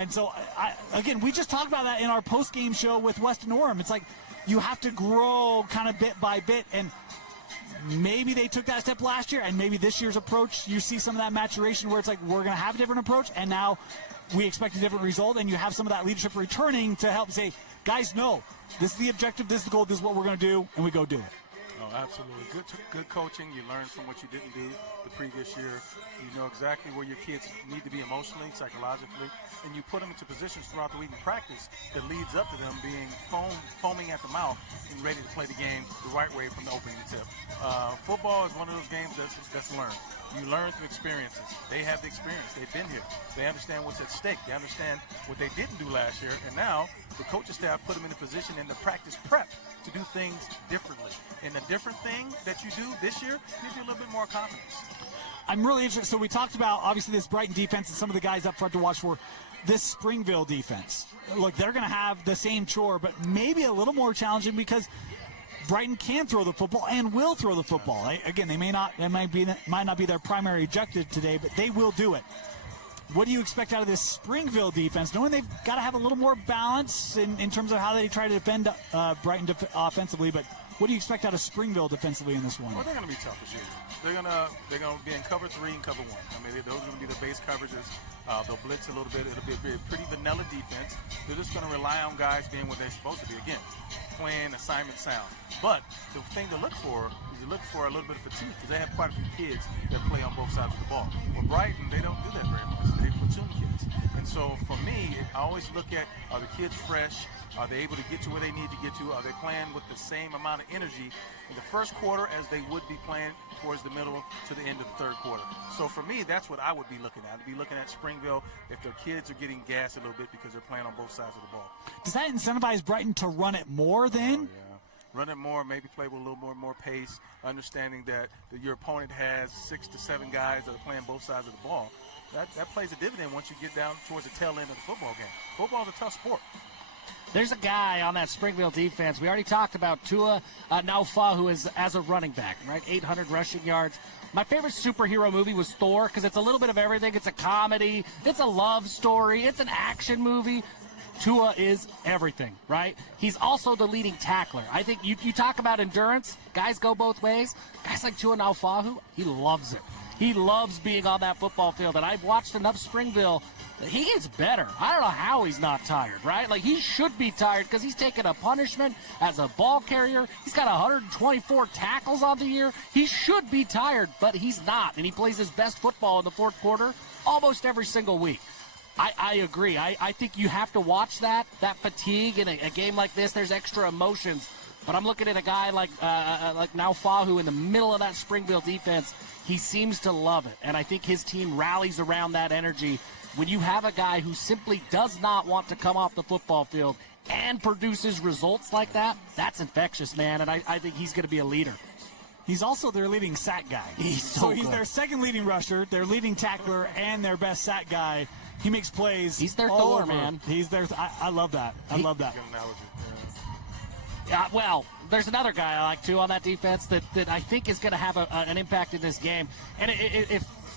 And so, again, we just talked about that in our post-game show with Weston Orem. It's like you have to grow kind of bit by bit, and maybe they took that step last year, and maybe this year's approach, you see some of that maturation where it's like we're going to have a different approach, and now we expect a different result, and you have some of that leadership returning to help say, guys, no, this is the objective, this is the goal, this is what we're going to do, and we go do it. Oh, absolutely. Good coaching. You learn from what you didn't do the previous year. You know exactly where your kids need to be emotionally, psychologically, and you put them into positions throughout the week in practice that leads up to them being foaming at the mouth and ready to play the game the right way from the opening tip. Football is one of those games that's learned. You learn through experiences. They have the experience. They've been here. They understand what's at stake. They understand what they didn't do last year, and now the coaching staff put them in a position in the practice prep to do things differently. And the different thing that you do this year gives you a little bit more confidence. I'm really interested. So we talked about, obviously, this Brighton defense and some of the guys up front to watch for. This Springville defense, look, they're going to have the same chore, but maybe a little more challenging because Brighton can throw the football and will throw the football. Again, they might not be their primary objective today, but they will do it. What do you expect out of this Springville defense, knowing they've got to have a little more balance in terms of how they try to defend Brighton offensively, but what do you expect out of Springville defensively in this one? Well, they're going to be tough this year. They're going to be in cover 3 and cover 1. I mean, those are going to be the base coverages. They'll blitz a little bit. It'll be a pretty vanilla defense. They're just going to rely on guys being where they're supposed to be. Again, playing assignment sound. But the thing to look for is a little bit of fatigue because they have quite a few kids that play on both sides of the ball. With Brighton, they don't do that very much. They platoon kids. And so for me, I always look at, are the kids fresh? Are they able to get to where they need to get to? Are they playing with the same amount of energy in the first quarter as they would be playing towards the middle to the end of the third quarter? So for me, that's what I would be looking at. I'd be looking at Springville if their kids are getting gassed a little bit because they're playing on both sides of the ball. Does that incentivize Brighton to run it more then? Oh, yeah. Run it more, maybe play with a little more pace, understanding that your opponent has 6 to 7 guys that are playing both sides of the ball. That plays a dividend once you get down towards the tail end of the football game. Football is a tough sport. There's a guy on that Springville defense. We already talked about Tua Nofahu as a running back, right? 800 rushing yards. My favorite superhero movie was Thor because it's a little bit of everything. It's a comedy. It's a love story. It's an action movie. Tua is everything, right? He's also the leading tackler. I think you talk about endurance. Guys go both ways. Guys like Tua Nofahu, he loves it. He loves being on that football field. And I've watched enough Springville. He gets better. I don't know how he's not tired, right? Like, he should be tired because he's taken a punishment as a ball carrier. He's got 124 tackles on the year. He should be tired, but he's not. And he plays his best football in the fourth quarter almost every single week. I agree. I think you have to watch that fatigue in a game like this. There's extra emotions. But I'm looking at a guy like Nofahu in the middle of that Springville defense. He seems to love it. And I think his team rallies around that energy. When you have a guy who simply does not want to come off the football field and produces results like that, that's infectious, man, and I think he's going to be a leader. He's also their leading sack guy. He's he's their second leading rusher, their leading tackler, and their best sack guy. He makes plays. He's their all Thor, over. Man. He's their. I love that. I love that. Yeah, well, there's another guy I like too on that defense that I think is going to have an impact in this game. And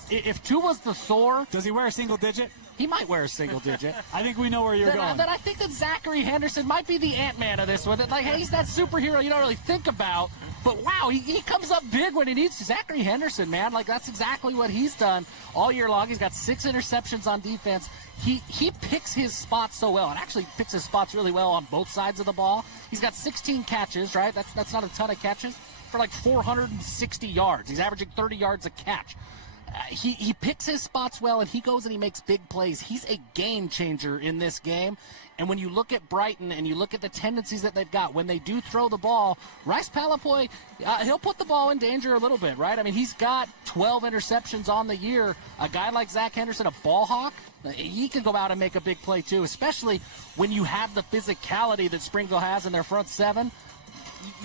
if Tua's the Thor, does he wear a single digit? He might wear a single digit. I think we know where you're going. Then I think that Zachary Henderson might be the Ant-Man of this one. Like, hey, he's that superhero you don't really think about. But, wow, he comes up big when he needs to. Zachary Henderson, man, like, that's exactly what he's done all year long. He's got 6 interceptions on defense. He picks his spots so well, and actually picks his spots really well on both sides of the ball. He's got 16 catches, right? That's not a ton of catches for like 460 yards. He's averaging 30 yards a catch. He picks his spots well, and he goes and he makes big plays. He's a game changer in this game. And when you look at Brighton and you look at the tendencies that they've got, when they do throw the ball, Rice Palapoi, he'll put the ball in danger a little bit, right? I mean, he's got 12 interceptions on the year. A guy like Zach Henderson, a ball hawk, he can go out and make a big play too, especially when you have the physicality that Springville has in their front seven.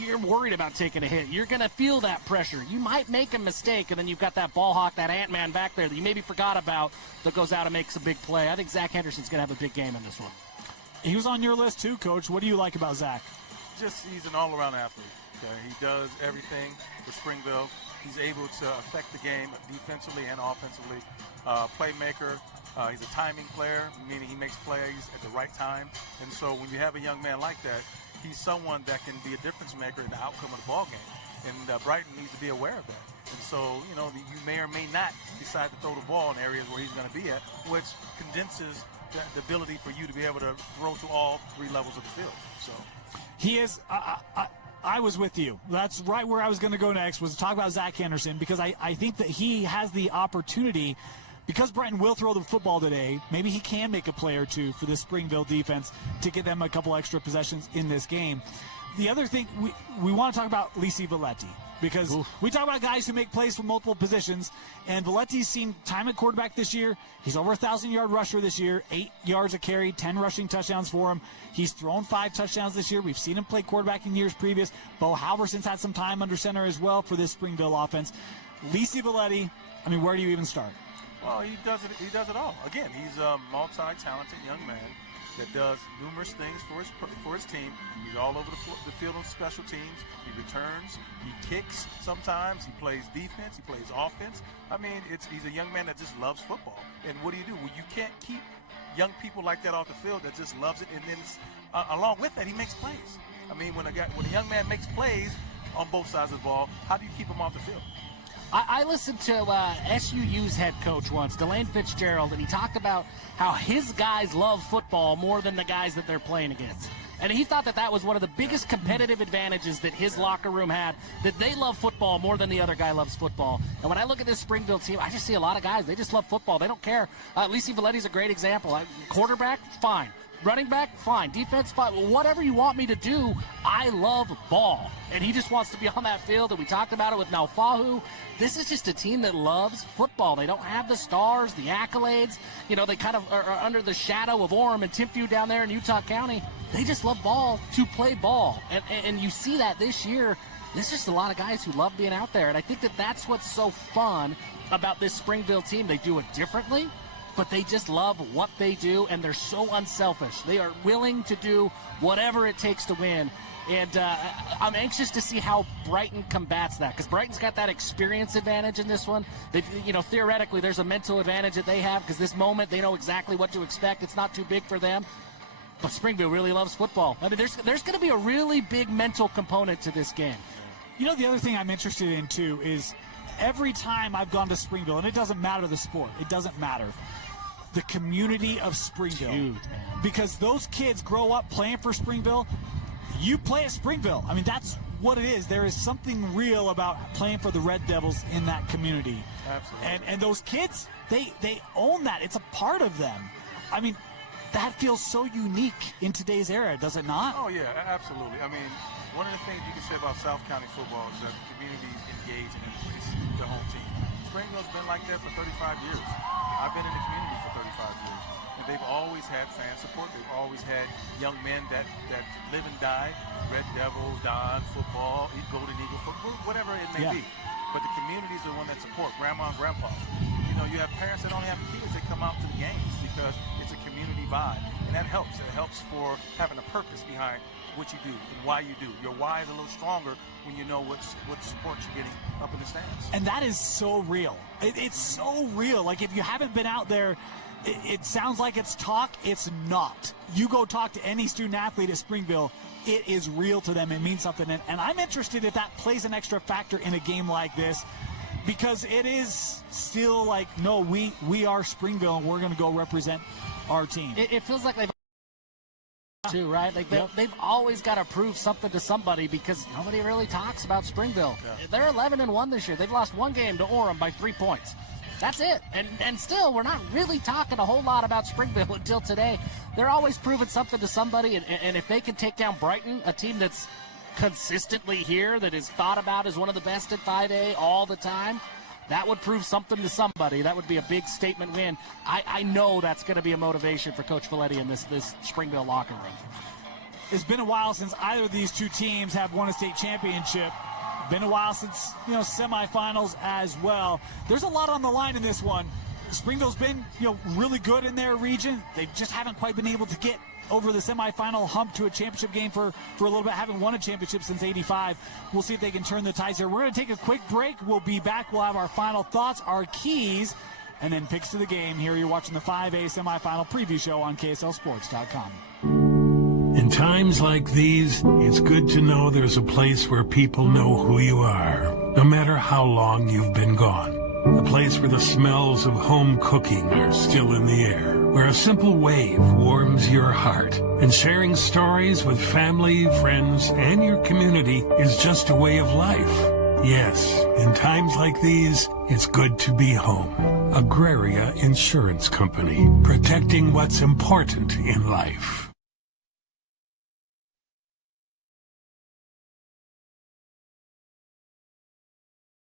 You're worried about taking a hit. You're going to feel that pressure. You might make a mistake, and then you've got that ball hawk, that Ant-Man back there that you maybe forgot about that goes out and makes a big play. I think Zach Henderson's going to have a big game in this one. He was on your list too, Coach. What do you like about Zach? He's an all-around athlete. Okay? He does everything for Springville. He's able to affect the game defensively and offensively. Playmaker. He's a timing player, meaning he makes plays at the right time. And so when you have a young man like that, he's someone that can be a difference maker in the outcome of the ball game. And Brighton needs to be aware of that. And so, you know, you may or may not decide to throw the ball in areas where he's going to be at, which condenses the ability for you to be able to throw to all three levels of the field. So he is. I was with you. That's right where I was going to go next, was to talk about Zach Henderson, because I think that he has the opportunity, because Brighton will throw the football today, maybe he can make a play or two for this Springville defense to get them a couple extra possessions in this game. The other thing, we want to talk about Lii Valleti, because we talk about guys who make plays from multiple positions, and Valleti's seen time at quarterback this year. He's over 1,000-yard rusher this year, 8 yards a carry, 10 rushing touchdowns for him. He's thrown 5 touchdowns this year. We've seen him play quarterback in years previous. Bo Halverson's had some time under center as well for this Springville offense. Lii Valleti, I mean, where do you even start? Well, he does it all. Again, he's a multi-talented young man that does numerous things for his team. He's all over the field on special teams. He returns. He kicks sometimes. He plays defense. He plays offense. I mean, he's a young man that just loves football. And what do? Well, you can't keep young people like that off the field that just loves it. And then along with that, he makes plays. I mean, when a young man makes plays on both sides of the ball, how do you keep him off the field? I listened to SUU's head coach once, Delane Fitzgerald, and he talked about how his guys love football more than the guys that they're playing against. And he thought that was one of the biggest competitive advantages that his locker room had, that they love football more than the other guy loves football. And when I look at this Springville team, I just see a lot of guys, they just love football. They don't care. Lii Valleti's a great example. Quarterback, fine. Running back, fine. Defense, fine. Whatever you want me to do, I love ball. And he just wants to be on that field, and we talked about it with Nofahu. This is just a team that loves football. They don't have the stars, the accolades. You know, they kind of are under the shadow of Orem and Timpview down there in Utah County. They just love ball to play ball. And you see that this year. There's just a lot of guys who love being out there. And I think that's what's so fun about this Springville team. They do it differently, but they just love what they do, and they're so unselfish. They are willing to do whatever it takes to win. And I'm anxious to see how Brighton combats that, because Brighton's got that experience advantage in this one. Theoretically, there's a mental advantage that they have, because this moment, they know exactly what to expect. It's not too big for them. But Springville really loves football. I mean, there's going to be a really big mental component to this game. You know, the other thing I'm interested in, too, is every time I've gone to Springville, and it doesn't matter the sport, it doesn't matter, the community of Springville. Huge, man. Because those kids grow up playing for Springville. You play at Springville. I mean, that's what it is. There is something real about playing for the Red Devils in that community. Absolutely. And those kids, they own that. It's a part of them. I mean, that feels so unique in today's era, does it not? Oh, yeah, absolutely. I mean, one of the things you can say about South County football is that the community is engaged and embraces their home team. Springville's been like that for 35 years. I've been in the community for 35 years. And they've always had fan support. They've always had young men that live and die, Red Devil, Don, football, Golden Eagle football, whatever it may be. But the community's the one that support, grandma and grandpa. You know, you have parents that don't have kids that come out to the games because it's a community vibe. And that helps. It helps for having a purpose behind what you do and why you do. Your why is a little stronger when you know what support you're getting up in the stands. And that is so real. It's so real. Like, if you haven't been out there, it sounds like it's talk. It's not. You go talk to any student athlete at Springville, it is real to them. It means something. And I'm interested if that plays an extra factor in a game like this, because it is still like, no, we are Springville, and we're going to go represent our team. It feels like they've too, right? Like they've always got to prove something to somebody, because nobody really talks about Springville. Yeah. They're 11-1 this year. They've lost one game to Orem by 3 points. That's it. And still, we're not really talking a whole lot about Springville until today. They're always proving something to somebody, and if they can take down Brighton, a team that's consistently here, that is thought about as one of the best in 5A all the time, that would prove something to somebody. That would be a big statement win. I know that's going to be a motivation for Coach Valleti in this Springville locker room. It's been a while since either of these two teams have won a state championship. Been a while since, semifinals as well. There's a lot on the line in this one. Springville's been, really good in their region. They just haven't quite been able to get over the semifinal hump to a championship game for a little bit. Haven't won a championship since '85. We'll see if they can turn the tides here. We're going to take a quick break. We'll be back. We'll have our final thoughts, our keys, and then picks to the game. Here you're watching the 5A semifinal preview show on KSLSports.com. In times like these, it's good to know there's a place where people know who you are, no matter how long you've been gone. A place where the smells of home cooking are still in the air, where a simple wave warms your heart, and sharing stories with family, friends, and your community is just a way of life. Yes, in times like these, it's good to be home. Agraria Insurance Company, protecting what's important in life.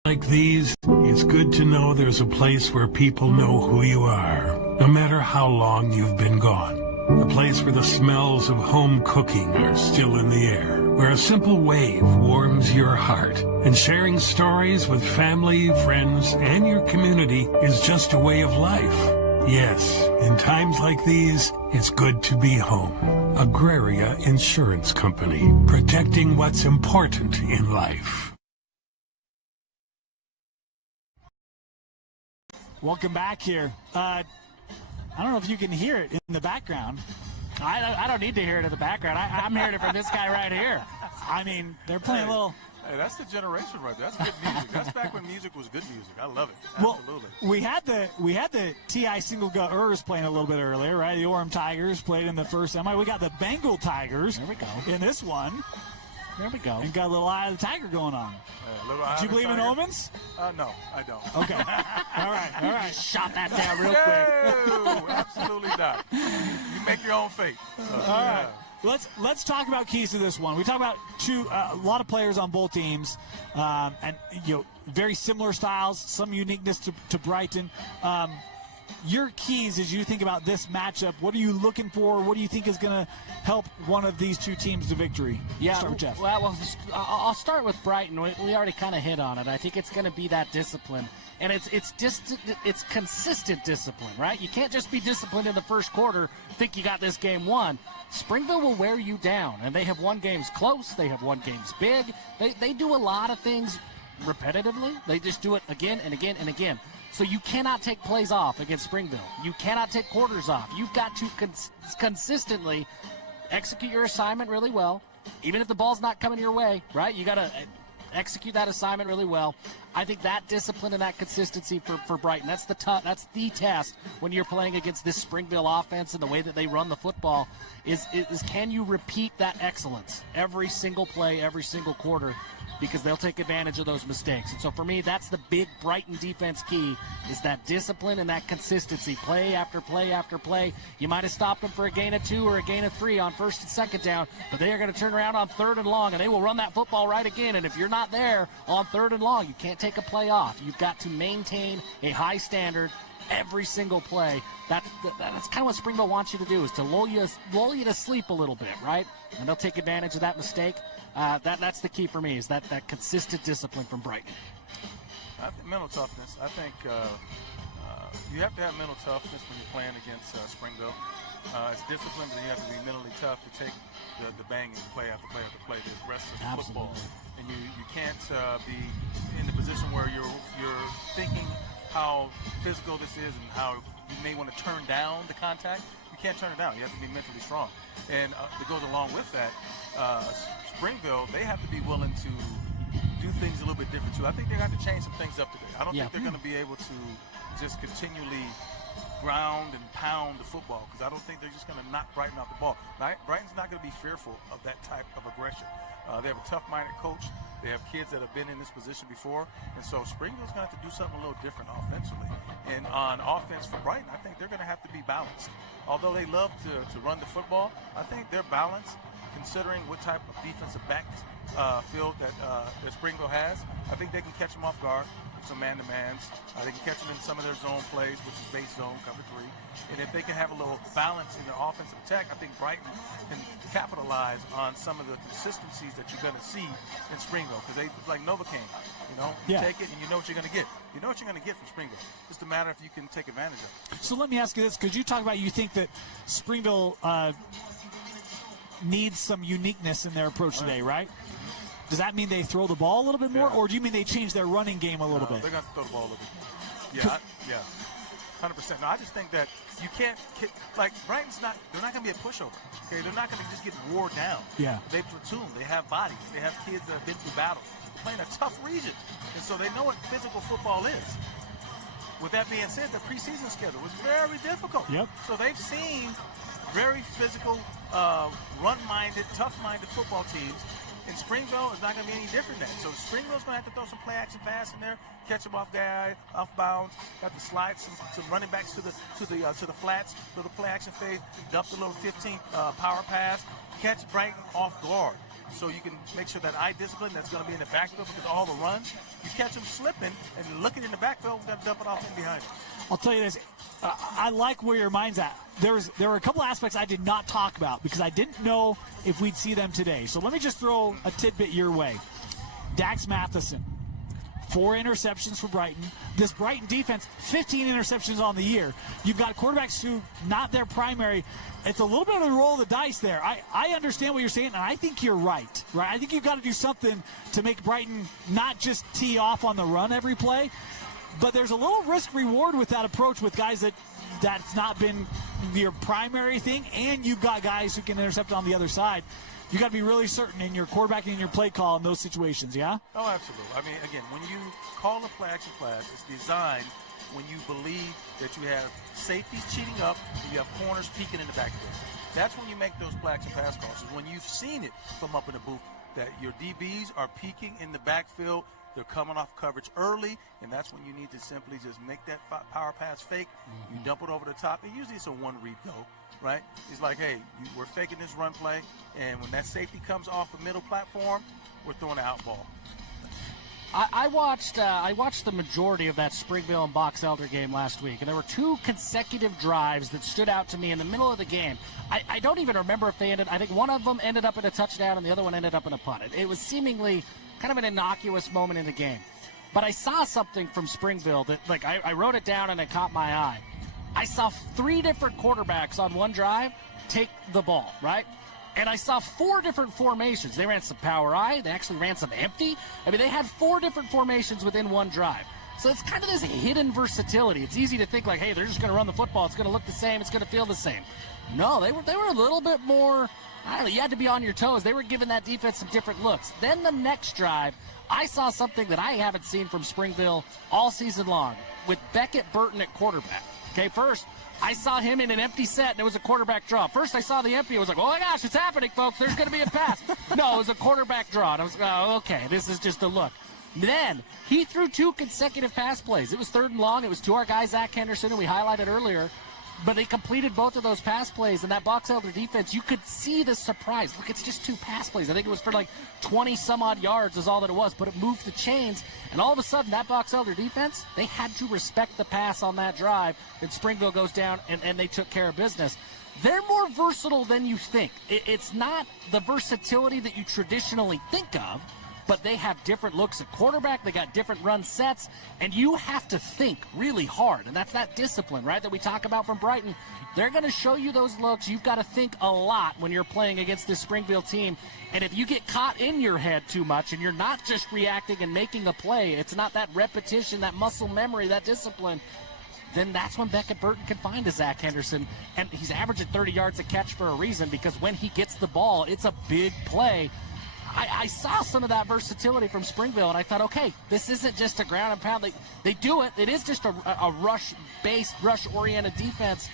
Like these, it's good to know there's a place where people know who you are, no matter how long you've been gone. A place where the smells of home cooking are still in the air, where a simple wave warms your heart, and sharing stories with family, friends, and your community is just a way of life. Yes, in times like these, it's good to be home. Agraria Insurance Company, protecting what's important in life. Welcome back here. I don't know if you can hear it in the background. I don't need to hear it in the background. I'm hearing it from this guy right here. I mean, they're playing a little. Hey, that's the generation right there. That's good music. That's back when music was good music. I love it. Well, Absolutely. we had the TI single gut Ers playing a little bit earlier, right? The Orem Tigers played in the first semi. We got the Bengal Tigers. There we go. In this one. There we go. And got a little Eye of the Tiger going on. Do you believe in omens? No, I don't. Okay. All right. Shot that down real quick. No, absolutely not. You make your own fate. So, all right. Let's talk about keys to this one. We talk about a lot of players on both teams, and very similar styles, some uniqueness to Brighton. Your keys as you think about this matchup, what are you looking for? What do you think is going to help one of these two teams to victory? Yeah, start with Jeff. Well, I'll start with Brighton. We already kind of hit on it. I think it's going to be that discipline, and it's consistent discipline, right? You can't just be disciplined in the first quarter, think you got this game won. Springville will wear you down, and they have won games close. They have won games big. They do a lot of things repetitively. They just do it again and again and again. So you cannot take plays off against Springville. You cannot take quarters off. You've got to consistently execute your assignment really well, even if the ball's not coming your way, right? You got to execute that assignment really well. I think that discipline and that consistency for Brighton, that's the test when you're playing against this Springville offense and the way that they run the football is can you repeat that excellence every single play, every single quarter, because they'll take advantage of those mistakes. And so for me, that's the big Brighton defense key, is that discipline and that consistency, play after play after play. You might have stopped them for a gain of 2 or a gain of 3 on first and second down, but they are going to turn around on third and long, and they will run that football right again. And if you're not there on third and long, you can't take a play off. You've got to maintain a high standard every single play. That's kind of what Springville wants you to do, is to lull you to sleep a little bit, right? And they'll take advantage of that mistake. That's the key for me, is that consistent discipline from Brighton. I think mental toughness. I think you have to have mental toughness when you're playing against Springville. It's discipline, but you have to be mentally tough to take the banging play after play after play, the aggressive football. And you can't be in the position where you're thinking how physical this is and how you may want to turn down the contact. You can't turn it down. You have to be mentally strong. And it goes along with that. Springville, they have to be willing to do things a little bit different too. I think they have to change some things up today. I don't think they're going to be able to just continually ground and pound the football, because I don't think they're just going to knock Brighton off the ball. Brighton's not going to be fearful of that type of aggression. They have a tough-minded coach. They have kids that have been in this position before. And so Springville's going to have to do something a little different offensively. And on offense for Brighton, I think they're going to have to be balanced. Although they love to run the football, I think they're balanced considering what type of defensive backfield that Springville has. I think they can catch them off guard with some man-to-mans. They can catch them in some of their zone plays, which is base zone, cover 3. And if they can have a little balance in their offensive attack, I think Brighton can capitalize on some of the consistencies that you're going to see in Springville, because they like Novocaine. You take it and you know what you're going to get. You know what you're going to get from Springville. It's just a matter if you can take advantage of it. So let me ask you this, because you talk about, you think that Springville needs some uniqueness in their approach today, right? Does that mean they throw the ball a little bit more, or do you mean they change their running game a little bit? They're going to throw the ball a little bit more. Yeah. 100%. No, I just think that you can't, like, Brighton's not, they're not going to be a pushover. Okay, they're not going to just get wore down. Yeah. They platoon. They have bodies. They have kids that have been through battles. They're playing a tough region, and so they know what physical football is. With that being said, the preseason schedule was very difficult. Yep. So they've seen very physical, run-minded, tough-minded football teams. And Springville is not going to be any different than that. So Springville's going to have to throw some play-action pass in there, catch them off guy, off bounds, got to slide some running backs to the flats, little play-action fade, dump the little 15 power pass, catch Brighton off guard. So you can make sure that eye discipline that's going to be in the backfield because all the runs, you catch them slipping and looking in the backfield, we've got to dump it off in behind them. I'll tell you this. I like where your mind's at. There were a couple aspects I did not talk about because I didn't know if we'd see them today. So let me just throw a tidbit your way. Dax Matheson, 4 interceptions for Brighton. This Brighton defense, 15 interceptions on the year. You've got quarterbacks who not their primary. It's a little bit of a roll of the dice there. I understand what you're saying, and I think you're right. I think you've got to do something to make Brighton not just tee off on the run every play. But there's a little risk-reward with that approach with guys that's not been your primary thing, and you've got guys who can intercept on the other side. You got to be really certain in your quarterbacking and your play call in those situations, yeah? Oh, absolutely. I mean, again, when you call a play-action pass, it's designed when you believe that you have safeties cheating up and you have corners peeking in the backfield. That's when you make those play-action pass calls. Is when you've seen it from up in the booth that your DBs are peeking in the backfield. They're coming off coverage early, and that's when you need to simply just make that power pass fake. You dump it over the top. And usually it's a one-read go, right? It's like, hey, we're faking this run play, and when that safety comes off the middle platform, we're throwing an out ball. I watched the majority of that Springville and Box Elder game last week, and there were 2 consecutive drives that stood out to me in the middle of the game. I don't even remember if they ended. I think one of them ended up in a touchdown, and the other one ended up in a punt. It was seemingly kind of an innocuous moment in the game. But I saw something from Springville that, like, I wrote it down and it caught my eye. I saw 3 different quarterbacks on one drive take the ball, right? And I saw 4 different formations. They ran some power I. They actually ran some empty. I mean, they had 4 different formations within one drive. So it's kind of this hidden versatility. It's easy to think like, hey, they're just going to run the football. It's going to look the same. It's going to feel the same. No, they were a little bit more, I don't know, you had to be on your toes. They were giving that defense some different looks. Then the next drive, I saw something that I haven't seen from Springville all season long with Beckett Burton at quarterback. Okay, first, I saw him in an empty set, and it was a quarterback draw. First, I saw the empty. I was like, oh, my gosh, it's happening, folks. There's going to be a pass. No, it was a quarterback draw. And I was like, oh, okay, this is just a look. Then he threw 2 consecutive pass plays. It was 3rd and long. It was to our guy, Zach Henderson, who we highlighted earlier. But they completed both of those pass plays, and that Box Elder defense, you could see the surprise. Look, it's just 2 pass plays. I think it was for like 20-some-odd yards is all that it was, but it moved the chains. And all of a sudden, that Box Elder defense, they had to respect the pass on that drive. And Springville goes down, and they took care of business. They're more versatile than you think. It's not the versatility that you traditionally think of, but they have different looks at quarterback. They got different run sets, and you have to think really hard, and that's that discipline, right, that we talk about from Brighton. They're going to show you those looks. You've got to think a lot when you're playing against this Springville team, and if you get caught in your head too much and you're not just reacting and making a play, it's not that repetition, that muscle memory, that discipline, then that's when Beckett Burton can find a Zach Henderson, and he's averaging 30 yards a catch for a reason because when he gets the ball, it's a big play. I saw some of that versatility from Springville, and I thought, okay, this isn't just a ground and pound. They do it. It is just a rush-based, rush-oriented defense.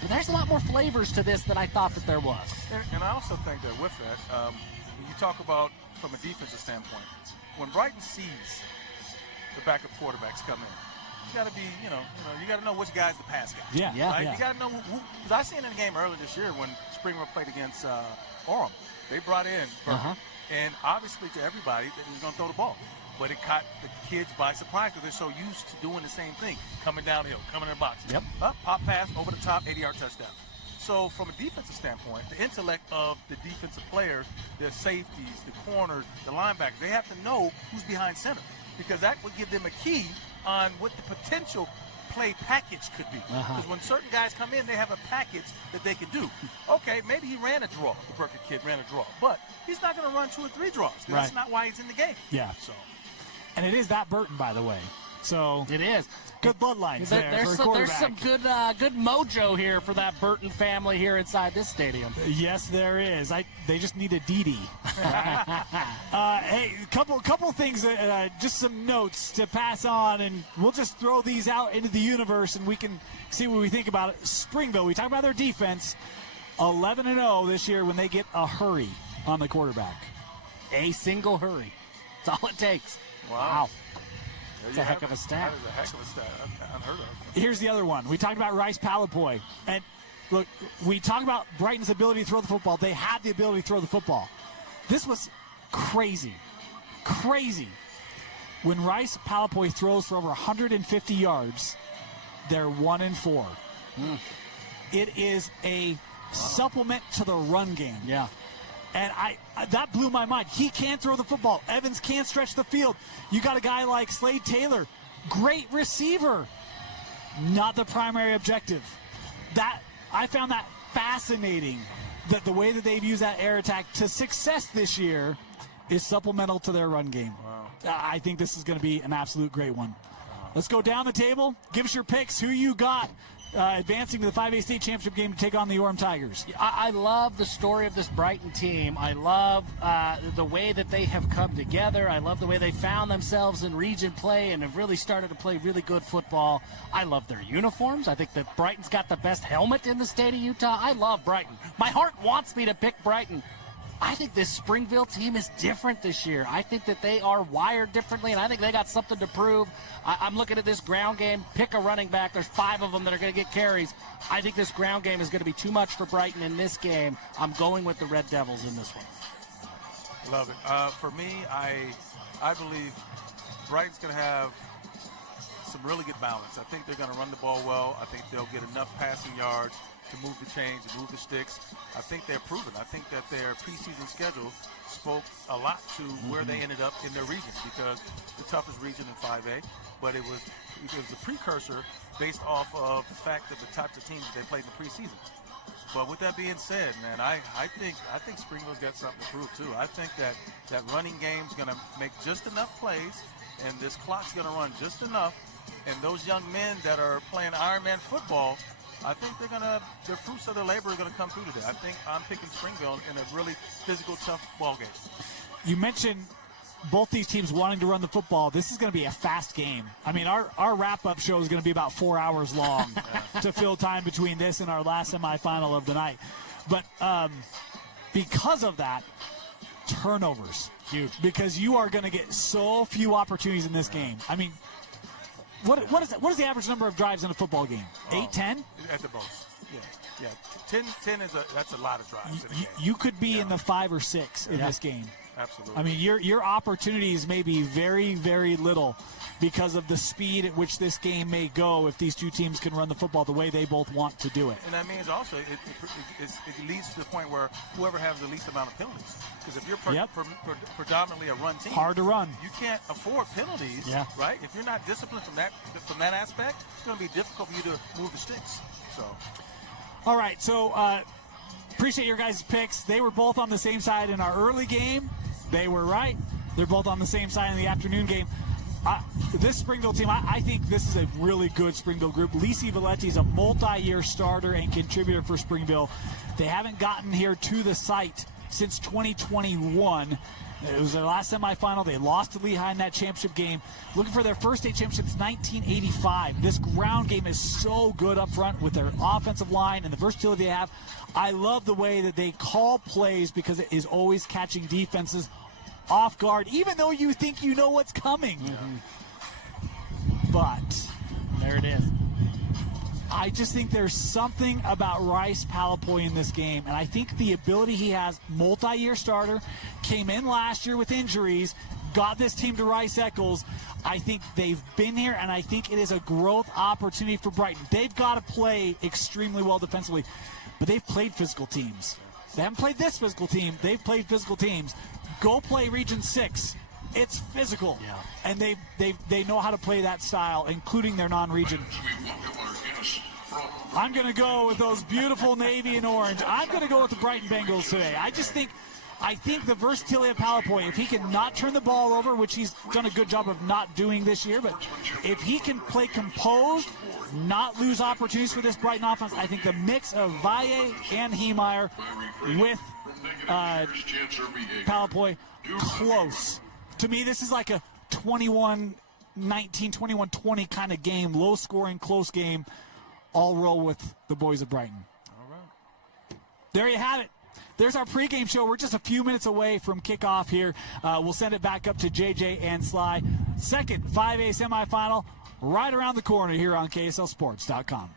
But there's a lot more flavors to this than I thought that there was. And I also think that with that, when you talk about from a defensive standpoint, when Brighton sees the backup quarterbacks come in, you got to be, you got to know which guy's the pass guy. Yeah. Right? You got to know who. Because I seen in the game earlier this year when Springville played against Orem. They brought in Burton. And obviously to everybody that he was going to throw the ball. But it caught the kids by surprise because they're so used to doing the same thing. Coming downhill, coming in the box. Yep. Up, pop pass, over the top, 80-yard touchdown. So from a defensive standpoint, the intellect of the defensive players, their safeties, the corners, the linebackers, they have to know who's behind center. Because that would give them a key on what the potential play package could be. Because when certain guys come in, they have a package that they can do. Okay, maybe he ran a draw. The Burkett kid ran a draw. But he's not going to run 2 or 3 draws. That's not why he's in the game. Yeah. So. And it is that Burton, by the way. So it is. Good bloodlines there There's some good mojo here for that Burton family here inside this stadium. Yes, there is. They just need a Didi. Hey, couple things, just some notes to pass on, and we'll just throw these out into the universe, and we can see what we think about it. Springville, we talk about their defense, 11-0 this year when they get a hurry on the quarterback. A single hurry. That's all it takes. Wow. It's a heck of a stat. That is a heck of a stat. Unheard of. Here's the other one. We talked about Rice-Eccles. And look, we talk about Brighton's ability to throw the football. They had the ability to throw the football. This was crazy. Crazy. When Rice-Eccles throws for over 150 yards, they're 1-4. It is a supplement to the run game. Yeah. And that blew my mind. He can't throw the football. Evans can't stretch the field. You got a guy like Slade Taylor, great receiver, not the primary objective. I found that fascinating, that the way that they've used that air attack to success this year is supplemental to their run game. Wow. I think this is going to be an absolute great one. Let's go down the table. Give us your picks. Who you got advancing to the 5A state championship game to take on the Orem Tigers? I love the story of this Brighton team. I love the way that they have come together. I love the way they found themselves in region play and have really started to play really good football. I love their uniforms. I think that Brighton's got the best helmet in the state of Utah. I love Brighton. My heart wants me to pick Brighton. I think this Springville team is different this year. I think that they are wired differently, and I think they got something to prove. I'm looking at this ground game. Pick a running back. There's 5 of them that are going to get carries. I think this ground game is going to be too much for Brighton in this game. I'm going with the Red Devils in this one. Love it. For me, I believe Brighton's going to have some really good balance. I think they're going to run the ball well. I think they'll get enough passing yards to move the chains, to move the sticks. I think they're proven. I think that their preseason schedule spoke a lot to where they ended up in their region, because the toughest region in 5A, but it was a precursor based off of the fact of the types of teams they played in the preseason. But with that being said, man, I think Springville's got something to prove too. I think that running game's going to make just enough plays, and this clock's going to run just enough, and those young men that are playing Ironman football, I think the fruits of their labor are going to come through today. I think I'm picking Springville in a really physical, tough ball game. You mentioned both these teams wanting to run the football. This is going to be a fast game. I mean, our wrap-up show is going to be about 4 hours long to fill time between this and our last semifinal of the night. But because of that, turnovers. Huge. Because you are going to get so few opportunities in this game. I mean, what is the average number of drives in a football game? 8, 10? At the most. Yeah. 10 that's a lot of drives in a game. You could be in the 5 or 6 in this game. Absolutely. I mean, your opportunities may be very, very little because of the speed at which this game may go if these two teams can run the football the way they both want to do it. And that means also it leads to the point where whoever has the least amount of penalties. Because if you're predominantly a run team, hard to run. You can't afford penalties, right? If you're not disciplined from that aspect, it's going to be difficult for you to move the sticks. So, all right. So appreciate your guys' picks. They were both on the same side in our early game. They were right. They're both on the same side in the afternoon game. This Springville team, I think this is a really good Springville group. Lii Valleti is a multi-year starter and contributor for Springville. They haven't gotten here to the site since 2021. It was their last semifinal. They lost to Lehigh in that championship game. Looking for their first state championship since 1985. This ground game is so good up front with their offensive line and the versatility they have. I love the way that they call plays because it is always catching defenses off guard, even though you think you know what's coming. But there it is. I just think there's something about Rice-Eccles in this game, and I think the ability he has, multi-year starter, came in last year with injuries, got this team to Rice-Eccles. I think they've been here, and I think it is a growth opportunity for Brighton. They've got to play extremely well defensively, but they've played physical teams. They haven't played this physical team. They've played physical teams. Go play Region 6. It's physical, and they know how to play that style, including their non-region. I'm going to go with those beautiful navy and orange. I'm going to go with the Brighton Bengals today. I just think I think the versatility of Palapoi, if he can not turn the ball over, which he's done a good job of not doing this year, but if he can play composed, not lose opportunities for this Brighton offense, I think the mix of Valle and Heemeyer with Palapoi, close. To me, this is like a 21-19, 21-20 kind of game, low-scoring, close game. I'll roll with the boys of Brighton. All right. There you have it. There's our pregame show. We're just a few minutes away from kickoff here. We'll send it back up to JJ and Sly. Second 5A semifinal right around the corner here on KSLSports.com.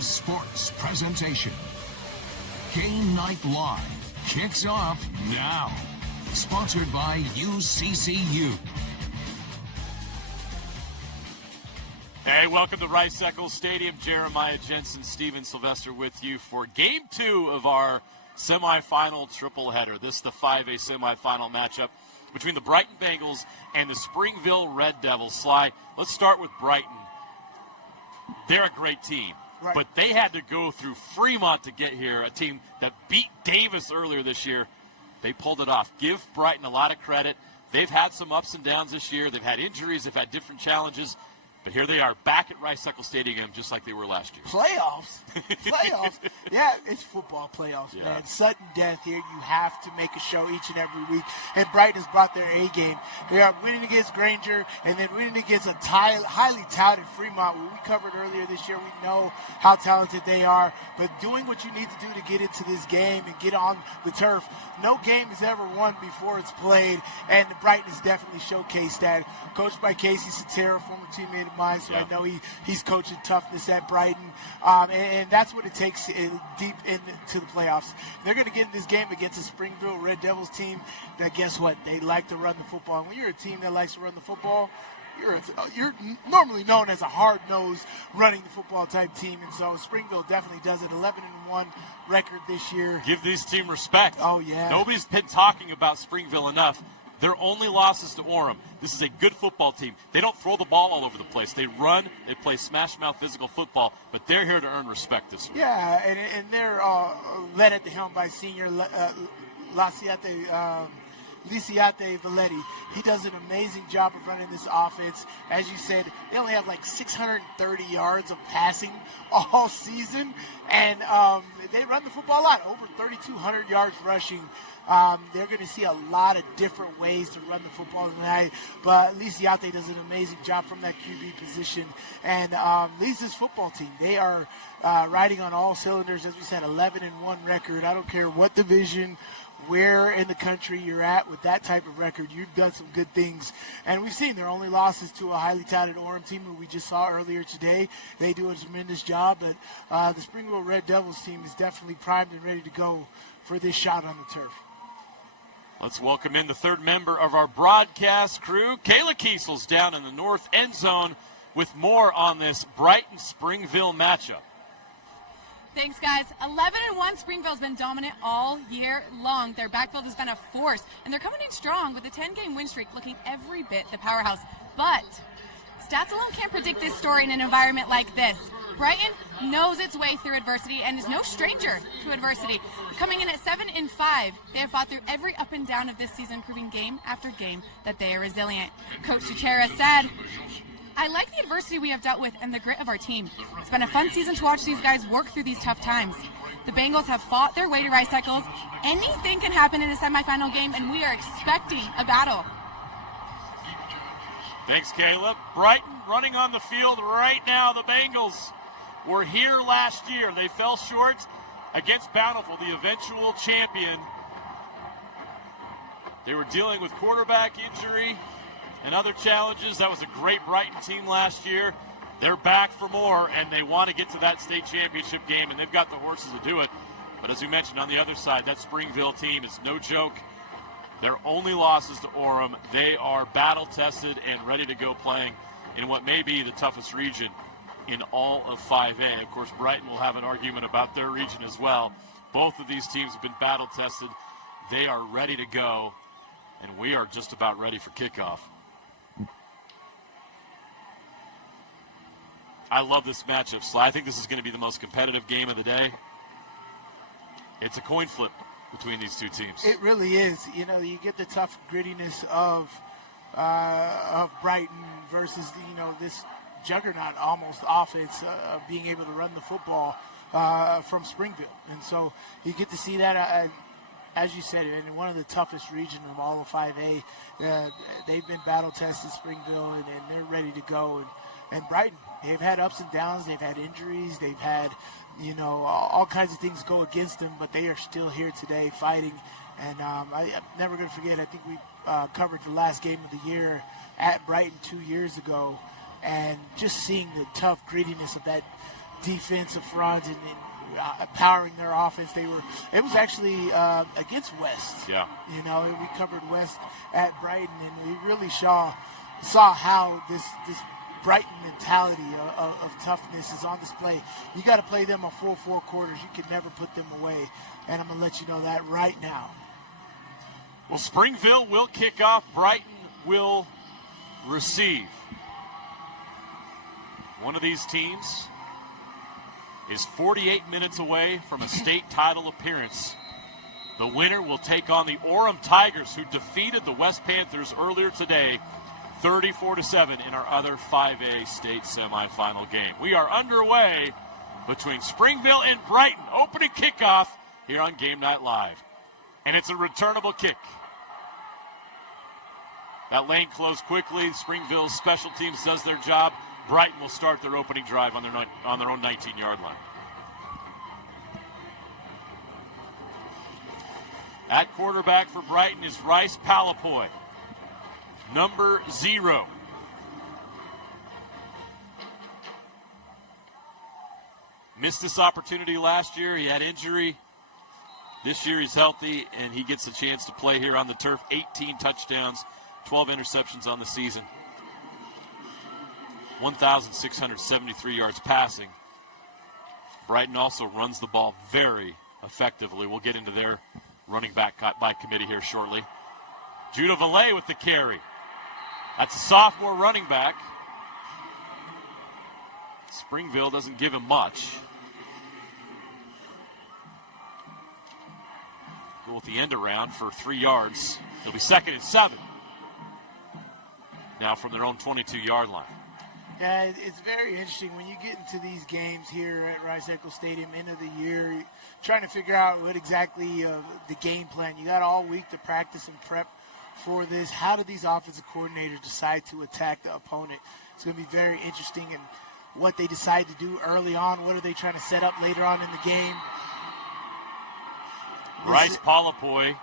Sports presentation. Game Night Live kicks off now. Sponsored by UCCU. Hey, welcome to Rice-Eccles Stadium. Jeremiah Jensen, Steven Sylvester with you for Game 2 of our semifinal triple-header. This is the 5A semifinal matchup between the Brighton Bengals and the Springville Red Devils. Sly, let's start with Brighton. They're a great team. Right. But they had to go through Fremont to get here, a team that beat Davis earlier this year. They pulled it off. Give Brighton a lot of credit. They've had some ups and downs this year. They've had injuries. They've had different challenges. But here they are back at Rice-Eccles Stadium just like they were last year. Playoffs. Yeah, it's football playoffs, man. Sudden death here. You have to make a show each and every week. And Brighton has brought their A game. They are winning against Granger and then winning against a highly touted Fremont. What we covered earlier this year, we know how talented they are. But doing what you need to do to get into this game and get on the turf. No game is ever won before it's played. And Brighton has definitely showcased that. Coached by Casey Satera, former teammate of mine, so I know he's coaching toughness at Brighton. And that's what it takes deep into the playoffs. They're going to get in this game against a Springville Red Devils team that, guess what, they like to run the football. And when you're a team that likes to run the football, you're normally known as a hard-nosed, running the football type team. And so Springville definitely does it. 11-1 record this year. Give this team respect. Oh, yeah. Nobody's been talking about Springville enough. Their only losses to Orem. This is a good football team. They don't throw the ball all over the place. They run, they play smash-mouth physical football, but they're here to earn respect this week. Yeah, and they're led at the helm by senior Lii Valleti. He does an amazing job of running this offense. As you said, they only have like 630 yards of passing all season, and they run the football a lot, over 3,200 yards rushing. They're going to see a lot of different ways to run the football tonight, but Lii does an amazing job from that QB position. And Lisa's football team, they are riding on all cylinders. As we said, 11-1 record. I don't care what division, where in the country you're at with that type of record, you've done some good things. And we've seen their only losses to a highly touted Orem team who we just saw earlier today. They do a tremendous job, but the Springville Red Devils team is definitely primed and ready to go for this shot on the turf. Let's welcome in the third member of our broadcast crew. Kayla Kiesel's down in the north end zone with more on this Brighton-Springville matchup. Thanks, guys. 11-1, Springville's been dominant all year long. Their backfield has been a force, and they're coming in strong with a 10-game win streak, looking every bit the powerhouse. But stats alone can't predict this story in an environment like this. Brighton knows its way through adversity and is no stranger to adversity. Coming in at 7-5, they have fought through every up and down of this season, proving game after game that they are resilient. Coach Tuchera said, "I like the adversity we have dealt with and the grit of our team. It's been a fun season to watch these guys work through these tough times. The Bengals have fought their way to Rice-Eccles. Anything can happen in a semifinal game, and we are expecting a battle." Thanks, Caleb. Brighton running on the field right now. The Bengals were here last year. They fell short against Bountiful, the eventual champion. They were dealing with quarterback injury and other challenges. That was a great Brighton team last year. They're back for more, and they want to get to that state championship game, and they've got the horses to do it. But as we mentioned, on the other side, that Springville team is no joke. Their only losses to Orem. They are battle-tested and ready to go playing in what may be the toughest region in all of 5A. Of course, Brighton will have an argument about their region as well. Both of these teams have been battle-tested. They are ready to go, and we are just about ready for kickoff. I love this matchup, Sly. I think this is going to be the most competitive game of the day. It's a coin flip between these two teams. It really is. You know, you get the tough grittiness of Brighton versus this juggernaut almost offense of being able to run the football from Springville, and so you get to see that. As you said, in one of the toughest regions of all of 5A, they've been battle tested, Springville, and they're ready to go. And Brighton, they've had ups and downs, they've had injuries, they've had all kinds of things go against them, but they are still here today fighting. And I'm never going to forget, I think we covered the last game of the year at Brighton 2 years ago, and just seeing the tough grittiness of that defensive front and powering their offense. It was actually against West. Yeah. We covered West at Brighton, and we really saw how this Brighton mentality of toughness is on display. You got to play them a full 4 quarters. You can never put them away, and I'm going to let you know that right now. Well, Springville will kick off. Brighton will receive. One of these teams is 48 minutes away from a state title appearance. The winner will take on the Orem Tigers, who defeated the West Panthers earlier today, 34-7 in our other 5A state semifinal game. We are underway between Springville and Brighton. Opening kickoff here on Game Night Live. And it's a returnable kick. That lane closed quickly. Springville's special teams does their job. Brighton will start their opening drive on their own 19-yard line. At quarterback for Brighton is Rice Palapoy, number 0. Missed this opportunity last year. He had injury. This year he's healthy, and he gets a chance to play here on the turf. 18 touchdowns, 12 interceptions on the season. 1,673 yards passing. Brighton also runs the ball very effectively. We'll get into their running back by committee here shortly. Tua Nofahu with the carry. That's a sophomore running back. Springville doesn't give him much. Go with the end around for 3 yards. It'll be 2nd and 7. Now from their own 22-yard line. Yeah, it's very interesting when you get into these games here at Rice-Eccles Stadium, end of the year, trying to figure out what exactly the game plan. You got all week to practice and prep for this. How do these offensive coordinators decide to attack the opponent? It's going to be very interesting in what they decide to do early on. What are they trying to set up later on in the game? Bryce Palapoy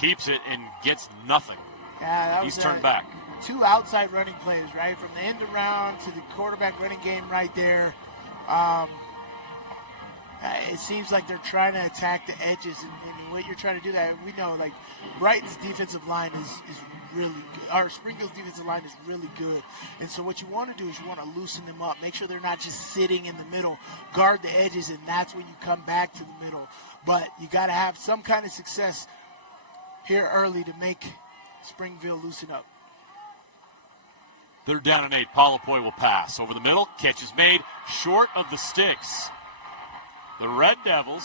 keeps it and gets nothing. Yeah, he's turned back. 2 outside running plays, right? From the end around to the quarterback running game right there. It seems like they're trying to attack the edges. And what you're trying to do that, we know, like, Brighton's defensive line is really good. Our Springville's defensive line is really good. And so what you want to do is you want to loosen them up. Make sure they're not just sitting in the middle. Guard the edges, and that's when you come back to the middle. But you got to have some kind of success here early to make Springville loosen up. 3rd down and 8. Palapoy will pass. Over the middle. Catch is made short of the sticks. The Red Devils.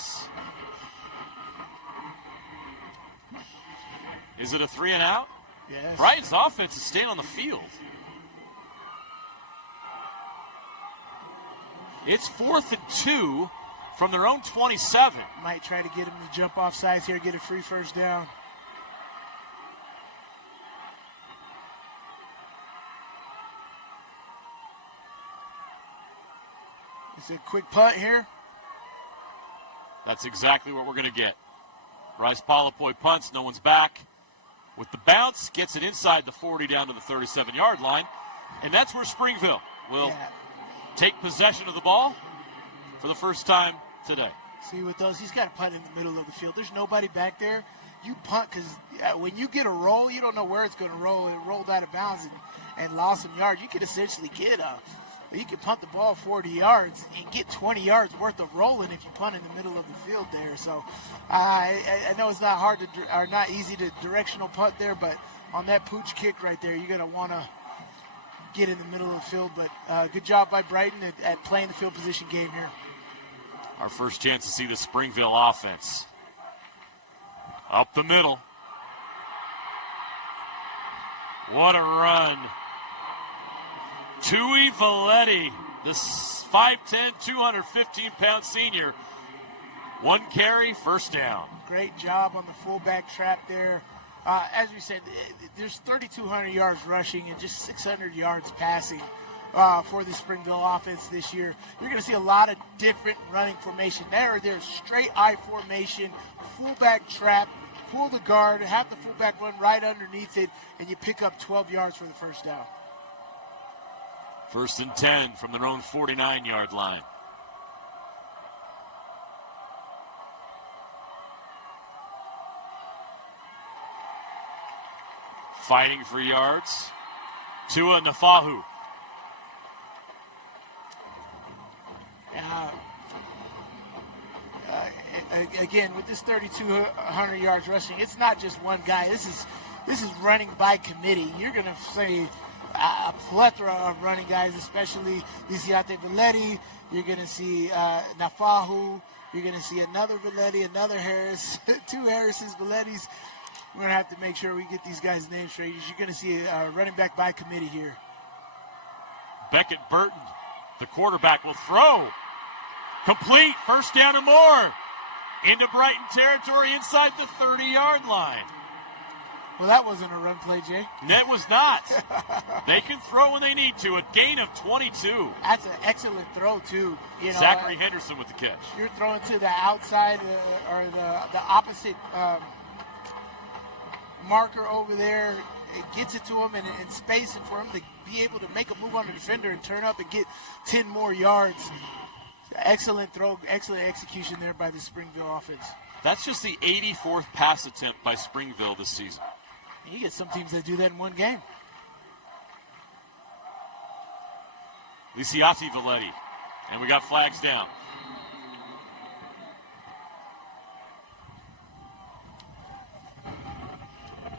Is it a 3 and out? Yes. Brighton's offense is staying on the field. It's 4th and 2 from their own 27. Might try to get him to jump off sides here, get a free 1st down. It's a quick punt here. That's exactly what we're going to get. Rice Palapoy punts, no one's back. With the bounce, gets it inside the 40 down to the 37-yard line. And that's where Springville will take possession of the ball for the first time today. See, with those, he's got to punt in the middle of the field. There's nobody back there. You punt because when you get a roll, you don't know where it's going to roll. It rolled out of bounds and lost some yards. You could essentially get you can punt the ball 40 yards and get 20 yards worth of rolling if you punt in the middle of the field there. So I know it's not hard or not easy to directional punt there, but on that pooch kick right there, you're going to want to get in the middle of the field. But good job by Brighton at playing the field position game here. Our first chance to see the Springville offense. Up the middle. What a run. Lii Valleti, this 5'10", 215-pound senior. 1 carry, 1st down. Great job on the fullback trap there. As we said, there's 3,200 yards rushing and just 600 yards passing for the Springville offense this year. You're going to see a lot of different running formation. There's straight I formation, fullback trap, pull the guard, have the fullback run right underneath it, and you pick up 12 yards for the 1st down. 1st and 10 from their own 49-yard line. Fighting for yards. Tua Nofahu. Again, with this 3,200 yards rushing, it's not just one guy. This is running by committee. You're going to see a plethora of running guys, especially Lii Valleti. You're going to see Nofahu. You're going to see another Valleti, another Harris, 2 Harrises, Valletis. We're going to have to make sure we get these guys' names straight. You're going to see a running back by committee here. Beckett Burton, the quarterback, will throw. Complete, 1st down and more. Into Brighton territory inside the 30-yard line. Well, that wasn't a run play, Jay. That was not. They can throw when they need to. A gain of 22. That's an excellent throw, too. Zachary Henderson with the catch. You're throwing to the outside or the opposite marker over there. It gets it to him and space it for him to be able to make a move on the defender and turn up and get 10 more yards. Excellent throw, excellent execution there by the Springville offense. That's just the 84th pass attempt by Springville this season. You get some teams that do that in one game. Lii Valleti, and we got flags down.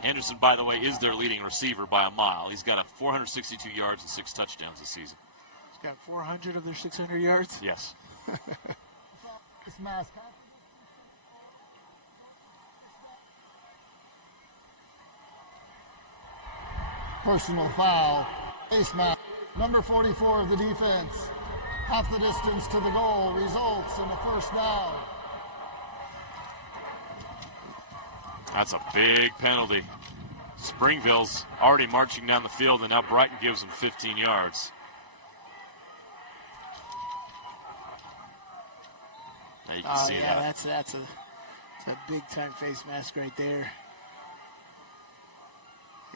Henderson, by the way, is their leading receiver by a mile. He's got 462 yards and 6 touchdowns this season. He's got 400 of their 600 yards? Yes. Personal foul. Face mask. Number 44 of the defense. Half the distance to the goal results in a first down. That's a big penalty. Springville's already marching down the field, and now Brighton gives them 15 yards. Now you can see that. That's a big-time face mask right there.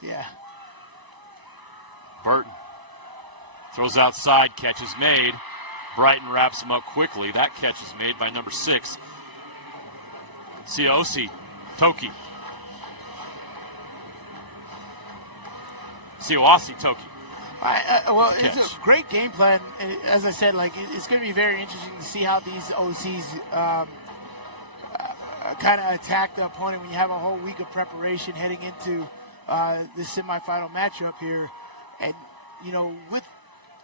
Yeah. Burton throws outside, catch is made. Brighton wraps him up quickly. That catch is made by number 6, Siaosi Toki. Siawasi Toki. Well, it's a great game plan. As I said, like it's going to be very interesting to see how these OCs kind of attack the opponent when you have a whole week of preparation heading into the semifinal matchup here. And, you know, with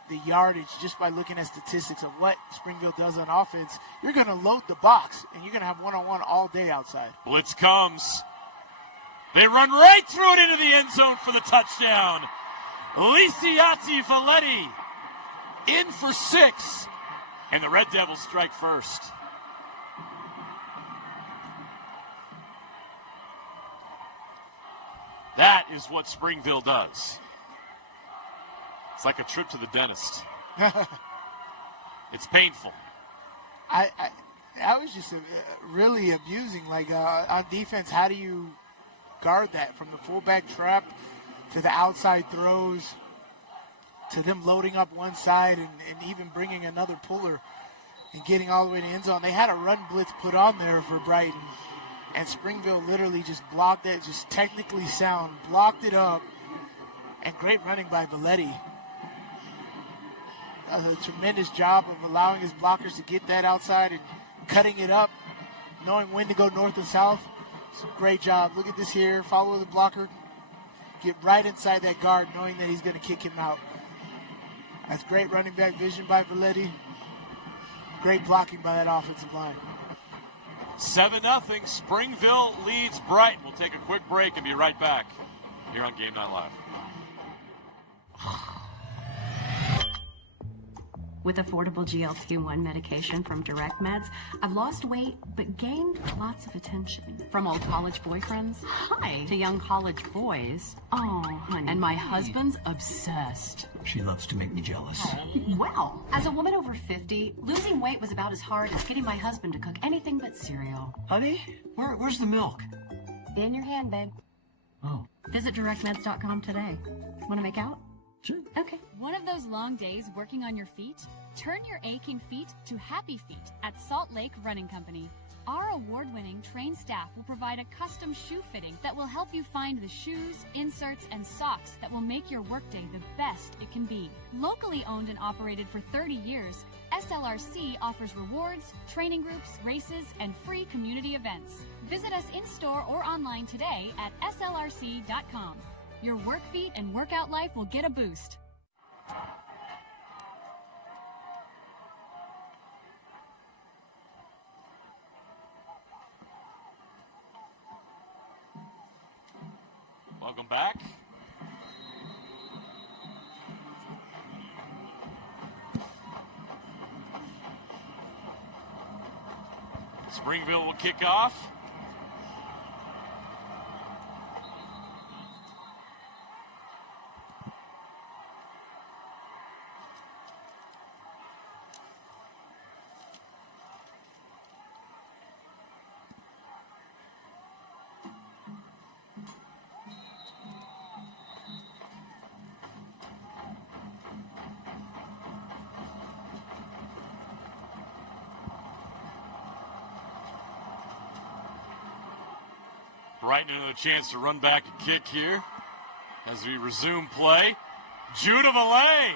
the yardage, just by looking at statistics of what Springville does on offense, you're going to load the box, and you're going to have one-on-one all day outside. Blitz comes. They run right through it into the end zone for the touchdown. Lii Valleti in for 6, and the Red Devils strike first. That is what Springville does. It's like a trip to the dentist. It's painful. I was just really abusing. Like on defense, how do you guard that from the fullback trap to the outside throws to them loading up one side and even bringing another puller and getting all the way to the end zone? They had a run blitz put on there for Brighton, and Springville literally just blocked that, just technically sound, blocked it up, and great running by Valleti. A tremendous job of allowing his blockers to get that outside and cutting it up, knowing when to go north and south. It's a great job. Look at this here. Follow the blocker. Get right inside that guard, knowing that he's going to kick him out. That's great running back vision by Valleti. Great blocking by that offensive line. 7-0. Springville leads Brighton. We'll take a quick break and be right back here on Game 9 Live. With affordable GLP-1 medication from Direct Meds, I've lost weight but gained lots of attention. From old college boyfriends, hi, to young college boys. Oh, honey. And my husband's obsessed. She loves to make me jealous. Well, as a woman over 50, losing weight was about as hard as getting my husband to cook anything but cereal. Honey, where's the milk? In your hand, babe. Oh. Visit directmeds.com today. Want to make out? Sure. Okay. One of those long days working on your feet? Turn your aching feet to happy feet at Salt Lake Running Company. Our award-winning trained staff will provide a custom shoe fitting that will help you find the shoes, inserts, and socks that will make your workday the best it can be. Locally owned and operated for 30 years, SLRC offers rewards, training groups, races, and free community events. Visit us in-store or online today at slrc.com. Your work feet and workout life will get a boost. Welcome back. Springville will kick off. Brighton another chance to run back and kick here as we resume play. Tua Nofahu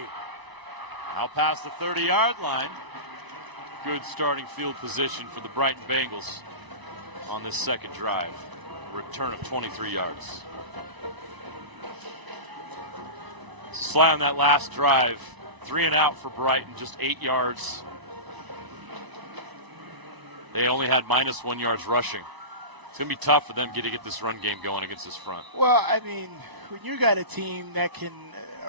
out past the 30-yard line. Good starting field position for the Brighton Bengals on this second drive. A return of 23 yards. Sly on that last drive. 3 and out for Brighton, just 8 yards. They only had -1 yards rushing. It's going to be tough for them to get this run game going against this front. Well, I mean, when you got a team that can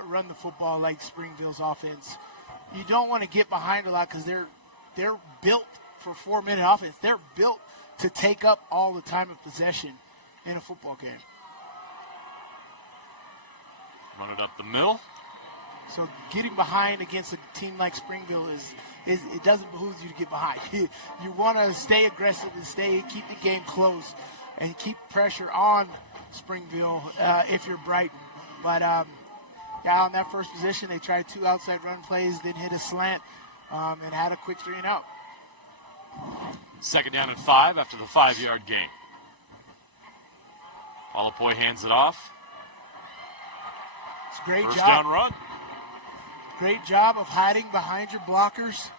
run the football like Springville's offense, you don't want to get behind a lot because they're built for 4-minute offense. They're built to take up all the time of possession in a football game. Run it up the middle. So getting behind against a team like Springville is it doesn't behoove you to get behind. You want to stay aggressive and keep the game close and keep pressure on Springville if you're Brighton. But on that first position, they tried 2 outside run plays, then hit a slant, and had a quick 3 and out. 2nd down and 5 after the 5-yard gain. Alapoy hands it off. It's a great First job. down run. Great job of hiding behind your blockers.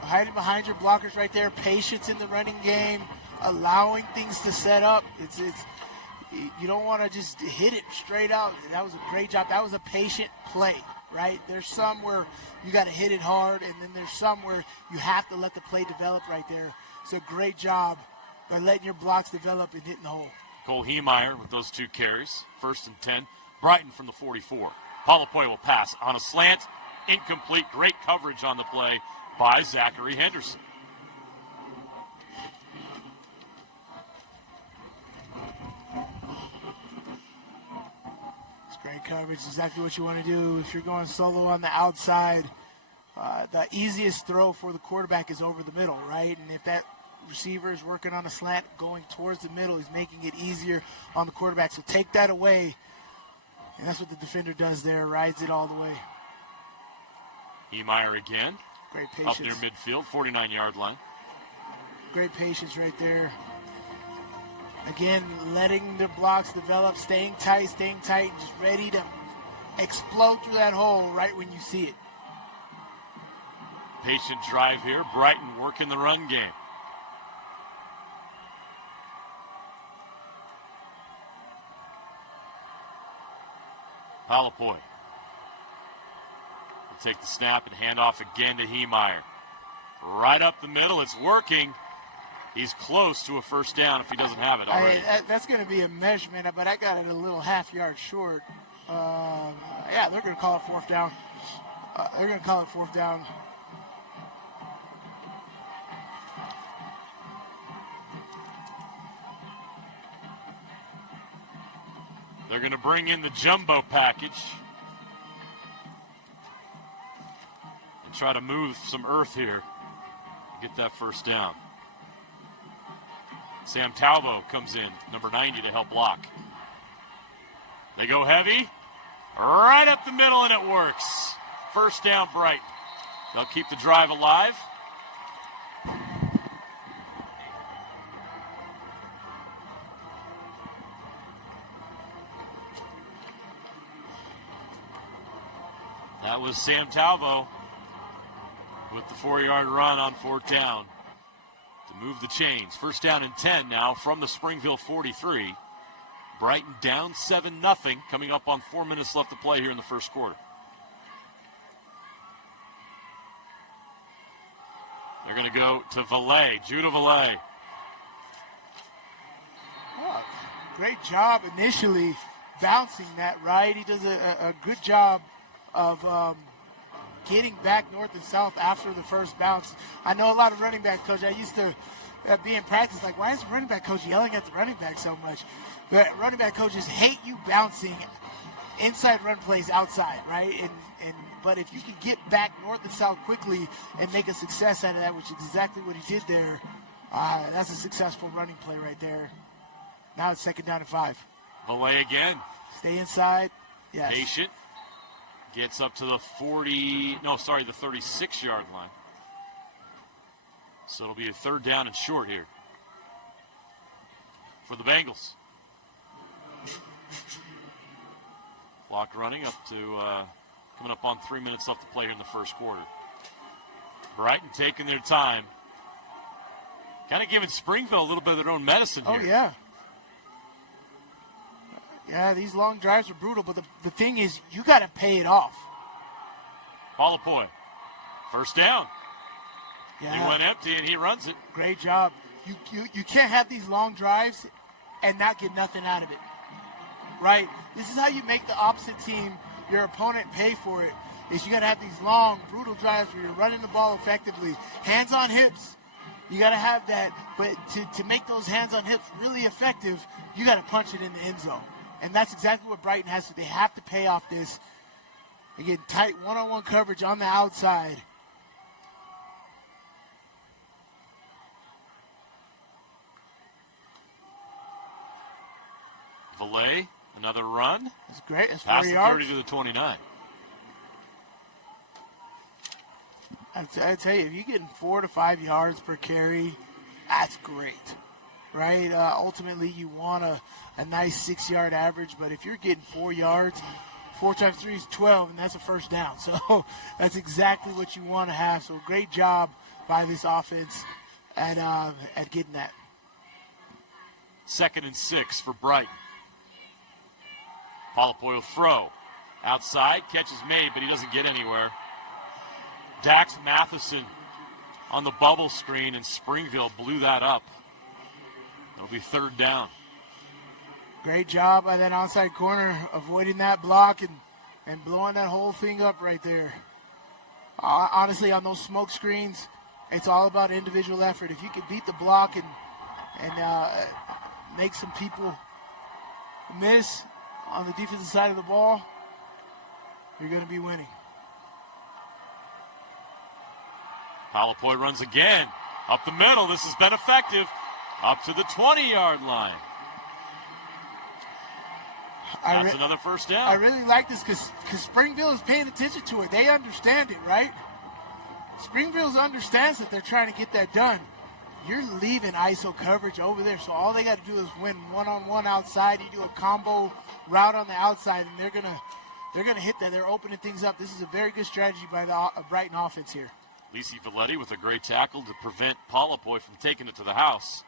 Hiding behind your blockers right there. Patience in the running game. Allowing things to set up. It's you don't want to just hit it straight out. That was a great job. That was a patient play, right? There's some where you got to hit it hard, and then there's some where you have to let the play develop right there. It's a great job by letting your blocks develop and hitting the hole. Cole Heemeyer with those 2 carries. 1st and 10. Brighton from the 44. Alapoy will pass on a slant. Incomplete. Great coverage on the play by Zachary Henderson. It's great coverage. Exactly what you want to do. If you're going solo on the outside, the easiest throw for the quarterback is over the middle, right? And if that receiver is working on a slant going towards the middle, he's making it easier on the quarterback. So take that away. And that's what the defender does there, rides it all the way. Heemeyer again. Great patience. Up near midfield, 49-yard line. Great patience right there. Again, letting the blocks develop, staying tight, and just ready to explode through that hole right when you see it. Patient drive here. Brighton working the run game. Alapoy will take the snap and hand off again to Heemeyer. Right up the middle. It's working. He's close to a first down if he doesn't have it already. That's going to be a measurement, but I got it a little half-yard short. They're going to call it 4th down. They're going to call it 4th down. They're going to bring in the jumbo package and try to move some earth here to get that first down. Sam Talbot comes in, number 90, to help block. They go heavy, right up the middle, and it works. First down, Brighton. They'll keep the drive alive. That was Sam Talbot with the 4-yard run on 4th down to move the chains. First down and 10 now from the Springville 43. Brighton down 7-0, coming up on 4 minutes left to play here in the first quarter. They're going to go to Valleti, Judah Valleti. Oh, great job initially bouncing that, right? He does a good job of getting back north and south after the first bounce. I know a lot of running back coaches. I used to be in practice like, why is the running back coach yelling at the running back so much? But running back coaches hate you bouncing inside run plays outside, right? But if you can get back north and south quickly and make a success out of that, which is exactly what he did there, that's a successful running play right there. Now it's 2nd down and 5. Valleti again. Stay inside. Yes. Patient. Gets up to the 36-yard line. So it'll be a 3rd down and short here for the Bengals. Clock running up to coming up on 3 minutes left to play here in the first quarter. Brighton taking their time. Kind of giving Springville a little bit of their own medicine here. Oh, yeah. Yeah, these long drives are brutal, but the thing is, you got to pay it off. Palapoy, first down. Yeah. He went empty, and he runs it. Great job. You can't have these long drives and not get nothing out of it, right? This is how you make the opposite team, your opponent, pay for it, is you got to have these long, brutal drives where you're running the ball effectively. Hands on hips, you got to have that, but to make those hands on hips really effective, you got to punch it in the end zone. And that's exactly what Brighton has to do. They have to pay off this. They get tight one-on-one coverage on the outside. Valleti, another run. That's great. That's past 40 the yards. 30 to the 29. I tell you, if you're getting 4 to 5 yards per carry, that's great, right? Ultimately, you want a nice 6-yard average, but if you're getting 4 yards, 4 times 3 is 12, and that's a first down. So that's exactly what you want to have. So great job by this offense at getting that. 2nd and 6 for Brighton. Palapoy will throw. Outside, catch is made, but he doesn't get anywhere. Dax Matheson on the bubble screen, and Springville blew that up. It'll be 3rd down. Great job by that outside corner, avoiding that block and blowing that whole thing up right there. Honestly, on those smoke screens, it's all about individual effort. If you can beat the block and make some people miss on the defensive side of the ball, you're going to be winning. Palapoy runs again. Up the middle. This has been effective. Up to the 20-yard line. That's another first down. I really like this because Springville is paying attention to it. They understand it, right? Springville understands that they're trying to get that done. You're leaving ISO coverage over there, so all they got to do is win one-on-one outside. You do a combo route on the outside, and they're gonna hit that. They're opening things up. This is a very good strategy by the Brighton offense here. Lii Valleti with a great tackle to prevent Palapoy from taking it to the house.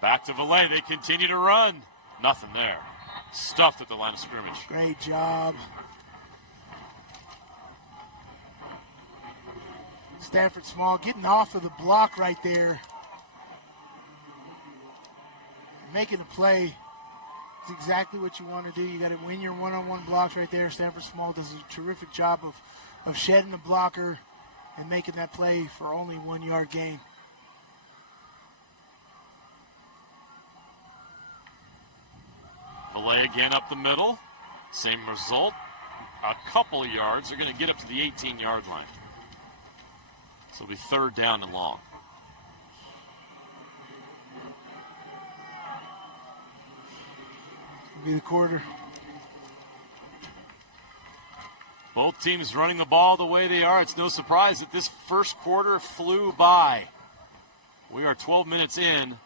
Back to Valleti. They continue to run. Nothing there. Stuffed at the line of scrimmage. Great job. Stanford Small getting off of the block right there. Making a play. It's exactly what you want to do. You got to win your one-on-one blocks right there. Stanford Small does a terrific job of shedding the blocker and making that play for only 1-yard gain. Valleti again up the middle. Same result. A couple of yards. They're going to get up to the 18-yard line. So it'll be 3rd down and long. Be the quarter. Both teams running the ball the way they are. It's no surprise that this first quarter flew by. We are 12 minutes in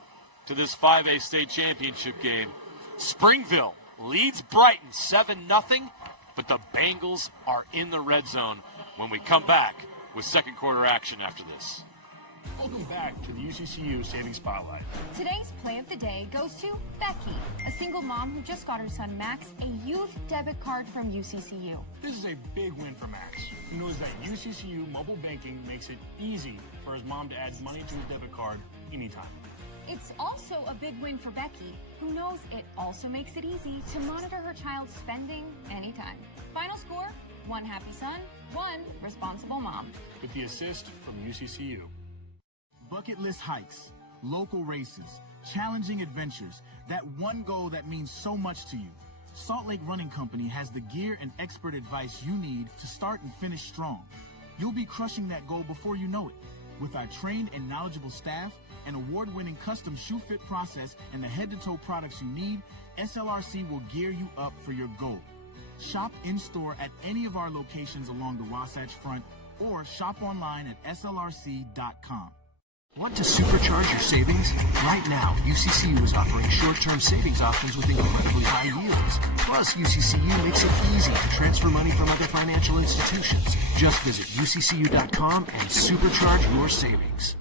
to this 5A state championship game. Springville leads Brighton 7-0, but the Bengals are in the red zone when we come back with second quarter action after this. Welcome back to the UCCU Savings Spotlight. Today's play of the day goes to Becky, a single mom who just got her son Max a youth debit card from UCCU. This is a big win for Max. He knows that UCCU mobile banking makes it easy for his mom to add money to his debit card anytime. It's also a big win for Becky, who knows it also makes it easy to monitor her child's spending anytime. Final score, 1 happy son, 1 responsible mom. With the assist from UCCU. Bucket list hikes, local races, challenging adventures, that one goal that means so much to you. Salt Lake Running Company has the gear and expert advice you need to start and finish strong. You'll be crushing that goal before you know it. With our trained and knowledgeable staff, an award-winning custom shoe fit process, and the head-to-toe products you need, SLRC will gear you up for your goal. Shop in-store at any of our locations along the Wasatch Front or shop online at slrc.com. Want to supercharge your savings? Right now, UCCU is offering short-term savings options with incredibly high yields. Plus, UCCU makes it easy to transfer money from other financial institutions. Just visit uccu.com and supercharge your savings.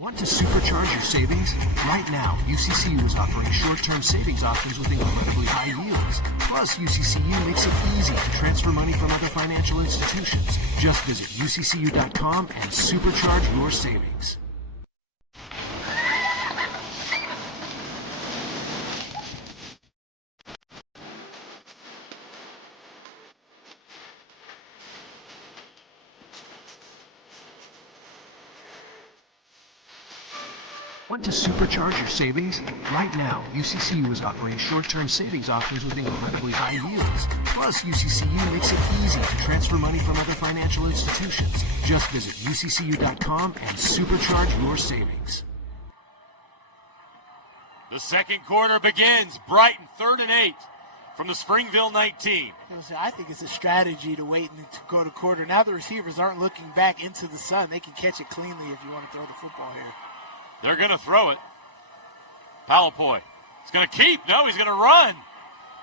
Want to supercharge your savings? Right now, UCCU is offering short-term savings options with incredibly high yields. Plus, UCCU makes it easy to transfer money from other financial institutions. Just visit uccu.com and supercharge your savings. Want to supercharge your savings? Right now, UCCU is offering short-term savings options with incredibly high yields. Plus, UCCU makes it easy to transfer money from other financial institutions. Just visit uccu.com and supercharge your savings. The second quarter begins. Brighton 3rd and 8 from the Springville 19. I think it's a strategy to wait and to go to quarter. Now the receivers aren't looking back into the sun. They can catch it cleanly if you want to throw the football here. They're going to throw it. Palapoy. He's going to keep. No, he's going to run.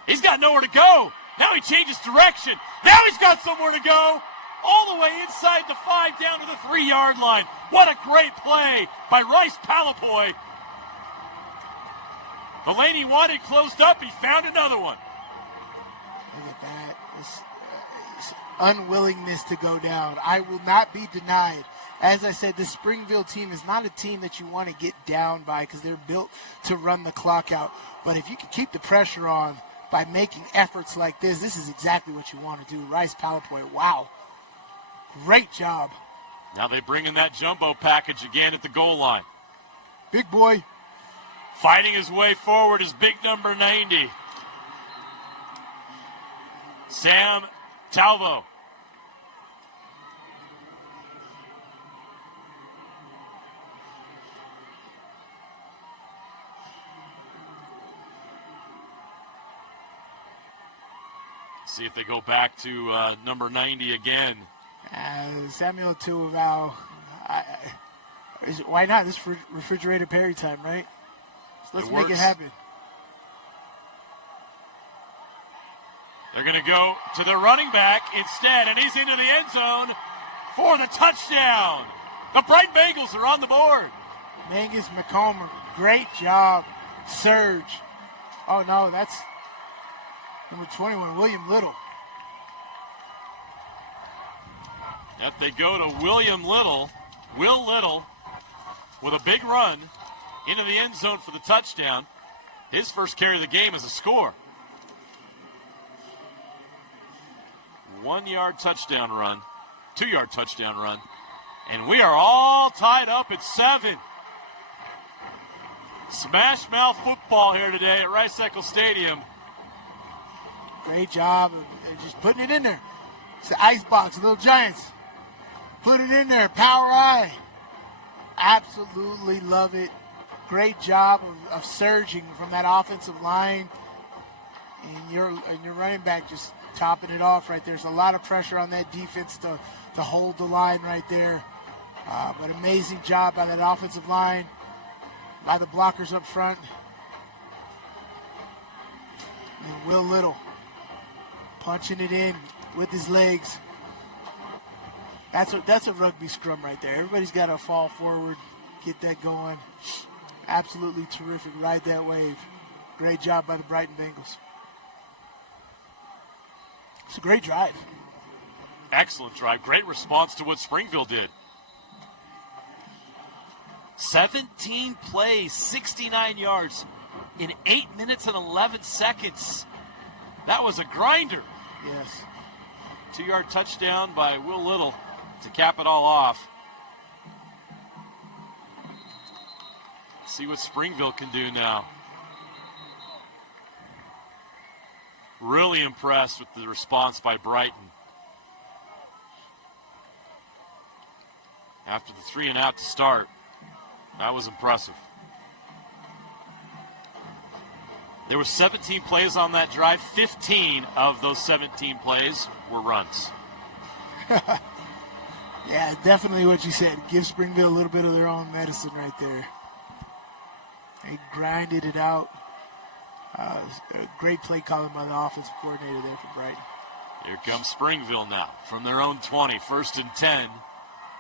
He's got nowhere to go. Now he changes direction. Now he's got somewhere to go. All the way inside the 5 down to the 3-yard line. What a great play by Rice Palapoy. The lane he wanted closed up. He found another one. Look at that. This unwillingness to go down. I will not be denied. As I said, the Springville team is not a team that you want to get down by because they're built to run the clock out. But if you can keep the pressure on by making efforts like this is exactly what you want to do. Rice Palapoy, wow. Great job. Now they bring in that jumbo package again at the goal line. Big boy. Fighting his way forward is big number 90. Sam Talvo. See if they go back to number 90 again. Samuel Tuavau. Why not? This is refrigerated Perry time, right? So let's make it happen. They're going to go to the running back instead, and he's into the end zone for the touchdown. The Brighton Bengals are on the board. Mangus McComber, great job. Surge. Oh, no, that's number 21, William Little. Yep, they go to William Little. Will Little with a big run into the end zone for the touchdown. His first carry of the game is a score. 1-yard touchdown run, 2-yard touchdown run, and we are all tied up at 7. Smash mouth football here today at Rice-Eccles Stadium. Great job of just putting it in there. It's the ice box, Little Giants. Put it in there, power eye. Absolutely love it. Great job of surging from that offensive line. And your running back just topping it off right there. There's a lot of pressure on that defense to hold the line right there. But amazing job by that offensive line, by the blockers up front. And Will Little punching it in with his legs. That's a rugby scrum right there. Everybody's got to fall forward, get that going. Absolutely terrific. Ride that wave. Great job by the Brighton Bengals. It's a great drive. Excellent drive. Great response to what Springville did. 17 plays, 69 yards in 8 minutes and 11 seconds. That was a grinder. Yes. 2-yard touchdown by Will Little to cap it all off. See what Springville can do now. Really impressed with the response by Brighton. After the 3 and out to start, that was impressive. There were 17 plays on that drive. 15 of those 17 plays were runs. Yeah, definitely what you said. Give Springville a little bit of their own medicine right there. They grinded it out. A great play calling by the offensive coordinator there for Brighton. Here comes Springville now from their own 20. 1st and 10.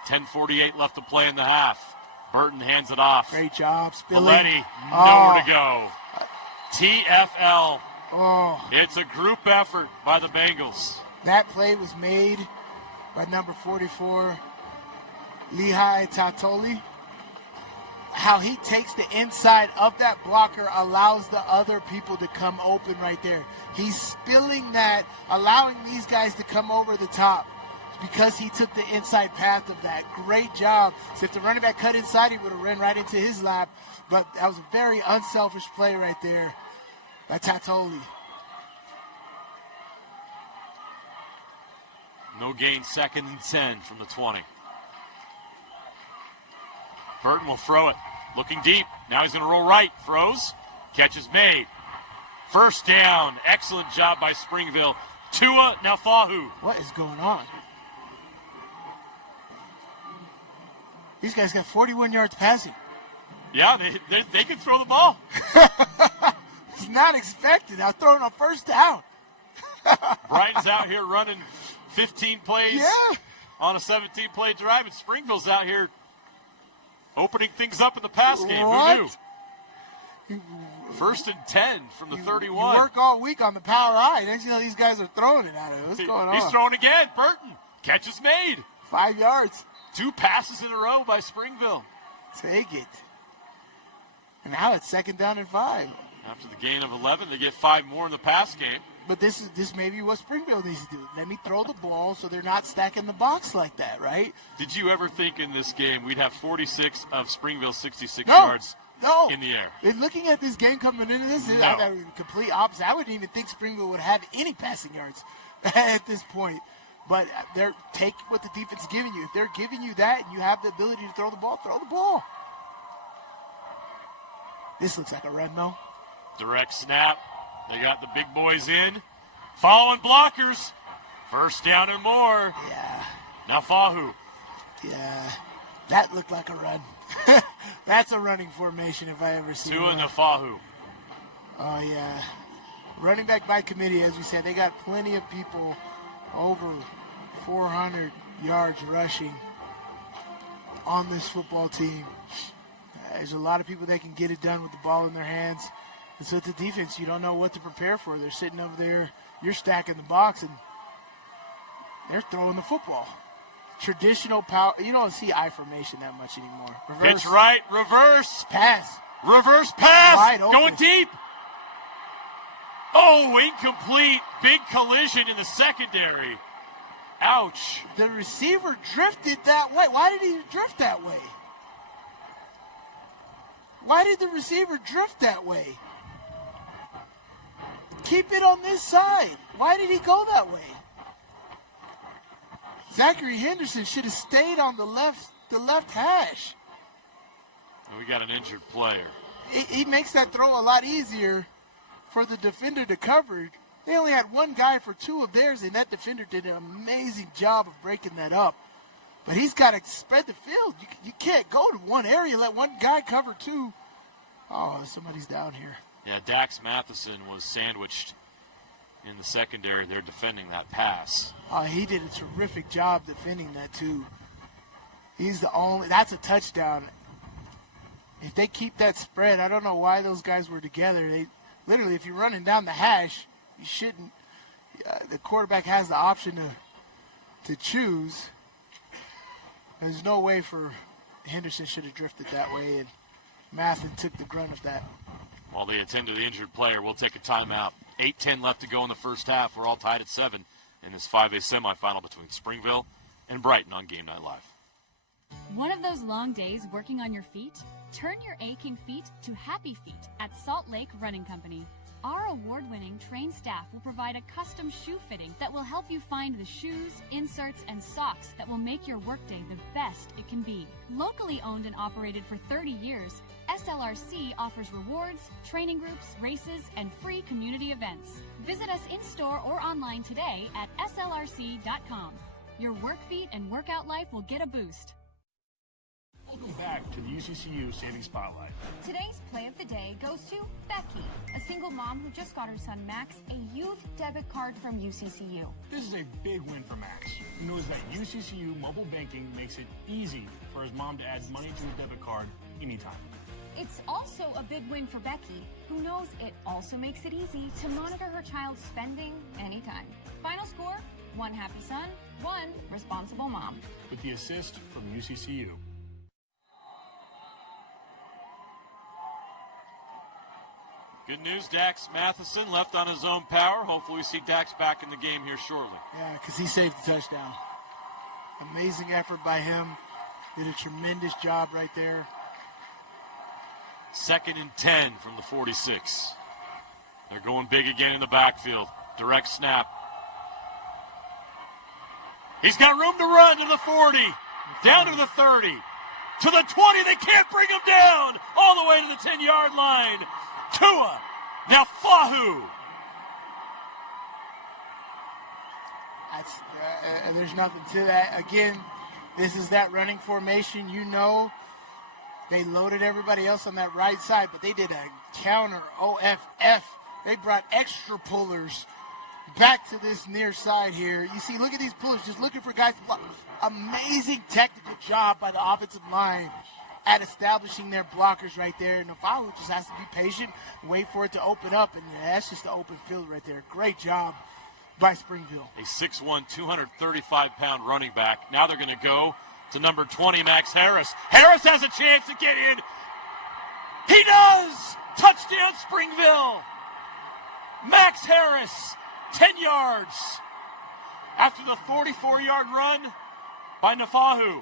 10:48 left to play in the half. Burton hands it off. Great job, Spilling. Valleti, nowhere to go. TFL. Oh. It's a group effort by the Bengals. That play was made by number 44, Lii Valleti. How he takes the inside of that blocker allows the other people to come open right there. He's spilling that, allowing these guys to come over the top because he took the inside path of that. Great job. So if the running back cut inside, he would have run right into his lap. But that was a very unselfish play right there by Valleti. No gain, 2nd and 10 from the 20. Burton will throw it. Looking deep. Now he's going to roll right. Throws. Catch is made. First down. Excellent job by Springville. Tua Nofahu. What is going on? These guys got 41 yards passing. Yeah, they can throw the ball. It's not expected. Now throwing on first down. Brighton's out here running 15 plays on a 17-play drive, and Springville's out here opening things up in the pass game. What? Who knew? 1st and 10 from the 31. You work all week on the power eye. Next you know, these guys are throwing it at it. What's going on? He's throwing again. Burton. Catch is made. 5 yards. 2 passes in a row by Springville. Take it. And now it's 2nd down and 5. After the gain of 11, they get 5 more in the pass game. But this may be what Springville needs to do. Let me throw the ball so they're not stacking the box like that, right? Did you ever think in this game we'd have 46 of Springville's 66 yards in the air? And looking at this game coming into this, I thought it was the complete opposite. I wouldn't even think Springville would have any passing yards at this point. But take what the defense is giving you. If they're giving you that and you have the ability to throw the ball, throw the ball. This looks like a run, though. Direct snap. They got the big boys in. Following blockers. First down and more. Yeah. Nofahu. Yeah. That looked like a run. That's a running formation if I ever see Tua one. Nofahu. Oh, yeah. Running back by committee, as we said. They got plenty of people over 400 yards rushing on this football team. There's a lot of people that can get it done with the ball in their hands. And so it's a defense, you don't know what to prepare for. They're sitting over there, you're stacking the box, and they're throwing the football. Traditional power, you don't see I formation that much anymore. Reverse. Pitch right, reverse. Pass. Reverse pass. Wide open. Going deep. Oh, incomplete. Big collision in the secondary. Ouch. The receiver drifted that way. Why did he drift that way? Why did the receiver drift that way? Keep it on this side. Why did he go that way? Zachary Henderson should have stayed on the left hash. We got an injured player. He makes that throw a lot easier for the defender to cover. They only had one guy for 2 of theirs, and that defender did an amazing job of breaking that up. But he's got to spread the field. You can't go to one area, let one guy cover 2. Oh, somebody's down here. Yeah, Dax Matheson was sandwiched in the secondary. They're defending that pass. He did a terrific job defending that, too. He's the only – that's a touchdown. If they keep that spread, I don't know why those guys were together. They literally, if you're running down the hash, you shouldn't the quarterback has the option to choose. There's no way for Henderson should have drifted that way, and Matheson took the grunt of that. While they attend to the injured player, we'll take a timeout. 8:10 left to go in the first half. We're all tied at 7 in this 5A semifinal between Springville and Brighton on Game Night Live. One of those long days working on your feet? Turn your aching feet to happy feet at Salt Lake Running Company. Our award-winning trained staff will provide a custom shoe fitting that will help you find the shoes, inserts, and socks that will make your workday the best it can be. Locally owned and operated for 30 years, SLRC offers rewards, training groups, races, and free community events. Visit us in-store or online today at slrc.com. Your work feet and workout life will get a boost. Welcome back back to the UCCU Savings Spotlight. Today's play of the day goes to Becky, a single mom who just got her son Max a youth debit card from UCCU. This is a big win for Max, who knows that UCCU mobile banking makes it easy for his mom to add money to his debit card anytime. It's also a big win for Becky, who knows it also makes it easy to monitor her child's spending anytime. Final score, 1 happy son, 1 responsible mom. With the assist from UCCU. Good news, Dax Matheson left on his own power. Hopefully we see Dax back in the game here shortly. Yeah, because he saved the touchdown. Amazing effort by him. Did a tremendous job right there. 2nd and 10 from the 46. They're going big again in the backfield. Direct snap. He's got room to run to the 40, down to the 30, to the 20. They can't bring him down. All the way to the 10-yard line. Tua Nofahu. There's nothing to that. Again, this is that running formation. You know, they loaded everybody else on that right side, but they did a counter OFF. They brought extra pullers back to this near side here. You see, look at these pullers just looking for guys to block. Amazing technical job by the offensive line at establishing their blockers right there. Nofahu just has to be patient, wait for it to open up, and that's just the open field right there. Great job by Springville. A 6'1", 235-pound running back. Now they're going to go to number 20, Max Harris. Harris has a chance to get in. He does! Touchdown, Springville! Max Harris, 10 yards. After the 44-yard run by Nofahu.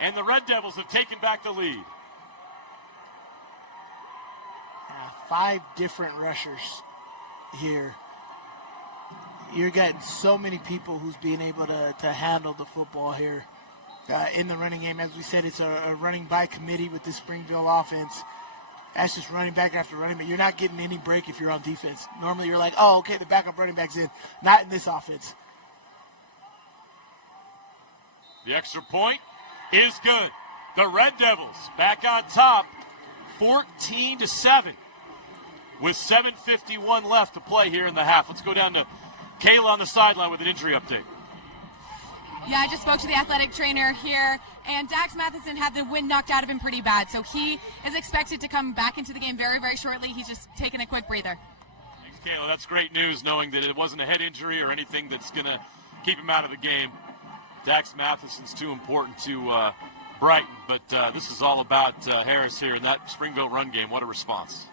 And the Red Devils have taken back the lead. 5 different rushers here. You're getting so many people who's being able to handle the football here in the running game. As we said, it's a running by committee with the Springville offense. That's just running back after running back. You're not getting any break if you're on defense. Normally you're like, oh, okay, the backup running back's in. Not in this offense. The extra point is good. The Red Devils back on top, 14-7, with 7:51 left to play here in the half. Let's go down to Kayla on the sideline with an injury update. Yeah, I just spoke to the athletic trainer here, and Dax Matheson had the wind knocked out of him pretty bad, so he is expected to come back into the game very, very shortly. He's just taking a quick breather. Thanks, Kayla. That's great news, knowing that it wasn't a head injury or anything that's going to keep him out of the game. Dax Matheson's too important to Brighton, but this is all about Harris here in that Springville run game. What a response.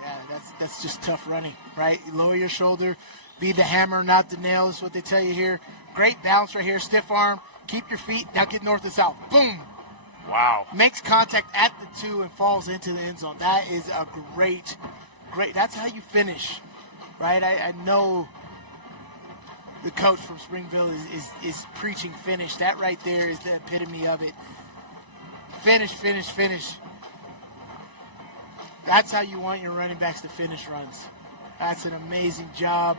Yeah, that's just tough running, right? You lower your shoulder, be the hammer, not the nail, is what they tell you here. Great balance right here, stiff arm, keep your feet, now get north and south. Boom! Wow. Makes contact at the 2 and falls into the end zone. That is a great, that's how you finish, right? I know the coach from Springville is preaching finish. That right there is the epitome of it. Finish, finish, finish. That's how you want your running backs to finish runs. That's an amazing job.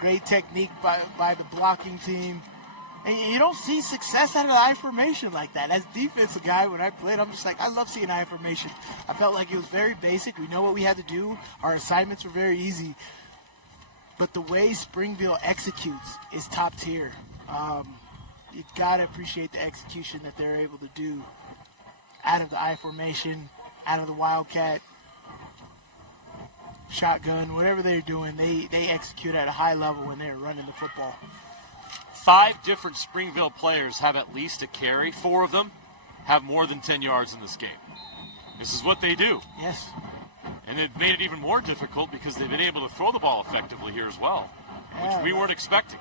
Great technique by the blocking team. And you don't see success out of the I formation like that. As a defensive guy, when I played, I'm just like, I love seeing I formation. I felt like it was very basic. We know what we had to do. Our assignments were very easy. But the way Springville executes is top tier. You've got to appreciate the execution that they're able to do out of the I formation, out of the Wildcat, shotgun, whatever they're doing, they execute at a high level when they're running the football. 5 different Springville players have at least a carry. 4 of them have more than 10 yards in this game. This is what they do. Yes. And they've made it even more difficult because they've been able to throw the ball effectively here as well, which we weren't expecting.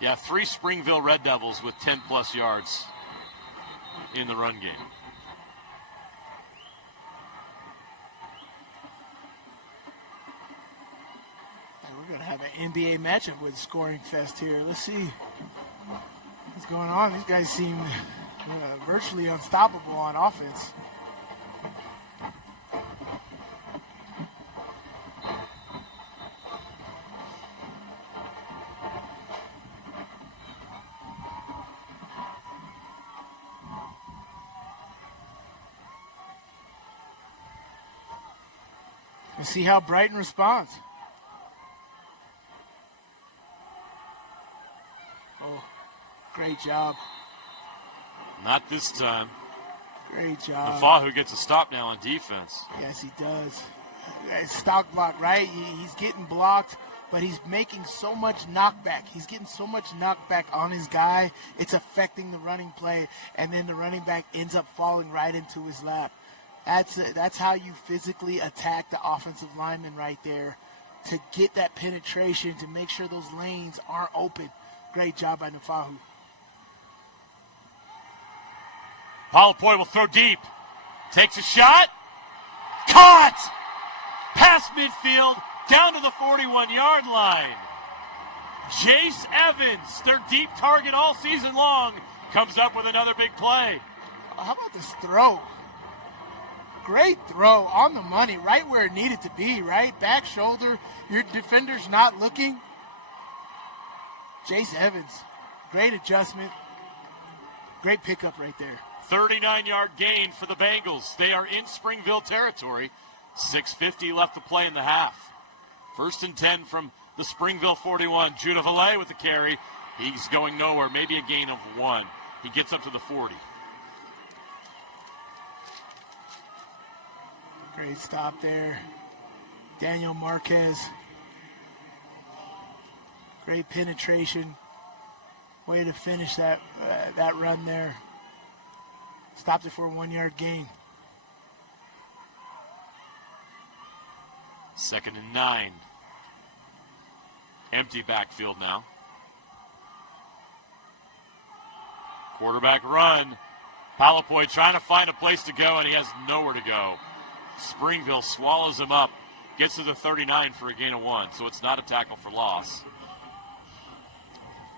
Yeah, 3 Springville Red Devils with 10-plus yards in the run game. We're going to have an NBA matchup with Scoring Fest here. Let's see what's going on. These guys seem virtually unstoppable on offense. We'll see how Brighton responds. Oh, great job. Not this time. Great job. Nofahu gets a stop now on defense. Yes, he does. Stock block, right? He's getting blocked, but he's making so much knockback. He's getting so much knockback on his guy. It's affecting the running play, and then the running back ends up falling right into his lap. That's how you physically attack the offensive lineman right there, to get that penetration, to make sure those lanes aren't open. Great job by Nofahu. Palapoi will throw deep. Takes a shot. Caught! Past midfield, down to the 41-yard line. Jace Evans, their deep target all season long, comes up with another big play. How about this throw? Great throw on the money, right where it needed to be, right? Back shoulder, your defender's not looking. Jace Evans, great adjustment. Great pickup right there. 39-yard gain for the Bengals. They are in Springville territory. 6:50 left to play in the half. 1st and 10 from the Springville 41. Tua Nofahu with the carry. He's going nowhere, maybe a gain of 1. He gets up to the 40. Great stop there. Daniel Marquez. Great penetration. Way to finish that run there. Stopped it for a 1-yard gain. 2nd and 9. Empty backfield now. Quarterback run. Palapoi trying to find a place to go, and he has nowhere to go. Springville swallows him up. Gets to the 39 for a gain of 1, so it's not a tackle for loss.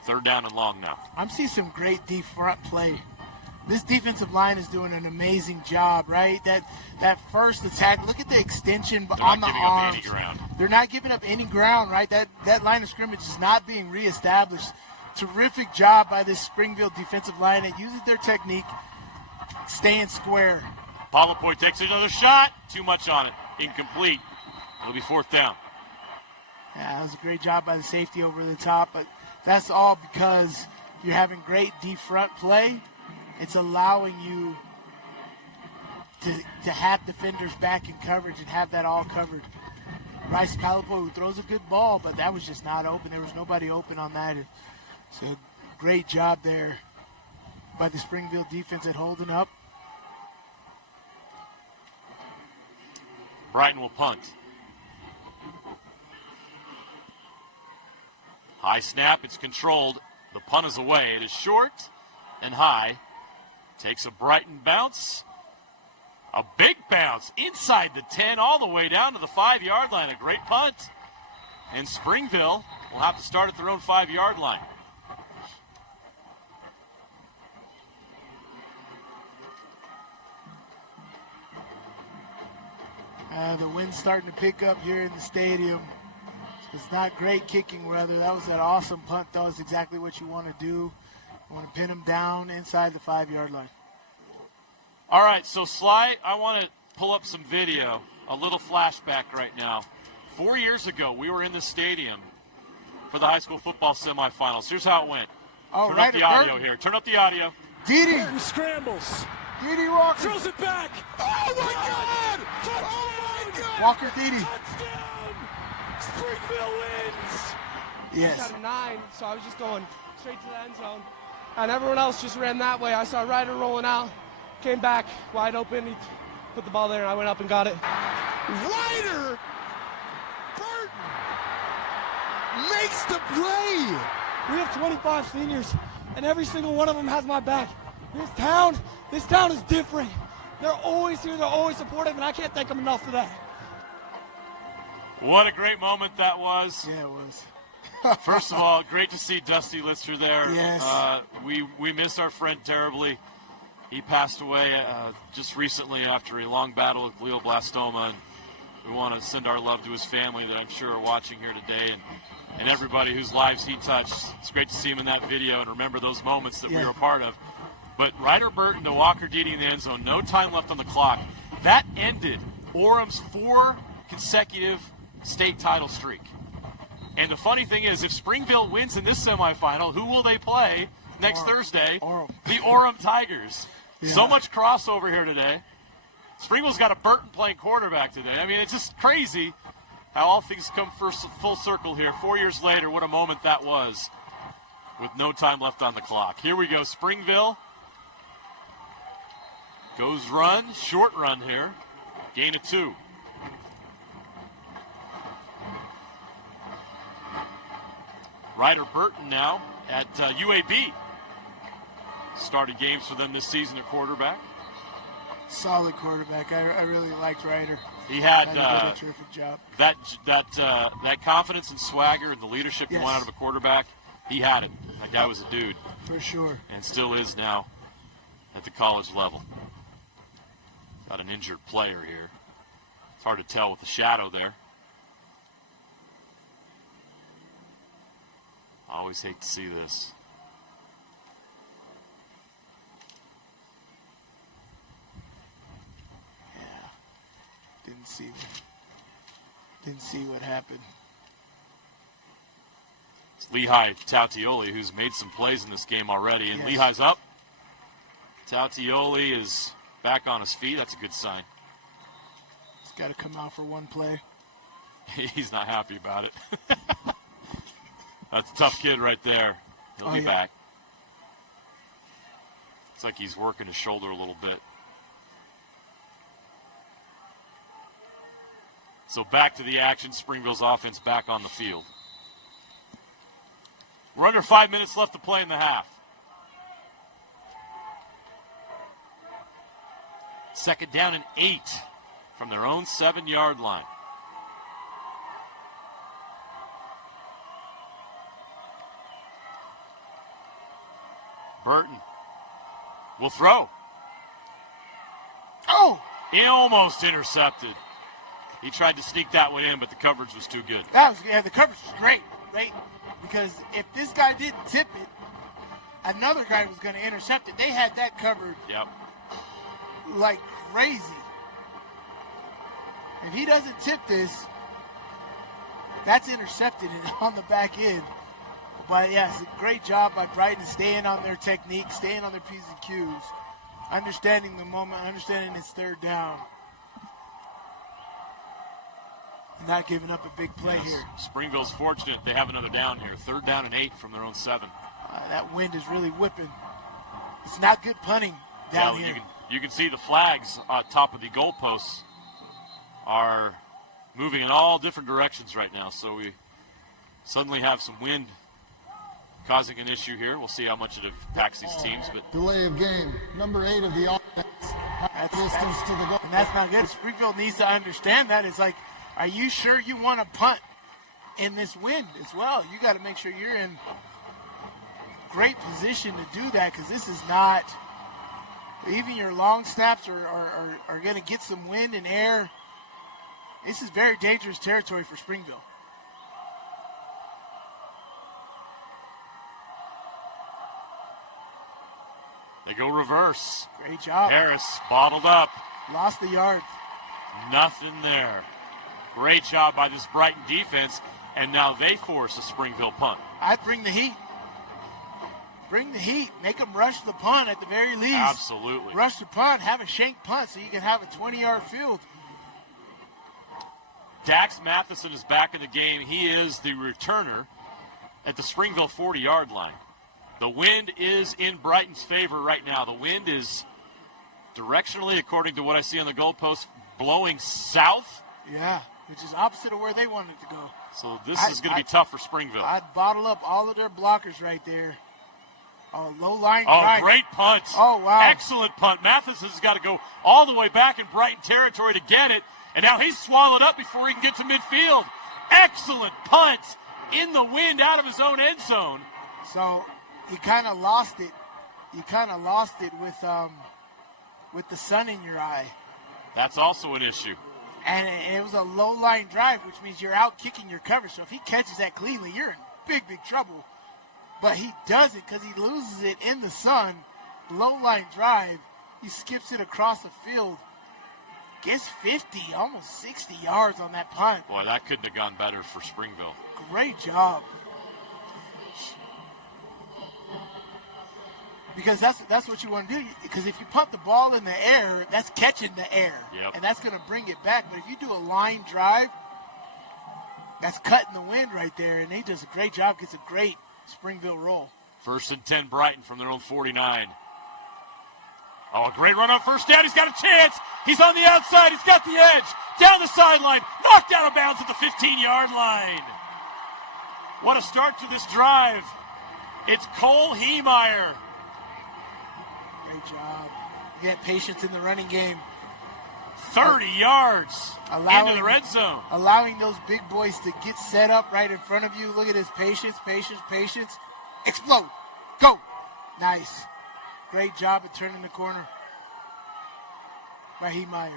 3rd down and long now. I'm seeing some great deep front play. This defensive line is doing an amazing job, right? That first attack, look at the extension on the arms. They're not giving up any ground, right? That line of scrimmage is not being reestablished. Terrific job by this Springville defensive line that uses their technique, staying square. Palapoi takes another shot. Too much on it. Incomplete. It'll be 4th down. Yeah, that was a great job by the safety over the top, but that's all because you're having great deep front play. It's allowing you to have defenders back in coverage and have that all covered. Rice-Eccles who throws a good ball, but that was just not open. There was nobody open on that. So great job there by the Springville defense at holding up. Brighton will punt. High snap, it's controlled. The punt is away. It is short and high. Takes a Brighton bounce. A big bounce inside the 10 all the way down to the 5-yard line. A great punt. And Springville will have to start at their own 5-yard line. The wind's starting to pick up here in the stadium. It's not great kicking weather. That was that awesome punt. That was exactly what you want to do. You want to pin them down inside the 5-yard line. All right, so Sly, I want to pull up some video, a little flashback right now. 4 years ago, we were in the stadium for the high school football semifinals. Here's how it went. Oh, Turn up the audio here. Turn up the audio. Didi scrambles. Didi Walker throws it back. Oh my God! Oh my God! Walker Didi. Touchdown! Springville wins. Yes. I was at a 9, so I was just going straight to the end zone, and everyone else just ran that way. I saw Ryder rolling out, came back wide open. He put the ball there, and I went up and got it. Ryder Burton makes the play. We have 25 seniors, and every single one of them has my back. This town is different. They're always here. They're always supportive, and I can't thank them enough for that. What a great moment that was. Yeah, it was. First of all, great to see Dusty Lister there. Yes. We miss our friend terribly. He passed away just recently after a long battle with glioblastoma, and we want to send our love to his family that I'm sure are watching here today, and everybody whose lives he touched. It's great to see him in that video and remember those moments that we were a part of. But Ryder Burton to Walker Didi in the end zone, no time left on the clock. That ended Orem's 4 consecutive state title streak. And the funny thing is, if Springville wins in this semifinal, who will they play next Thursday? The Orem Tigers. Yeah. So much crossover here today. Springville's got a Burton playing quarterback today. I mean, it's just crazy how all things come full circle here. 4 years later, what a moment that was with no time left on the clock. Here we go. Springville goes run, short run here. Gain of 2. Ryder Burton now at UAB. Started games for them this season at quarterback. Solid quarterback. I really liked Ryder. He had a terrific job. That confidence and swagger and the leadership you want out of a quarterback, he had it. That guy was a dude. For sure. And still is now at the college level. Got an injured player here. It's hard to tell with the shadow there. I always hate to see this. Yeah. Didn't see what happened. It's Lehigh Tautioli, who's made some plays in this game already. And Lehigh's up. Tautioli is back on his feet. That's a good sign. He's got to come out for one play. He's not happy about it. That's a tough kid right there. He'll be back. It's like he's working his shoulder a little bit. So back to the action. Springville's offense back on the field. We're under 5 minutes left to play in the half. Second down and 8 from their own 7-yard line. Burton will throw. Oh! He almost intercepted. He tried to sneak that one in, but the coverage was too good. The coverage was great, right? Because if this guy didn't tip it, another guy was going to intercept it. They had that covered like crazy. If he doesn't tip this, that's intercepted and on the back end. But, yeah, it's a great job by Brighton staying on their technique, staying on their P's and Q's, understanding the moment, understanding it's third down. Not giving up a big play here. Springville's fortunate they have another down here. Third down and 8 from their own 7. That wind is really whipping. It's not good punting down here. You can see the flags on top of the goalposts are moving in all different directions right now. So we suddenly have some wind causing an issue here. We'll see how much it impacts these teams. But delay of game. Number 8 of the offense. Distance to the goal. And that's not good. Springfield needs to understand that. It's like, are you sure you want to punt in this wind as well? You got to make sure you're in great position to do that, because this is not, even your long snaps are going to get some wind and air. This is very dangerous territory for Springville. They go reverse. Great job. Harris bottled up. Lost the yards. Nothing there. Great job by this Brighton defense, and now they force a Springville punt. I'd bring the heat. Bring the heat. Make them rush the punt at the very least. Absolutely. Rush the punt. Have a shank punt so you can have a 20-yard field. Dax Matheson is back in the game. He is the returner at the Springville 40-yard line. The wind is in Brighton's favor right now. The wind is directionally, according to what I see on the goalpost, blowing south. Yeah, which is opposite of where they wanted to go. So this is going to be tough for Springville. I'd bottle up all of their blockers right there. Oh, low line Oh, drive. great punt. Oh, wow. Excellent punt. Matheson's got to go all the way back in Brighton territory to get it. And now he's swallowed up before he can get to midfield. Excellent punt in the wind out of his own end zone. So you kind of lost it. You kind of lost it with the sun in your eye. That's also an issue. And it was a low-line drive, which means you're out kicking your cover. So if he catches that cleanly, you're in big, big trouble. But he does it because he loses it in the sun. Low-line drive. He skips it across the field. gets 50, almost 60 yards on that punt. Boy, that couldn't have gone better for Springville. Great job. Because that's what you want to do. Because if you punt the ball in the air, that's catching the air. Yep. And that's going to bring it back. But if you do a line drive, that's cutting the wind right there. And they does a great job. Gets a great Springville roll. 1st and 10, Brighton from their own 49. Oh, a great run on first down. He's got a chance. He's on the outside. He's got the edge. Down the sideline. Knocked out of bounds at the 15-yard line. What a start to this drive. It's Cole Heemeyer. Great job. You get patience in the running game. 30 yards into the red zone. Allowing those big boys to get set up right in front of you. Look at his patience. Explode. Go. Nice. Great job at turning the corner by Heemeyer.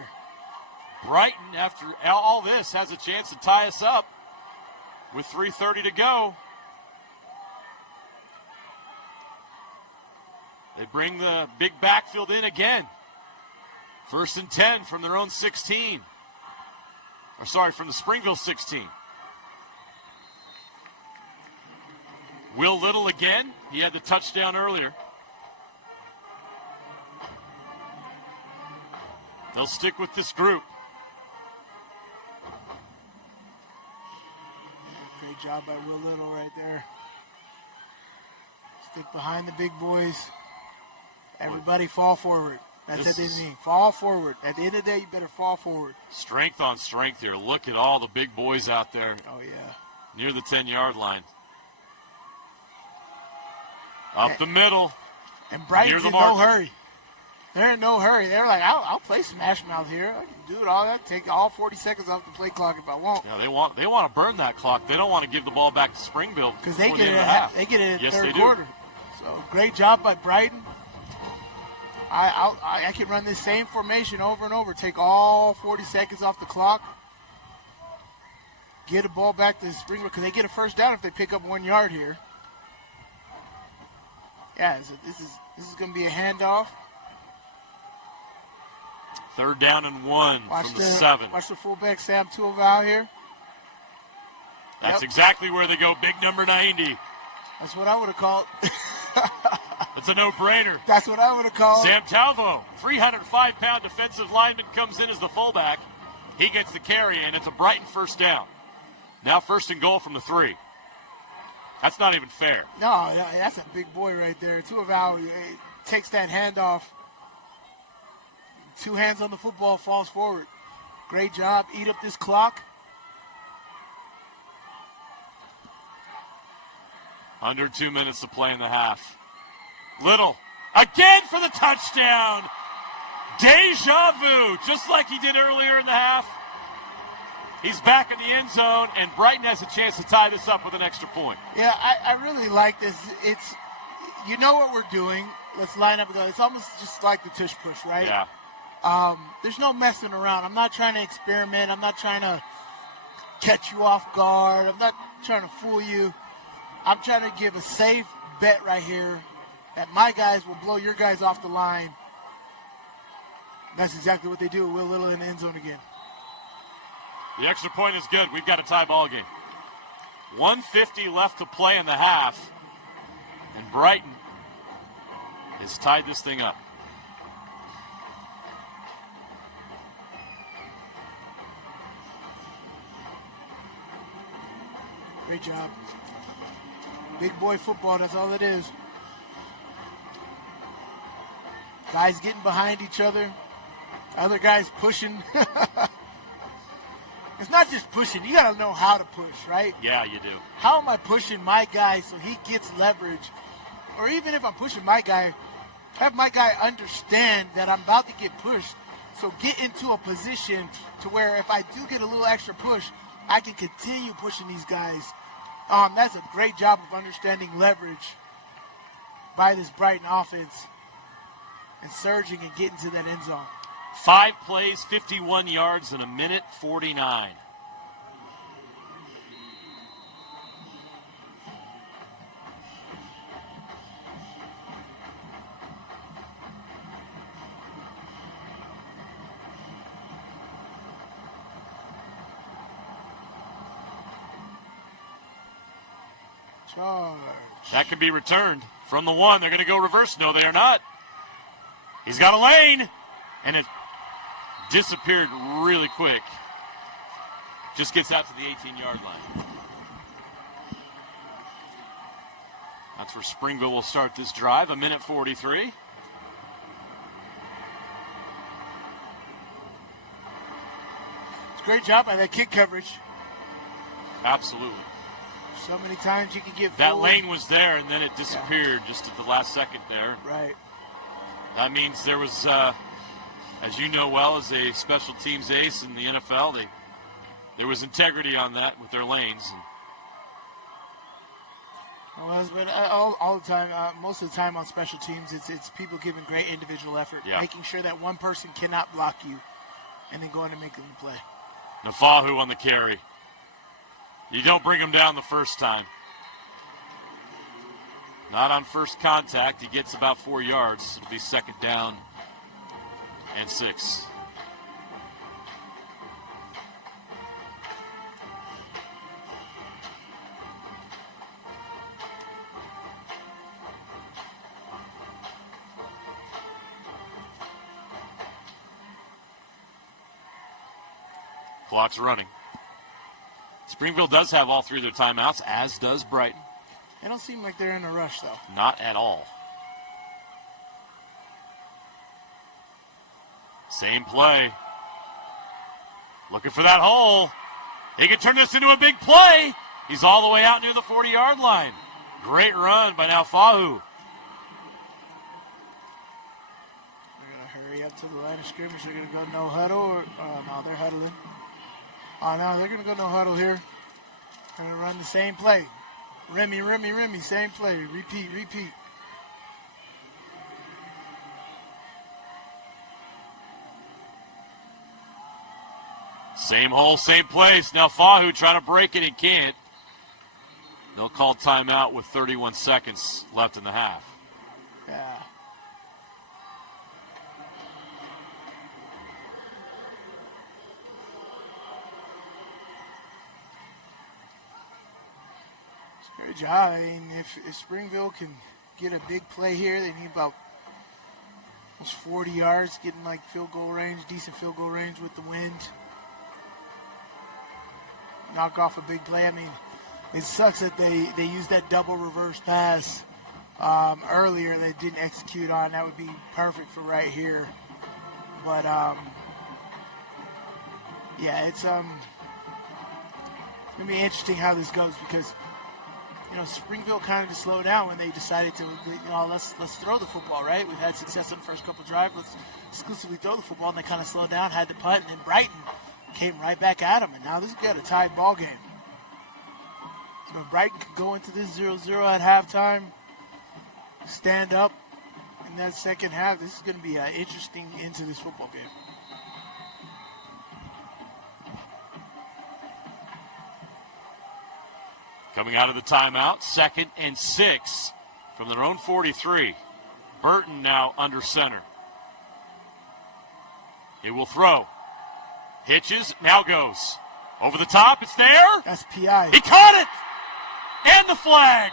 Brighton, after all this, has a chance to tie us up with 3:30 to go. They bring the big backfield in again. 1st and 10 from their own 16. From the Springville 16. Will Little again. He had the touchdown earlier. They'll stick with this group. Great job by Will Little right there. Stick behind the big boys. Everybody fall forward. That's what they mean. Fall forward. At the end of the day, you better fall forward. Strength on strength here. Look at all the big boys out there. Oh, yeah. Near the 10-yard line. Up the middle. And Brighton's in no hurry. They're in no hurry. They're like, I'll play Smash Mouth here. I can do it all that. Take all 40 seconds off the play clock if I want. Yeah, they want to burn that clock. They don't want to give the ball back to Springville because they get it in the third quarter. So great job by Brighton. I can run this same formation over and over. Take all 40 seconds off the clock. Get a ball back to Springville because they get a first down if they pick up 1 yard here. Yeah, so this is going to be a handoff. 3rd down and 1 from the 7. Watch the fullback Sam Tua Nofahu here. That's exactly where they go. Big number 90. That's what I would have called. It's a no-brainer. That's what I would have called. Sam Talvo, 305-pound defensive lineman, comes in as the fullback. He gets the carry, and it's a Brighton first down. Now 1st and goal from the 3. That's not even fair. No, that's a big boy right there. Tua Nofahu takes that handoff. 2 hands on the football, falls forward. Great job. Eat up this clock. Under 2 minutes to play in the half. Little, again for the touchdown. Deja vu, just like he did earlier in the half. He's back in the end zone, and Brighton has a chance to tie this up with an extra point. Yeah, I really like this. It's, you know what we're doing. Let's line up and go. It's almost just like the tush push, right? Yeah. There's no messing around. I'm not trying to experiment. I'm not trying to catch you off guard. I'm not trying to fool you. I'm trying to give a safe bet right here that my guys will blow your guys off the line. That's exactly what they do. Will Little in the end zone again. The extra point is good. We've got a tie ball game. 1:50 left to play in the half. And Brighton has tied this thing up. Great job. Big boy football, that's all it is. Guys getting behind each other. Other guys pushing. It's not just pushing. You got to know how to push, right? Yeah, you do. How am I pushing my guy so he gets leverage? Or even if I'm pushing my guy, have my guy understand that I'm about to get pushed. So get into a position to where if I do get a little extra push, I can continue pushing these guys. That's a great job of understanding leverage by this Brighton offense and surging and getting to that end zone. 5 plays, 51 yards in a minute 49. Charge. That can be returned from the 1. They're going to go reverse. No, they are not. He's got a lane, and it disappeared really quick. Just gets out to the 18-yard line. That's where Springville will start this drive, 1:43. It's a great job by that kick coverage. Absolutely. So many times you can get that forward. lane was there, and then it disappeared just at the last second there. Right. That means there was, as you know well, as a special teams ace in the NFL, there was integrity on that with their lanes. But all the time, most of the time on special teams, it's people giving great individual effort, making sure that one person cannot block you, and then going to make them play. Nofahu on the carry. You don't bring him down the first time. Not on first contact. He gets about 4 yards. It'll be 2nd down and 6. Clock's running. Springville does have all 3 of their timeouts, as does Brighton. They don't seem like they're in a rush, though. Not at all. Same play. Looking for that hole. He can turn this into a big play. He's all the way out near the 40-yard line. Great run by Nofahu. They're going to hurry up to the line of scrimmage. They're going to go no huddle. No, they're huddling. Oh, no, they're going to go no huddle here. They're going to run the same play. Remy, same play. Repeat. Same hole, same place. Now Fahu trying to break it and can't. They'll call timeout with 31 seconds left in the half. Yeah. Great job. I mean, if Springville can get a big play here, they need about almost 40 yards, getting like field goal range, decent field goal range with the wind. Knock off a big play. I mean, it sucks that they used that double reverse pass earlier they didn't execute on. That would be perfect for right here. But, yeah, it's going to be interesting how this goes because, you know, Springville kind of just slowed down when they decided to, you know, let's throw the football, right? We've had success on the first couple of drives. Let's exclusively throw the football, and they kind of slowed down, had to punt, and then Brighton came right back at them, and now this is got a tied ball game. So Brighton could go into this 0-0 at halftime, stand up in that second half. This is going to be interesting into this football game. Coming out of the timeout, 2nd and 6 from their own 43. Burton now under center. He will throw. Hitches, now goes. Over the top, it's there. That's PI. He caught it! And the flag.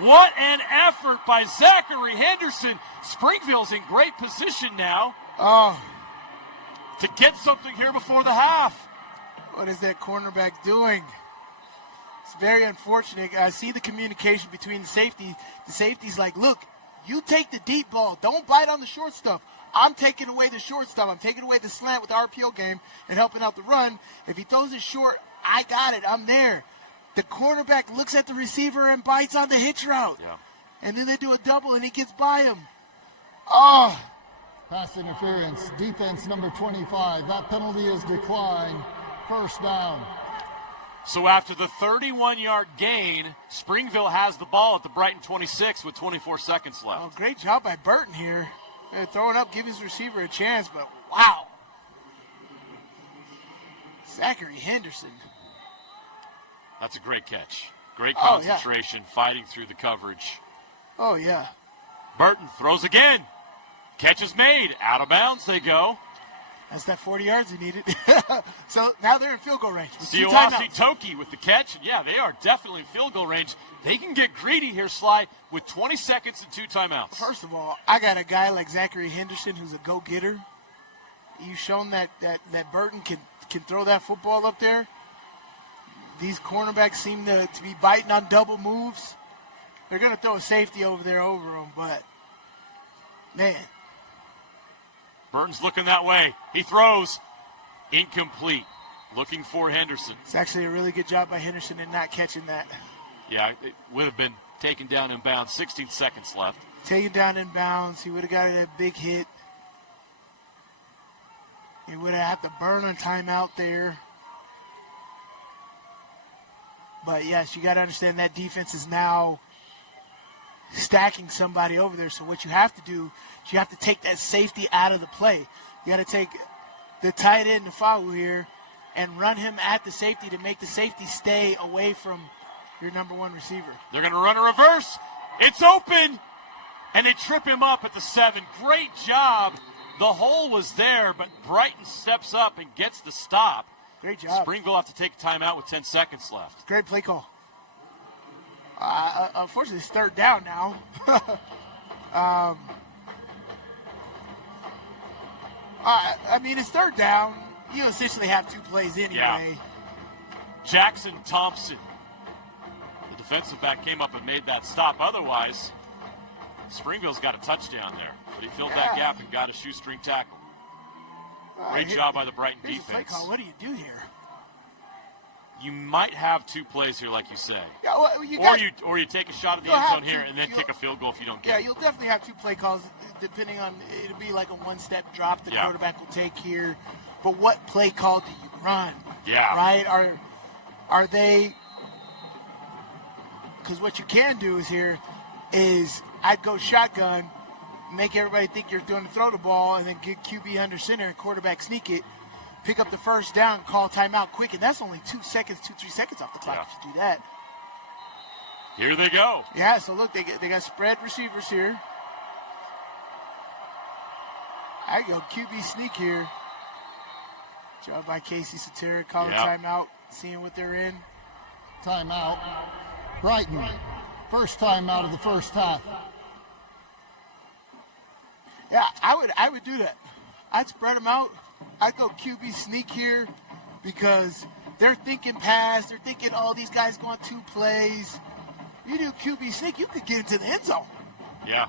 What an effort by Zachary Henderson. Springville's in great position now to get something here before the half. What is that cornerback doing? It's very unfortunate. I see the communication between the safety. The safety's like, look, you take the deep ball. Don't bite on the short stuff. I'm taking away the short stuff. I'm taking away the slant with the RPO game and helping out the run. If he throws it short, I got it. I'm there. The quarterback looks at the receiver and bites on the hitch route. Yeah. And then they do a double and he gets by him. Oh. Pass interference. Defense number 25. That penalty is declined. First down. So after the 31-yard gain, Springville has the ball at the Brighton 26 with 24 seconds left. Oh, great job by Burton here. Throwing up, give his receiver a chance, but wow. Zachary Henderson. That's a great catch. Great concentration, fighting through the coverage. Oh, yeah. Burton throws again. Catch is made. Out of bounds they go. That's that 40 yards he needed. So now they're in field goal range. Siawasi Toki with the catch. And yeah, they are definitely in field goal range. They can get greedy here, Sly, with 20 seconds and 2 timeouts. First of all, I got a guy like Zachary Henderson who's a go-getter. You've shown that Burton can throw that football up there. These cornerbacks seem to be biting on double moves. They're going to throw a safety over there over them, but, man. Burton's looking that way. He throws. Incomplete. Looking for Henderson. It's actually a really good job by Henderson in not catching that. Yeah, it would have been taken down in bounds. 16 seconds left. Taken down in bounds. He would have got a big hit. He would have had to burn a timeout there. But, yes, you got to understand that defense is now stacking somebody over there. So what you have to do is you have to take that safety out of the play. You got to take the tight end, Nofahu here, and run him at the safety to make the safety stay away from your number one receiver. They're going to run a reverse. It's open, and they trip him up at the 7. Great job. The hole was there, but Brighton steps up and gets the stop. Great job. Springville have to take a timeout with 10 seconds left. Great play call. Unfortunately, it's third down now. I mean, it's third down. You essentially have 2 plays anyway. Yeah. Jackson Thompson, the defensive back, came up and made that stop. Otherwise, Springville's got a touchdown there. But he filled that gap and got a shoestring tackle. Great job by the Brighton defense. Play call. What do you do here? You might have 2 plays here, like you say. Yeah, well, you take a shot at the end zone here and then kick a field goal if you don't get it. Yeah, you'll definitely have 2 play calls, depending on, it'll be like a one-step drop the quarterback will take here. But what play call do you run? Yeah. Right? Are they, because what you can do is I'd go shotgun, make everybody think you're going to throw the ball, and then get QB under center and quarterback sneak it, pick up the first down, call timeout quick, and that's only 3 seconds off the clock if you do that. Here they go. Yeah, so look, they got spread receivers here. I go QB sneak here. Job by Casey Satera, calling timeout, seeing what they're in. Timeout. Brighton, first timeout of the first half. Yeah, I would do that. I'd spread them out. I'd go QB sneak here because they're thinking pass. They're thinking, oh, these guys going 2 plays. You do QB sneak, you could get into the end zone. Yeah.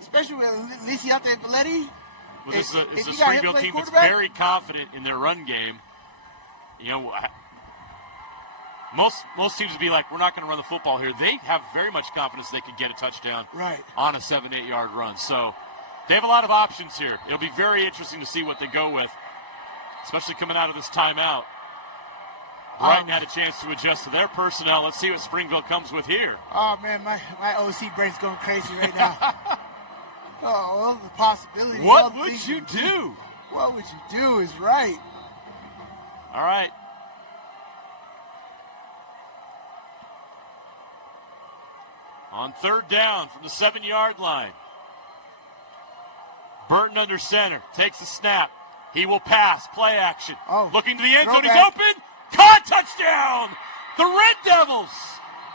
Especially with Lii Valleti. Well, this is a Springville team that's very confident in their run game. You know, most teams would be like, we're not going to run the football here. They have very much confidence they could get a touchdown on a 7-8 yard run. So they have a lot of options here. It'll be very interesting to see what they go with, especially coming out of this timeout. Brighton had a chance to adjust to their personnel. Let's see what Springville comes with here. Oh, man, my OC brain's going crazy right now. Oh, well, the possibility. What would you do? What would you do is right. All right. On third down from the 7-yard line. Burton under center. Takes the snap. He will pass. Play action. Looking to the end zone. He's open. Caught. Touchdown. The Red Devils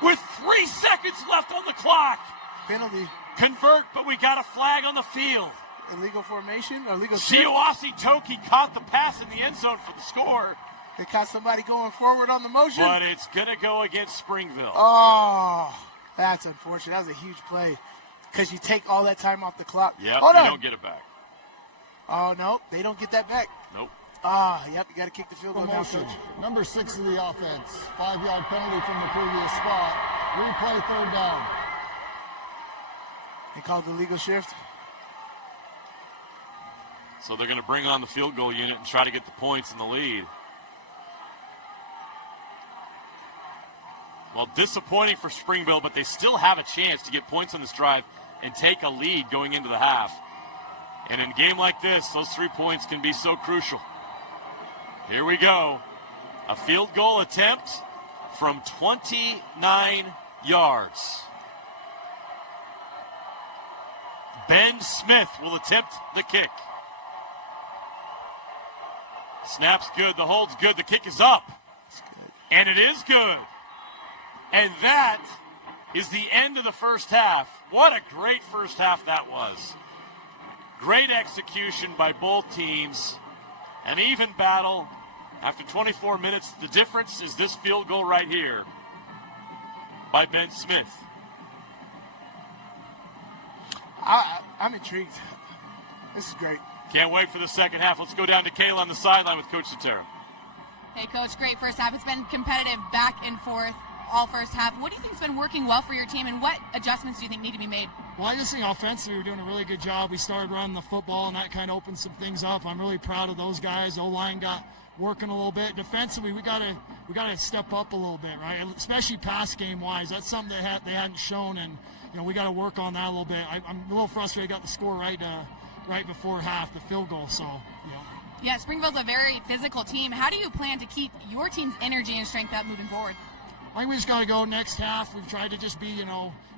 with 3 seconds left on the clock. Penalty. Convert, but we got a flag on the field. Illegal formation? Or illegal Siawasi Toki caught the pass in the end zone for the score. They caught somebody going forward on the motion. But it's going to go against Springville. Oh, that's unfortunate. That was a huge play because you take all that time off the clock. Yep, you don't get it back. Oh, no, they don't get that back. Nope. Yep, you got to kick the field goal now, Coach. Number 6 of the offense. 5-yard penalty from the previous spot. Replay third down. They called the legal shift. So they're going to bring on the field goal unit and try to get the points in the lead. Well, disappointing for Springville, but they still have a chance to get points on this drive and take a lead going into the half. And in a game like this, those 3 points can be so crucial. Here we go. A field goal attempt from 29 yards. Ben Smith will attempt the kick. Snap's good. The hold's good. The kick is up. And it is good. And that is the end of the first half. What a great first half that was. Great execution by both teams. An even battle. After 24 minutes, the difference is this field goal right here by Ben Smith. I'm intrigued. This is great. Can't wait for the second half. Let's go down to Kayla on the sideline with Coach Sotero. Hey, Coach, great first half. It's been competitive back and forth all first half. What do you think has been working well for your team, and what adjustments do you think need to be made? Well, I just think offensively we're doing a really good job. We started running the football, and that kind of opened some things up. I'm really proud of those guys. O-line got working a little bit. Defensively, we gotta step up a little bit, right? Especially pass game wise. That's something they hadn't shown, and we got to work on that a little bit. I'm a little frustrated. Got the score right before half, the field goal. So, Yeah, Springville's a very physical team. How do you plan to keep your team's energy and strength up moving forward? I think we just got to go next half. We've tried to just be,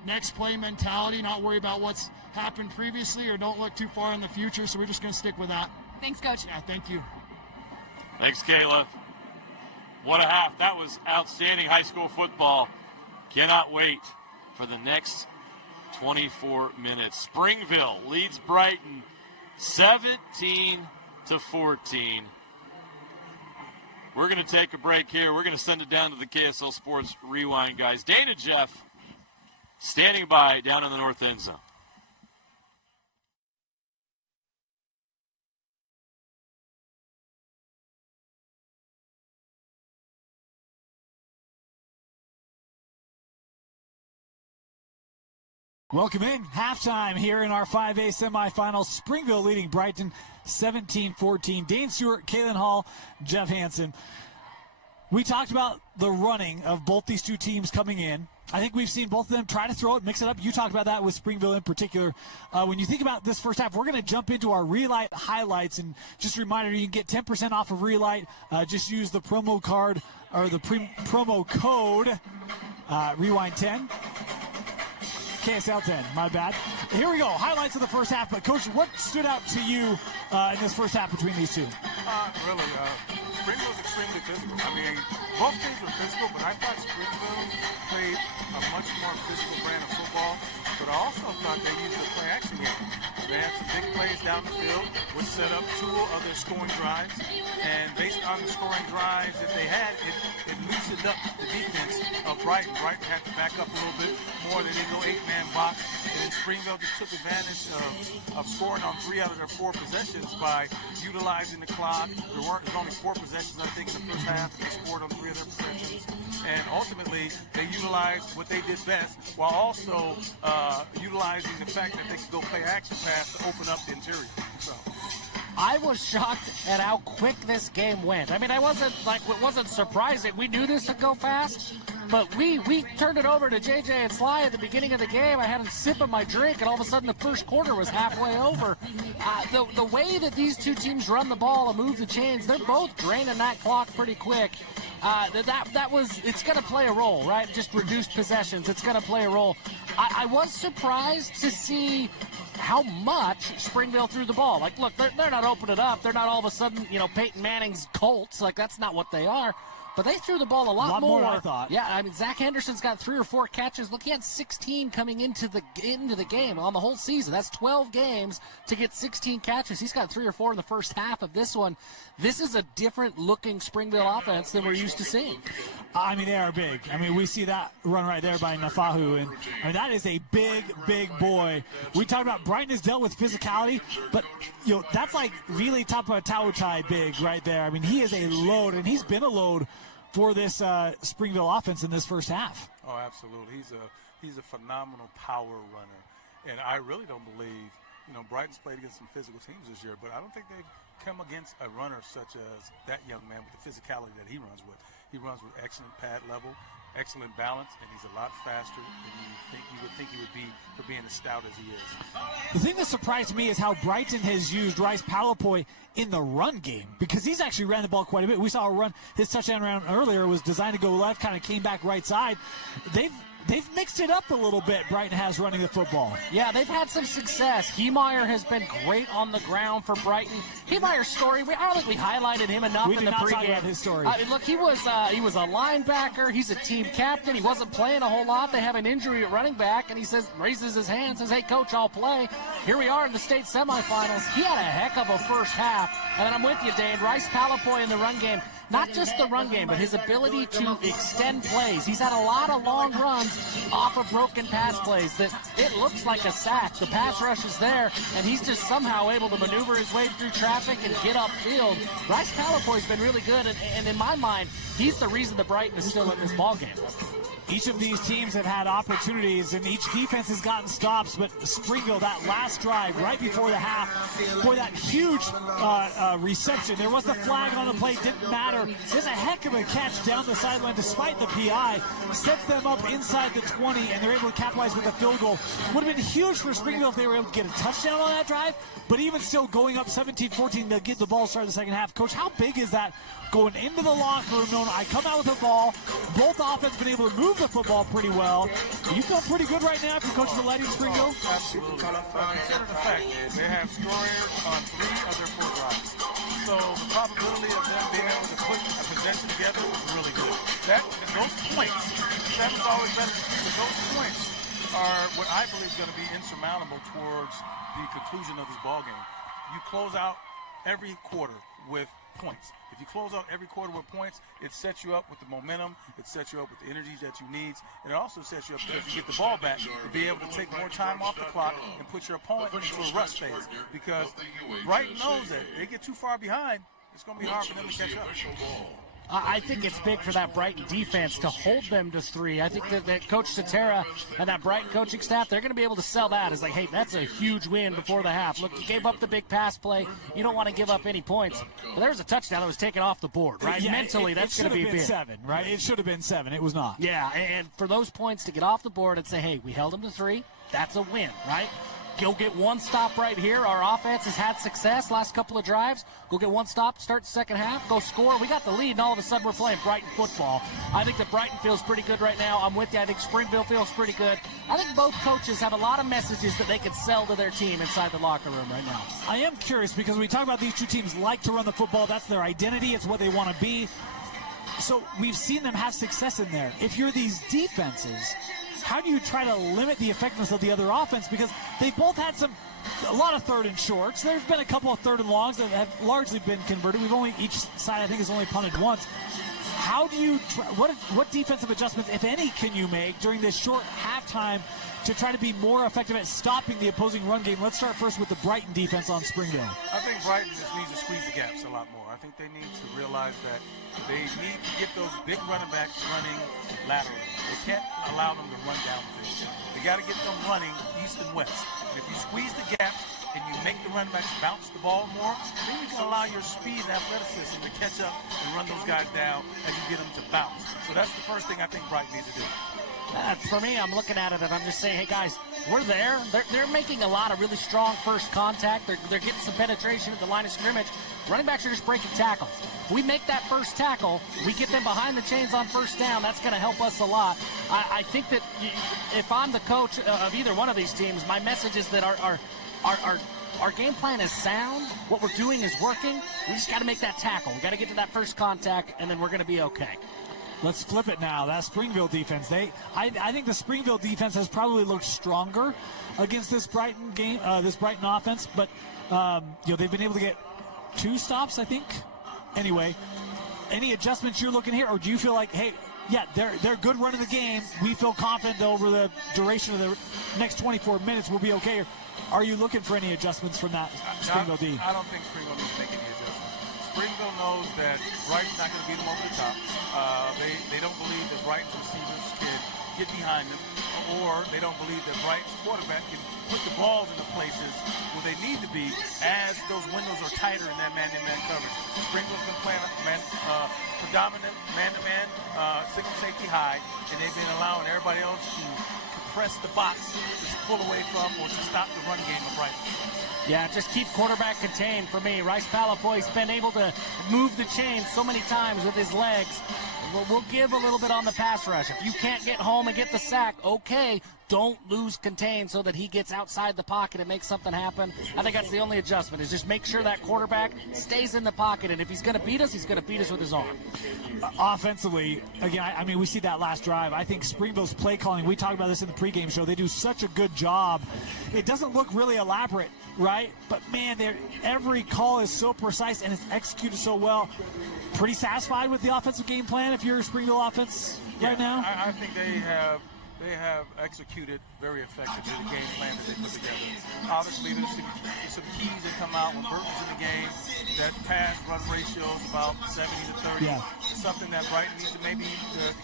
next play mentality, not worry about what's happened previously or don't look too far in the future. So we're just going to stick with that. Thanks, Coach. Yeah, thank you. Thanks, Kayla. What a half. That was outstanding high school football. Cannot wait for the next 24 minutes. Springville leads Brighton 17-14. We're going to take a break here. We're going to send it down to the KSL Sports Rewind guys. Dana Jeff standing by down in the north end zone. Welcome in. Halftime here in our 5A semifinal. Springville leading Brighton 17-14. Dane Stewart, Kalen Hall, Jeff Hansen. We talked about the running of both these two teams coming in. I think we've seen both of them try to throw it, mix it up. You talked about that with Springville in particular. When you think about this first half, we're going to jump into our Relight highlights. And just a reminder, you can get 10% off of Relight. Just use the promo card or the promo code Rewind10. KSL 10, my bad. Here we go, highlights of the first half. But, Coach, what stood out to you in this first half between these two? Springville's extremely physical. I mean, both teams were physical, but I thought Springville played a much more physical brand of football. But I also thought they used the play-action game. They had some big plays down the field, which set up two of their scoring drives. And based on the scoring drives that they had, it loosened up the defense of Brighton. Brighton had to back up a little bit more. They didn't go 8-man box. And Springville just took advantage of scoring on 3 out of their 4 possessions by utilizing the clock. There's only 4 possessions, I think, in the first half. They scored on 3 of their possessions. And ultimately, they utilized what they did best while also utilizing the fact that they could go play action pass to open up the interior. So I was shocked at how quick this game went. I mean, it wasn't surprising. We knew this would go fast, but we turned it over to JJ and Sly at the beginning of the game. I had a sip of my drink, and all of a sudden the first quarter was halfway over. The way that these two teams run the ball and move the chains, they're both draining that clock pretty quick. It's going to play a role, right? Just reduced possessions. It's going to play a role. I was surprised to see how much Springville threw the ball. Like, look, they're not opening it up. They're not all of a sudden, Peyton Manning's Colts. Like, that's not what they are. But they threw the ball a lot more. I thought. Yeah, I mean, Zach Henderson's got 3 or 4 catches. Look, he had 16 coming into the game on the whole season. That's 12 games to get 16 catches. He's got 3 or 4 in the first half of this one. This is a different-looking Springville offense than we're used to seeing. I mean, they are big. I mean, we see that run right there by Nofahu, and I mean that is a big, big boy. We talked about Brighton has dealt with physicality, but that's like Vili Tapatautai big right there. I mean, he is a load, and he's been a load for this Springville offense in this first half. Oh, absolutely. He's a phenomenal power runner, and I really don't believe Brighton's played against some physical teams this year, but I don't think they've come against a runner such as that young man with the physicality that he runs with. He runs with excellent pad level, excellent balance, and he's a lot faster than you would think he would be for being as stout as he is. The thing that surprised me is how Brighton has used Rice Palapoi in the run game, because he's actually ran the ball quite a bit. We saw a run, his touchdown run earlier was designed to go left, kind of came back right side. They've they've mixed it up a little bit, Brighton has, running the football. Yeah, they've had some success. Heemeyer has been great on the ground for Brighton. Heemeyer's story, I don't think we highlighted him enough in the pregame. We did not talk about his story. Look, he was a linebacker. He's a team captain. He wasn't playing a whole lot. They have an injury at running back, and he raises his hand, says, hey, Coach, I'll play. Here we are in the state semifinals. He had a heck of a first half. And then I'm with you, Dane. Rice-Eccles in the run game. Not just the run game, but his ability to extend plays. He's had a lot of long runs off of broken pass plays that it looks like a sack. The pass rush is there, and he's just somehow able to maneuver his way through traffic and get upfield. Rice-Eccles has been really good, and in my mind, he's the reason that Brighton is still in this ballgame. Each of these teams have had opportunities, and each defense has gotten stops, but Springville, that last drive right before the half, for that huge reception, there was a flag on the play, didn't matter. There's a heck of a catch down the sideline despite the PI, sets them up inside the 20, and they're able to capitalize with a field goal. Would have been huge for Springville if they were able to get a touchdown on that drive, but even still going up 17-14, they'll get the ball started the second half. Coach, how big is that going into the locker room, knowing I come out with the ball, both offense been able to move the football pretty well. You feel pretty good right now after Coach Valleti in Springville? Absolutely. Consider the fact they have scored on 3 of their 4 drives. So the probability of them being able to put a possession together is really good. Those points, 7's always better than 3, but those points are what I believe is going to be insurmountable towards the conclusion of this ball game. You close out every quarter with points. If you close out every quarter with points, it sets you up with the momentum, it sets you up with the energy that you need, and it also sets you up because you get the ball back to be able to take more time off the clock and put your opponent into a rust phase. Because Brighton knows that if they get too far behind, it's going to be hard for them to catch up. I think it's big for that Brighton defense to hold them to 3. I think that Coach Satera and that Brighton coaching staff, they're going to be able to sell that as like, hey, that's a huge win before the half. Look, you gave up the big pass play. You don't want to give up any points. But there's a touchdown that was taken off the board, right? Yeah, Mentally, that's going to be big. 7, right? It should have been 7. It was not. Yeah, and for those points to get off the board and say, hey, we held them to 3, that's a win, right? Go get one stop right here. Our offense has had success last couple of drives. Go get one stop, start the second half, go score. We got the lead, and all of a sudden we're playing Brighton football. I think that Brighton feels pretty good right now. I'm with you. I think Springville feels pretty good. I think both coaches have a lot of messages that they could sell to their team inside the locker room right now. I am curious because we talk about these two teams like to run the football. That's their identity. It's what they want to be. So we've seen them have success in there. If you're these defenses, how do you try to limit the effectiveness of the other offense? Because they both had a lot of 3rd and shorts. There's been a couple of 3rd and longs that have largely been converted. Each side, I think, has only punted once. How do you what defensive adjustments, if any, can you make during this short halftime to try to be more effective at stopping the opposing run game? Let's start first with the Brighton defense on Springville. I think Brighton just needs to squeeze the gaps a lot more. I think they need to realize that they need to get those big running backs running laterally. They can't allow them to run downfield. They got to get them running east and west. And if you squeeze the gaps and you make the running backs bounce the ball more, then you can allow your speed and athleticism to catch up and run those guys down as you get them to bounce. So that's the first thing I think Brighton needs to do. For me, I'm looking at it and I'm just saying, hey guys, we're there. They're making a lot of really strong first contact. They're getting some penetration at the line of scrimmage. Running backs are just breaking tackles. If we make that first tackle, we get them behind the chains on first down. That's going to help us a lot. I think that if I'm the coach of either one of these teams, my message is that our game plan is sound. What we're doing is working. We just got to make that tackle. We got to get to that first contact, and then we're going to be okay. Let's flip it now. That Springville defense. I think the Springville defense has probably looked stronger against this Brighton game, this Brighton offense. But they've been able to get 2 stops, I think. Anyway, any adjustments you're looking here, or do you feel like, hey, yeah, they're good running the game. We feel confident over the duration of the next 24 minutes we'll be okay. Or are you looking for any adjustments from that Springville D? I don't think Springville needs to make any adjustments. Springville knows that Brighton's not going to beat them over the top. They don't believe that Brighton's receivers can get behind them, or they don't believe that Brighton's quarterback can put the balls into places where they need to be as those windows are tighter in that man-to-man coverage. Springville's been playing predominant man-to-man, single safety high, and they've been allowing everybody else to press the box to pull away from or to stop the run game of Brighton. Yeah, just keep quarterback contained for me. Rice-Eccles has been able to move the chain so many times with his legs. We'll give a little bit on the pass rush. If you can't get home and get the sack, okay, don't lose contain so that he gets outside the pocket and makes something happen. I think that's the only adjustment, is just make sure that quarterback stays in the pocket. And if he's going to beat us, he's going to beat us with his arm. Offensively, again, I mean, we see that last drive. I think Springville's play calling, we talked about this in the pregame show, they do such a good job. It doesn't look really elaborate, right? But, man, every call is so precise and it's executed so well. Pretty satisfied with the offensive game plan if you're a Springville offense right now? I think they have executed very effectively the game plan that they put together. Obviously, there's some keys that come out when Burton's in the game. That pass-run ratio is about 70 to 30. Yeah. Something that Brighton needs to maybe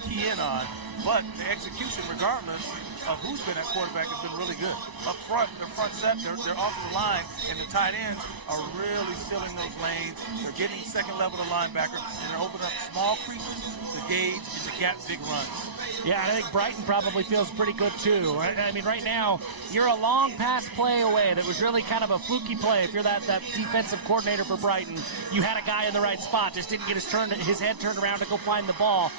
key in on. But the execution, regardless of who's been at quarterback, has been really good. Up front, their front set, their offensive line, and the tight ends are really sealing those lanes. They're getting second level of linebacker, and they're opening up small creases to gauge and to gap big runs. Yeah, I think Brighton probably feels pretty good too. I mean, right now, you're a long pass play away that was really kind of a fluky play. If you're that defensive coordinator for Brighton, you had a guy in the right spot, just didn't get his head turned around to go find the ball.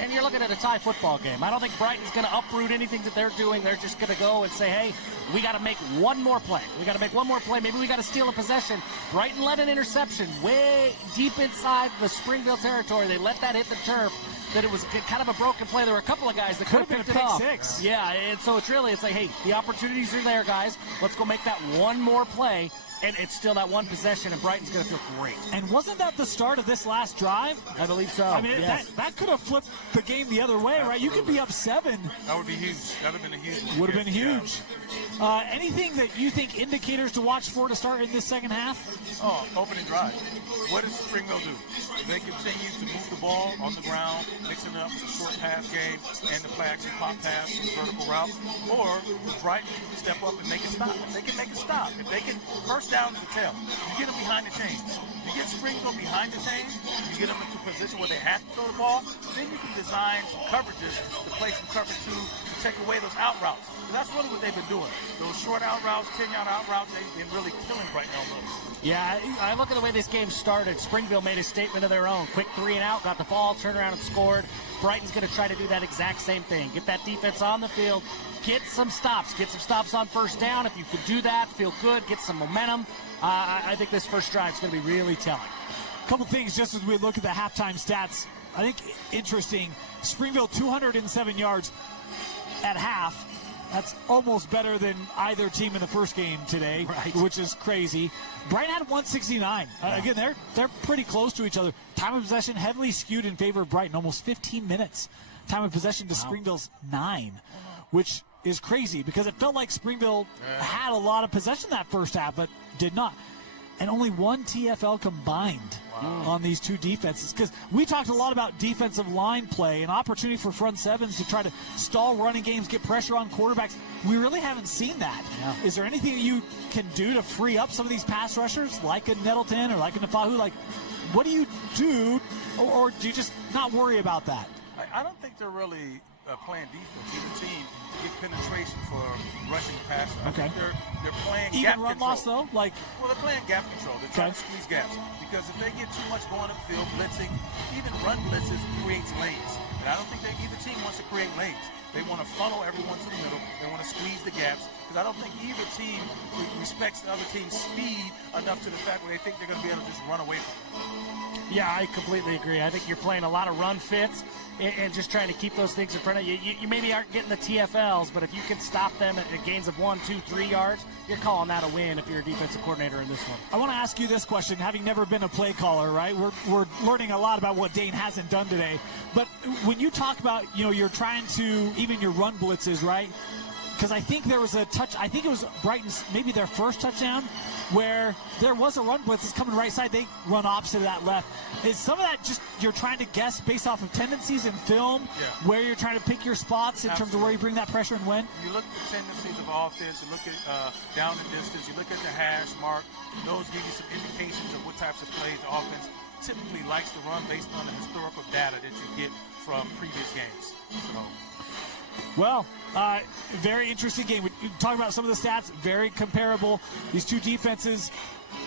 And you're looking at a tie football game. I don't think Brighton's going to uproot anything that they're doing. They're just going to go and say, hey, we got to make one more play. We got to make one more play. Maybe we got to steal a possession. Brighton led an interception way deep inside the Springville territory. They let that hit the turf. That it was kind of a broken play. There were a couple of guys that could have picked it off. Six. Yeah, and so it's like, hey, the opportunities are there, guys. Let's go make that one more play. And it's still that one possession, and Brighton's going to feel great. And wasn't that the start of this last drive? I believe so. I mean, yes. that could have flipped the game the other way, right? You could be up 7. That would be huge. That would have been a huge. Would have been huge. Anything that you think indicators to watch for to start in this second half? Oh, opening drive. What does Springville do? They continue to move the ball on the ground, mixing it up with the short pass game and the play action pop pass and vertical route. Or does Brighton step up and make a stop? If they can make a stop, if they can, first down is the tail. You get them behind the chains. You get Springville behind the chains, you get them into a position where they have to throw the ball, then you can design some coverages to play some cover 2 to take away those out routes. That's really what they've been doing. Those short out routes, 10-yard out routes, they've been really killing Brighton on those. Yeah, I look at the way this game started. Springville made a statement of their own. Quick 3 and out, got the ball, turned around and scored. Brighton's going to try to do that exact same thing. Get that defense on the field, get some stops. Get some stops on first down. If you could do that, feel good, get some momentum. I think this first drive is going to be really telling. A couple things just as we look at the halftime stats. I think interesting. Springville 207 yards at half. That's almost better than either team in the first game today, right, which is crazy. Brighton had 169. Again, they're pretty close to each other. Time of possession heavily skewed in favor of Brighton, almost 15 minutes. Time of possession to Springville's 9, which is crazy because it felt like Springville had a lot of possession that first half, but did not. And only one TFL combined on these two defenses. Because we talked a lot about defensive line play and opportunity for front sevens to try to stall running games, get pressure on quarterbacks. We really haven't seen that. Yeah. Is there anything that you can do to free up some of these pass rushers, like a Nettleton or like a Nofahu? Like, what do you do, or do you just not worry about that? I don't think they're really playing defense, either team, to get penetration for rushing the passer. Okay. They're playing even gap run control. loss, though? Well, they're playing gap control. They're trying to squeeze gaps. Because if they get too much going upfield, blitzing, even run blitzes creates lanes. And I don't think either team wants to create lanes. They want to funnel everyone to the middle. They want to squeeze the gaps. Because I don't think either team respects the other team's speed enough to the fact where they think they're going to be able to just run away from it. Yeah, I completely agree. I think you're playing a lot of run fits and just trying to keep those things in front of you. You maybe aren't getting the TFLs, but if you can stop them at gains of 1, 2, 3 yards, you're calling that a win if you're a defensive coordinator in this one. I want to ask you this question, having never been a play caller, right? We're learning a lot about what Dane hasn't done today. But when you talk about, you're trying to, even your run blitzes, right? Because I think there was a touch, I think it was Brighton's, maybe their first touchdown, where there was a run blitz. It's coming right side. They run opposite of that left. Is some of that just you're trying to guess based off of tendencies in film, where you're trying to pick your spots in terms of where you bring that pressure and when? You look at the tendencies of offense. You look at down and distance. You look at the hash mark. Those give you some indications of what types of plays the offense typically likes to run based on the historical data that you get from previous games. Well, very interesting game. We talk about some of the stats, very comparable. These two defenses,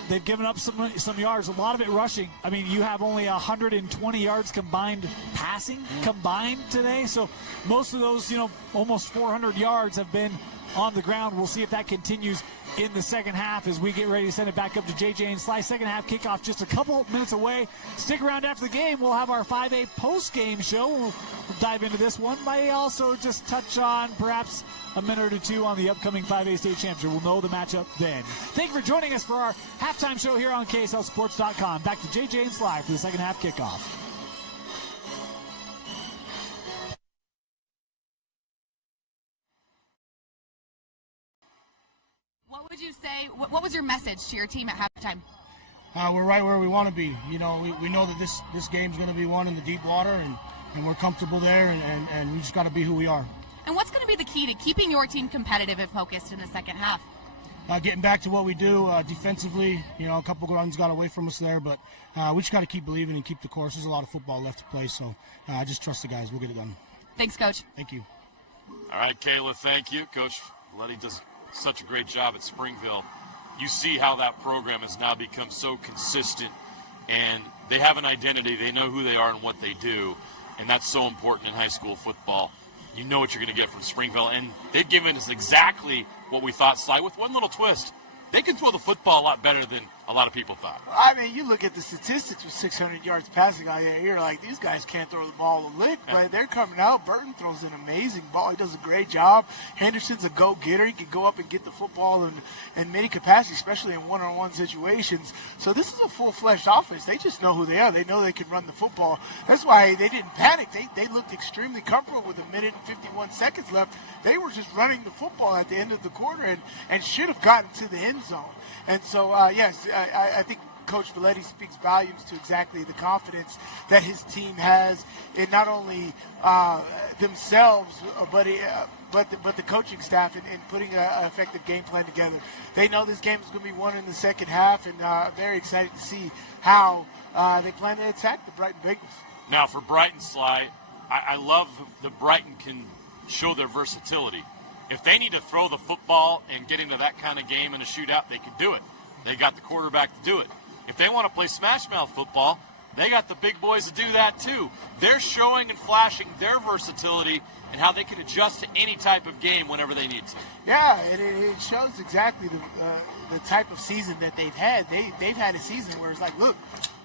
they've given up some yards, a lot of it rushing. I mean, you have only 120 yards combined passing combined today. So most of those, almost 400 yards have been on the ground. We'll see if that continues in the second half as we get ready to send it back up to JJ and Sly. Second half kickoff just a couple minutes away. Stick around after the game. We'll have our 5A post-game show. We'll dive into this one. Might also just touch on perhaps a minute or two on the upcoming 5A state championship. We'll know the matchup then. Thank you for joining us for our halftime show here on KSLSports.com. Back to JJ and Sly for the second half kickoff. What would you say, what was your message to your team at halftime? We're right where we want to be. We know that this game's going to be won in the deep water, and we're comfortable there, and we just got to be who we are. And what's going to be the key to keeping your team competitive and focused in the second half? Getting back to what we do defensively. A couple runs got away from us there, but we just got to keep believing and keep the course. There's a lot of football left to play, so I just trust the guys. We'll get it done. Thanks, Coach. Thank you. All right, Kayla, thank you. Coach Valleti does such a great job at Springville. You see how that program has now become so consistent, and they have an identity. They know who they are and what they do, and that's so important in high school football. You know what you're going to get from Springville, and they've given us exactly what we thought, Sly, with one little twist. They can throw the football a lot better than a lot of people thought. I mean, you look at the statistics with 600 yards passing out there, you're like, these guys can't throw the ball a lick, but they're coming out. Burton throws an amazing ball. He does a great job. Henderson's a go-getter. He can go up and get the football in many capacities, especially in one-on-one situations. So this is a full-fledged offense. They just know who they are. They know they can run the football. That's why they didn't panic. They looked extremely comfortable with 1 minute and 51 seconds left. They were just running the football at the end of the quarter and should have gotten to the end zone. And so, yes, I think Coach Valleti speaks volumes to exactly the confidence that his team has in not only themselves, but the coaching staff in putting an effective game plan together. They know this game is going to be won in the second half, and very excited to see how they plan to attack the Brighton Bengals. Now, for Brighton, Sly, I love that Brighton can show their versatility. If they need to throw the football and get into that kind of game in a shootout, they can do it. They got the quarterback to do it. If they want to play smash mouth football, they got the big boys to do that too. They're showing and flashing their versatility and how they can adjust to any type of game whenever they need to. Yeah, it shows exactly the type of season that they've had. They've had a season where it's like, look,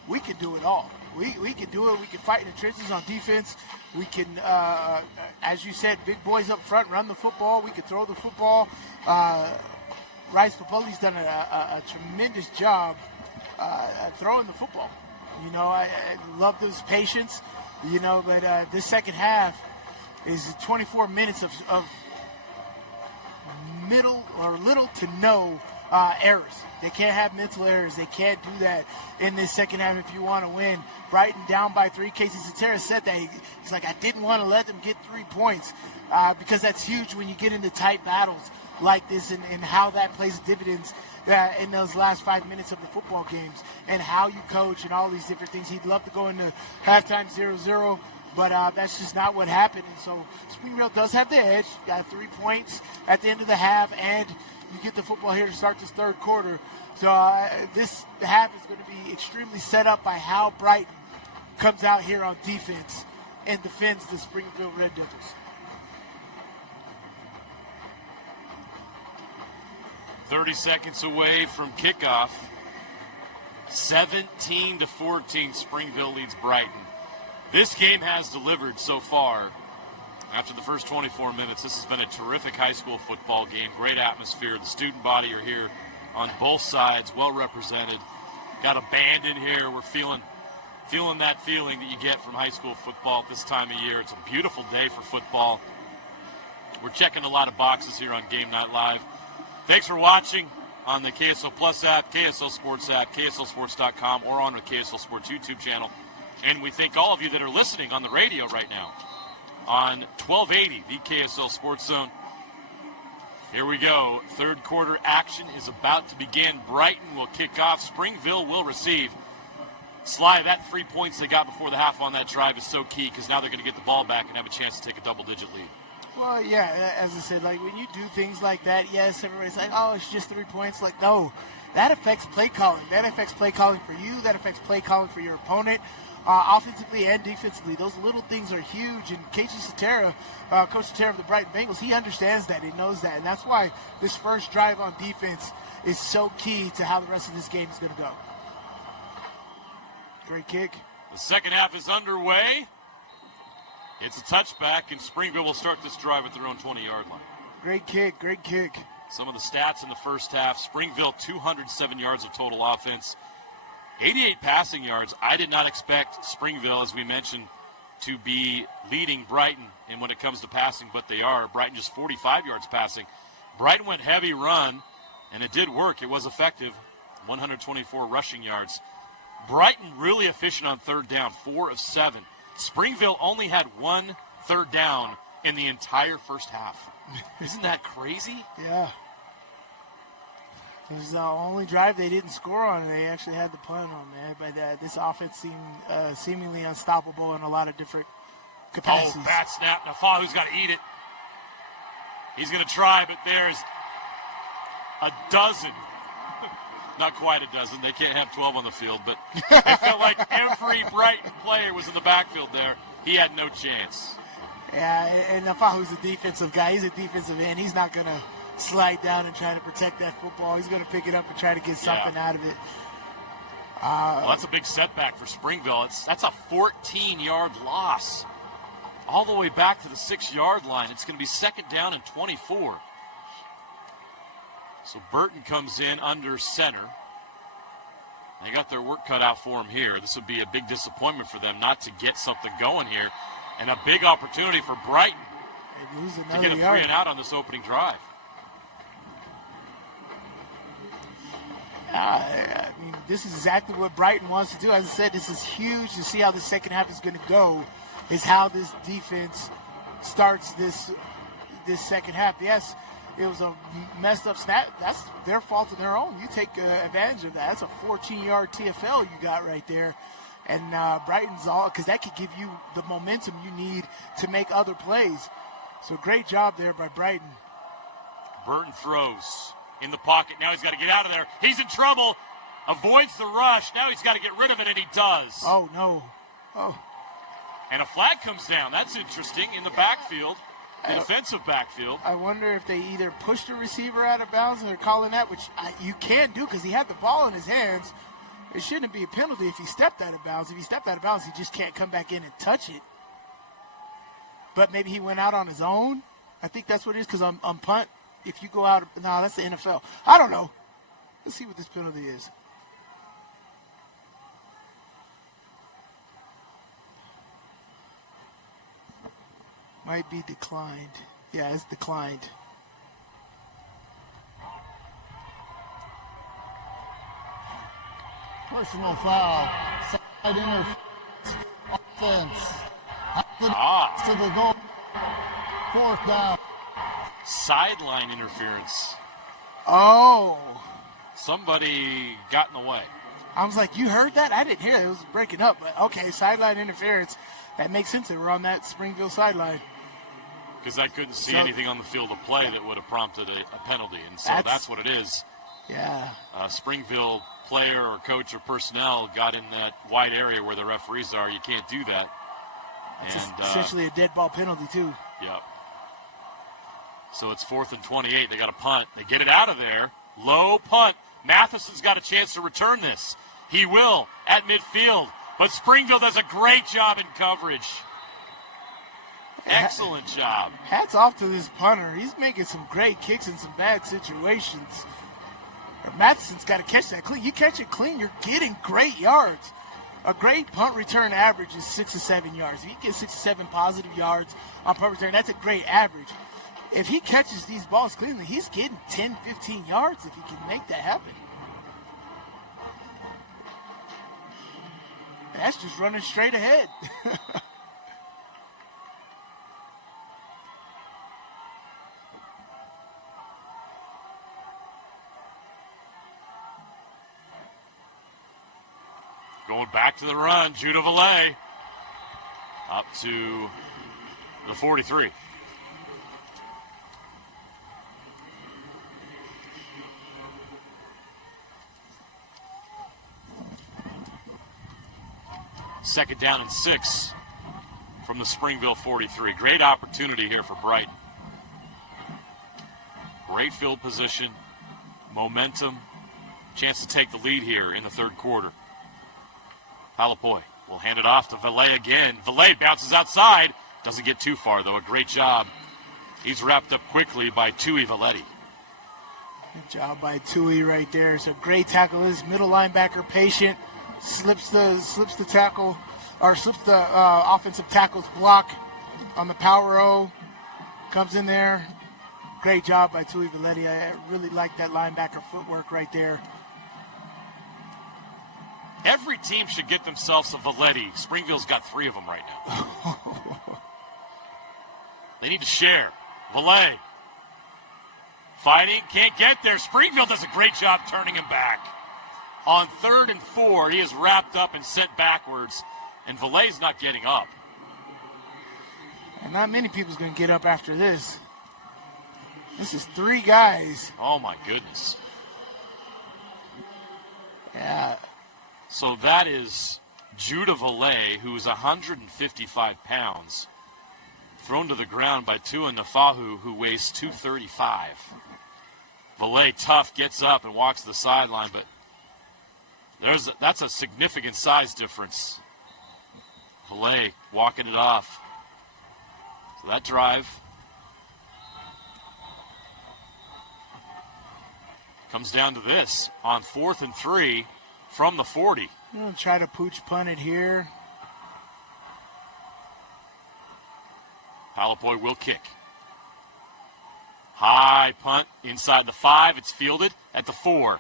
we can do it all. We can do it. We can fight in the trenches on defense. We can, as you said, big boys up front, run the football. We can throw the football. Rice-Eccles done a tremendous job at throwing the football. I love his patience, but this second half is 24 minutes of little to no errors. They can't have mental errors. They can't do that in this second half if you want to win. Brighton down by 3. Casey Satera said that. He's like, I didn't want to let them get 3 points because that's huge when you get into tight battles like this and how that plays dividends in those last 5 minutes of the football games and how you coach and all these different things. He'd love to go into halftime 0-0, but that's just not what happened. And so Springville does have the edge. Got 3 points at the end of the half, and you get the football here to start this third quarter. So this half is going to be extremely set up by how Brighton comes out here on defense and defends the Springville Red Devils. "30 seconds away from kickoff. 17-14, Springville leads Brighton. This game has delivered so far. After the first 24 minutes, this has been a terrific high school football game. Great atmosphere. The student body are here on both sides, well represented. Got a band in here. We're feeling that feeling that you get from high school football at this time of year. It's a beautiful day for football. We're checking a lot of boxes here on Game Night Live. Thanks for watching on the KSL Plus app, KSL Sports app, KSLSports.com, or on the KSL Sports YouTube channel. And we thank all of you that are listening on the radio right now on 1280, the KSL Sports Zone. Here we go. Third quarter action is about to begin. Brighton will kick off. Springville will receive. Sly, that 3 points they got before the half on that drive is so key because now they're going to get the ball back and have a chance to take a double-digit lead. Well, yeah, as I said, like when you do things like that, yes, everybody's like, oh, it's just 3 points. Like, no, that affects play calling. That affects play calling for you. That affects play calling for your opponent, offensively and defensively. Those little things are huge. And Coach Satera of the Brighton Bengals, he understands that. He knows that. And that's why this first drive on defense is so key to how the rest of this game is going to go. Great kick. The second half is underway. It's a touchback, and Springville will start this drive at their own 20-yard line. Great kick, great kick. Some of the stats in the first half. Springville, 207 yards of total offense, 88 passing yards. I did not expect Springville, as we mentioned, to be leading Brighton in when it comes to passing, but they are. Brighton just 45 yards passing. Brighton went heavy run, and it did work. It was effective, 124 rushing yards. Brighton really efficient on third down, 4 of 7. Springville only had 1 third down in the entire first half. Isn't that crazy? Yeah. It was the only drive they didn't score on. They actually had the punt on, man. But this offense seemed seemingly unstoppable in a lot of different capacities. Oh, bad snap. Nofahu's got to eat it. He's going to try, but there's a dozen. Not quite a dozen. They can't have 12 on the field, but it felt like every Brighton player was in the backfield there. He had no chance. Yeah, and Nofahu's a defensive guy. He's a defensive end. He's not going to slide down and try to protect that football. He's going to pick it up and try to get something out of it. Well, that's a big setback for Springville. That's a 14-yard loss all the way back to the 6-yard line. It's going to be second down and 24. So Burton comes in under center. They got their work cut out for him here. This would be a big disappointment for them not to get something going here. And a big opportunity for Brighton to get a 3 and out on this opening drive. I mean, this is exactly what Brighton wants to do. As I said, this is huge to see how the second half is going to go, is how this defense starts this second half. Yes, it was a messed up snap. That's their fault and their own. You take advantage of that. That's a 14-yard TFL you got right there. And Brighton's all, because that could give you the momentum you need to make other plays. So great job there by Brighton. Burton throws in the pocket. Now he's got to get out of there. He's in trouble. Avoids the rush. Now he's got to get rid of it, and he does. Oh, no. Oh. And a flag comes down. That's interesting in the backfield. The defensive backfield. I wonder if they either pushed the receiver out of bounds and they're calling that, which you can't do because he had the ball in his hands. It shouldn't be a penalty if he stepped out of bounds. If he stepped out of bounds, he just can't come back in and touch it. But maybe he went out on his own. I think that's what it is, because on punt, if you go out, no, that's the NFL. I don't know. Let's see what this penalty is. Might be declined. Yeah, it's declined. Personal foul. Side interference. Offense. To the goal. 4th down. Sideline interference. Oh. Somebody got in the way. I was like, you heard that? I didn't hear it. It was breaking up. But okay, sideline interference. That makes sense. They were on that Springville sideline. Because I couldn't see anything on the field of play that would have prompted a penalty. And so that's what it is. Yeah. Springville player or coach or personnel got in that wide area where the referees are. You can't do that. It's essentially a dead ball penalty, too. Yeah. So it's 4th and 28. They got a punt. They get it out of there. Low punt. Matheson's got a chance to return this. He will at midfield. But Springville does a great job in coverage. Excellent job. Hats off to this punter. He's making some great kicks in some bad situations. Matheson's got to catch that clean. You catch it clean, you're getting great yards. A great punt return average is 6 to 7 yards. If you get 6 to 7 positive yards on punt return, that's a great average. If he catches these balls cleanly, he's getting 10, 15 yards if he can make that happen. That's just running straight ahead. Going back to the run, Tua Nofahu up to the 43. Second down and 6 from the Springville 43. Great opportunity here for Brighton. Great field position, momentum, chance to take the lead here in the third quarter. Palapoy will hand it off to Valleti again. Valleti bounces outside. Doesn't get too far, though. A great job. He's wrapped up quickly by Lii Valleti. Good job by Tua right there. It's a great tackle. His middle linebacker patient, slips the tackle, or slips the offensive tackle's block on the power O. Comes in there. Great job by Lii Valleti. I really like that linebacker footwork right there. Every team should get themselves a Valleti. Springville's got 3 of them right now. They need to share. Valleti fighting, can't get there. Springville does a great job turning him back. On 3rd and 4, he is wrapped up and sent backwards, and Valleti's not getting up. And not many people's going to get up after this. This is 3 guys. Oh, my goodness. Yeah. So that is Judah Valleti, who is 155 pounds, thrown to the ground by Tua Nofahu, who weighs 235. Valleti, tough, gets up and walks to the sideline, but that's a significant size difference. Valleti walking it off. So that drive comes down to this on 4th and 3 from the 40. I'm going to try to pooch punt it here. Palapoy will kick. High punt inside the 5. It's fielded at the 4.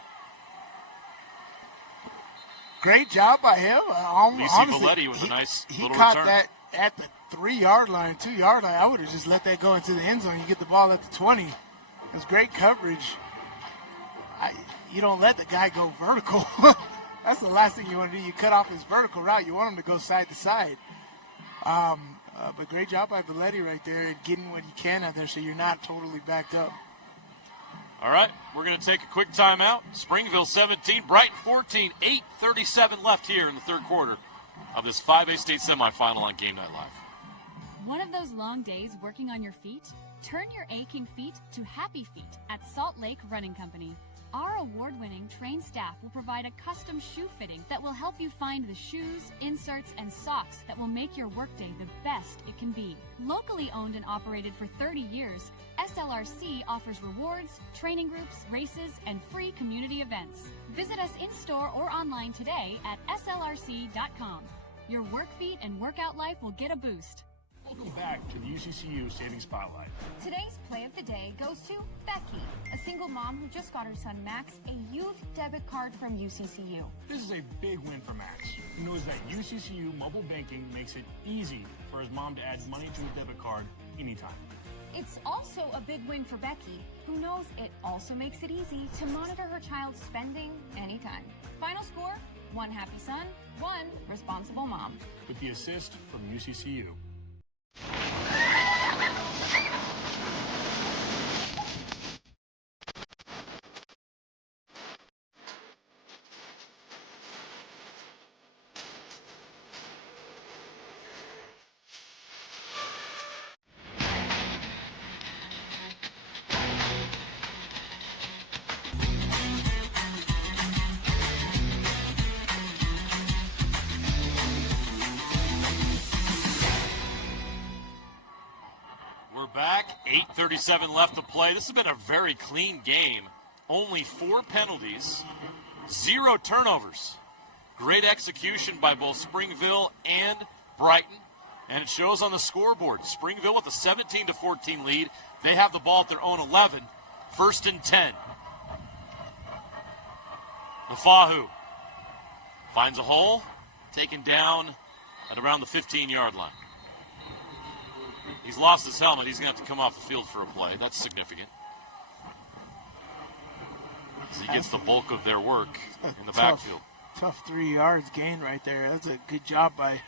Great job by him. Lii Valleti with a nice he little caught return. that at the 3-yard line, 2-yard line. I would have just let that go into the end zone. You get the ball at the 20. It's great coverage. You don't let the guy go vertical. That's the last thing you want to do. You cut off his vertical route. You want him to go side to side. But great job by Valleti right there and getting what you can out there so you're not totally backed up. All right, we're going to take a quick timeout. Springville 17, Brighton 14, 8:37 left here in the third quarter of this 5A state semifinal on Game Night Live. One of those long days working on your feet? Turn your aching feet to happy feet at Salt Lake Running Company. Our award-winning trained staff will provide a custom shoe fitting that will help you find the shoes, inserts, and socks that will make your workday the best it can be. Locally owned and operated for 30 years, SLRC offers rewards, training groups, races, and free community events. Visit us in-store or online today at slrc.com. Your work feet and workout life will get a boost. Welcome back to the UCCU Savings Spotlight. Today's play of the day goes to Becky, a single mom who just got her son Max a youth debit card from UCCU. This is a big win for Max, who knows that UCCU mobile banking makes it easy for his mom to add money to his debit card anytime. It's also a big win for Becky, who knows it also makes it easy to monitor her child's spending anytime. Final score, 1 happy son, 1 responsible mom. With the assist from UCCU. Back, 8:37 left to play. This has been a very clean game. Only 4 penalties, 0 turnovers. Great execution by both Springville and Brighton, and it shows on the scoreboard. Springville with a 17-14 lead. They have the ball at their own 11, 1st and 10. Nofahu finds a hole, taken down at around the 15-yard line. He's lost his helmet. He's going to have to come off the field for a play. That's significant. As he gets the bulk of their work in the backfield. Tough 3 yards gain right there. That's a good job by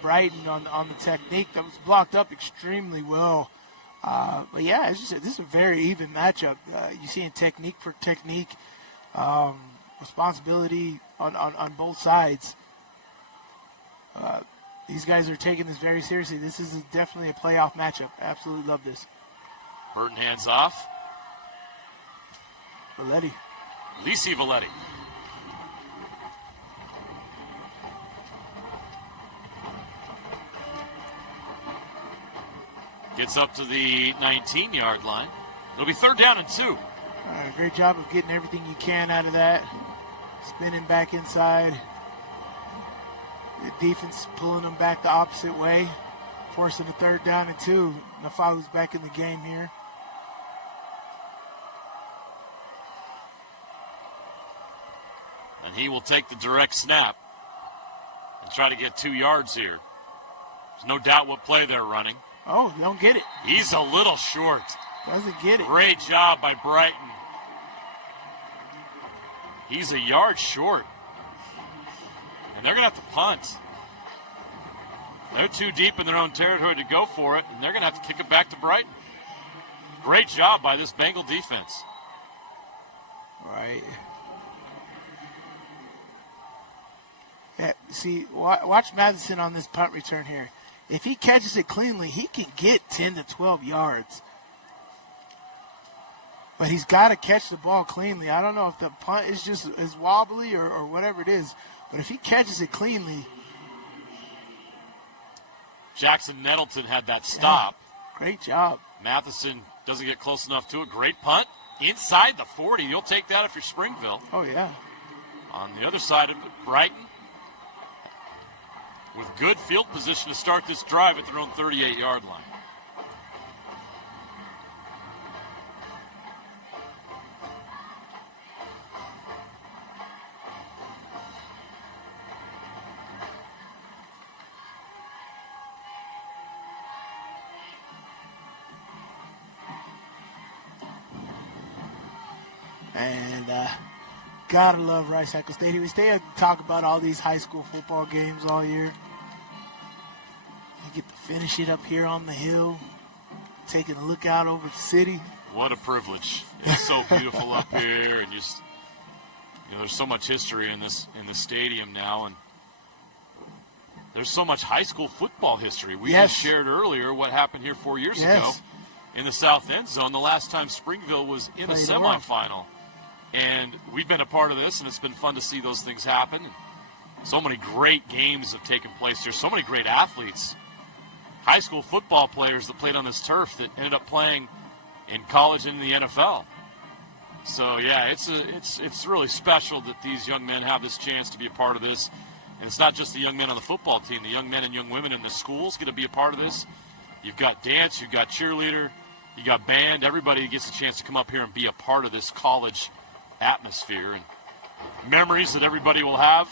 Brighton on the technique. That was blocked up extremely well. But yeah, this is a very even matchup. You're seeing technique for technique, responsibility on both sides. These guys are taking this very seriously. This is definitely a playoff matchup. Absolutely love this. Burton hands off. Valleti. Lii Valleti. Gets up to the 19-yard line. It'll be 3rd down and 2. All right, great job of getting everything you can out of that. Spinning back inside. The defense pulling them back the opposite way. Forcing the 3rd down and 2. Nofahu's back in the game here. And he will take the direct snap and try to get 2 yards here. There's no doubt what play they're running. Oh, don't get it. He's a little short. Doesn't get it. Great job by Brighton. He's a yard short. And they're going to have to punt. They're too deep in their own territory to go for it, and they're going to have to kick it back to Brighton. Great job by this Bengal defense. Right. Yeah, see, watch Madison on this punt return here. If he catches it cleanly, he can get 10 to 12 yards. But he's got to catch the ball cleanly. I don't know if the punt is just is wobbly or whatever it is. But if he catches it cleanly. Jackson Nettleton had that stop. Yeah, great job. Matheson doesn't get close enough to it. Great punt. Inside the 40. You'll take that if you're Springville. Oh, yeah. On the other side of it, Brighton with good field position to start this drive at their own 38-yard line. And gotta love Rice-Eccles Stadium. We stay and talk about all these high school football games all year. You get to finish it up here on the hill, taking a look out over the city. What a privilege. It's so beautiful up here, and just, there's so much history in the stadium now, and there's so much high school football history. We just shared earlier what happened here 4 years ago in the south end zone, the last time Springville was in a semifinal. And we've been a part of this, and it's been fun to see those things happen. So many great games have taken place here. So many great athletes, high school football players that played on this turf that ended up playing in college and in the NFL. So, yeah, it's really special that these young men have this chance to be a part of this. And it's not just the young men on the football team. The young men and young women in the schools get to be a part of this. You've got dance, you've got cheerleader, you got band. Everybody gets a chance to come up here and be a part of this college atmosphere and memories that everybody will have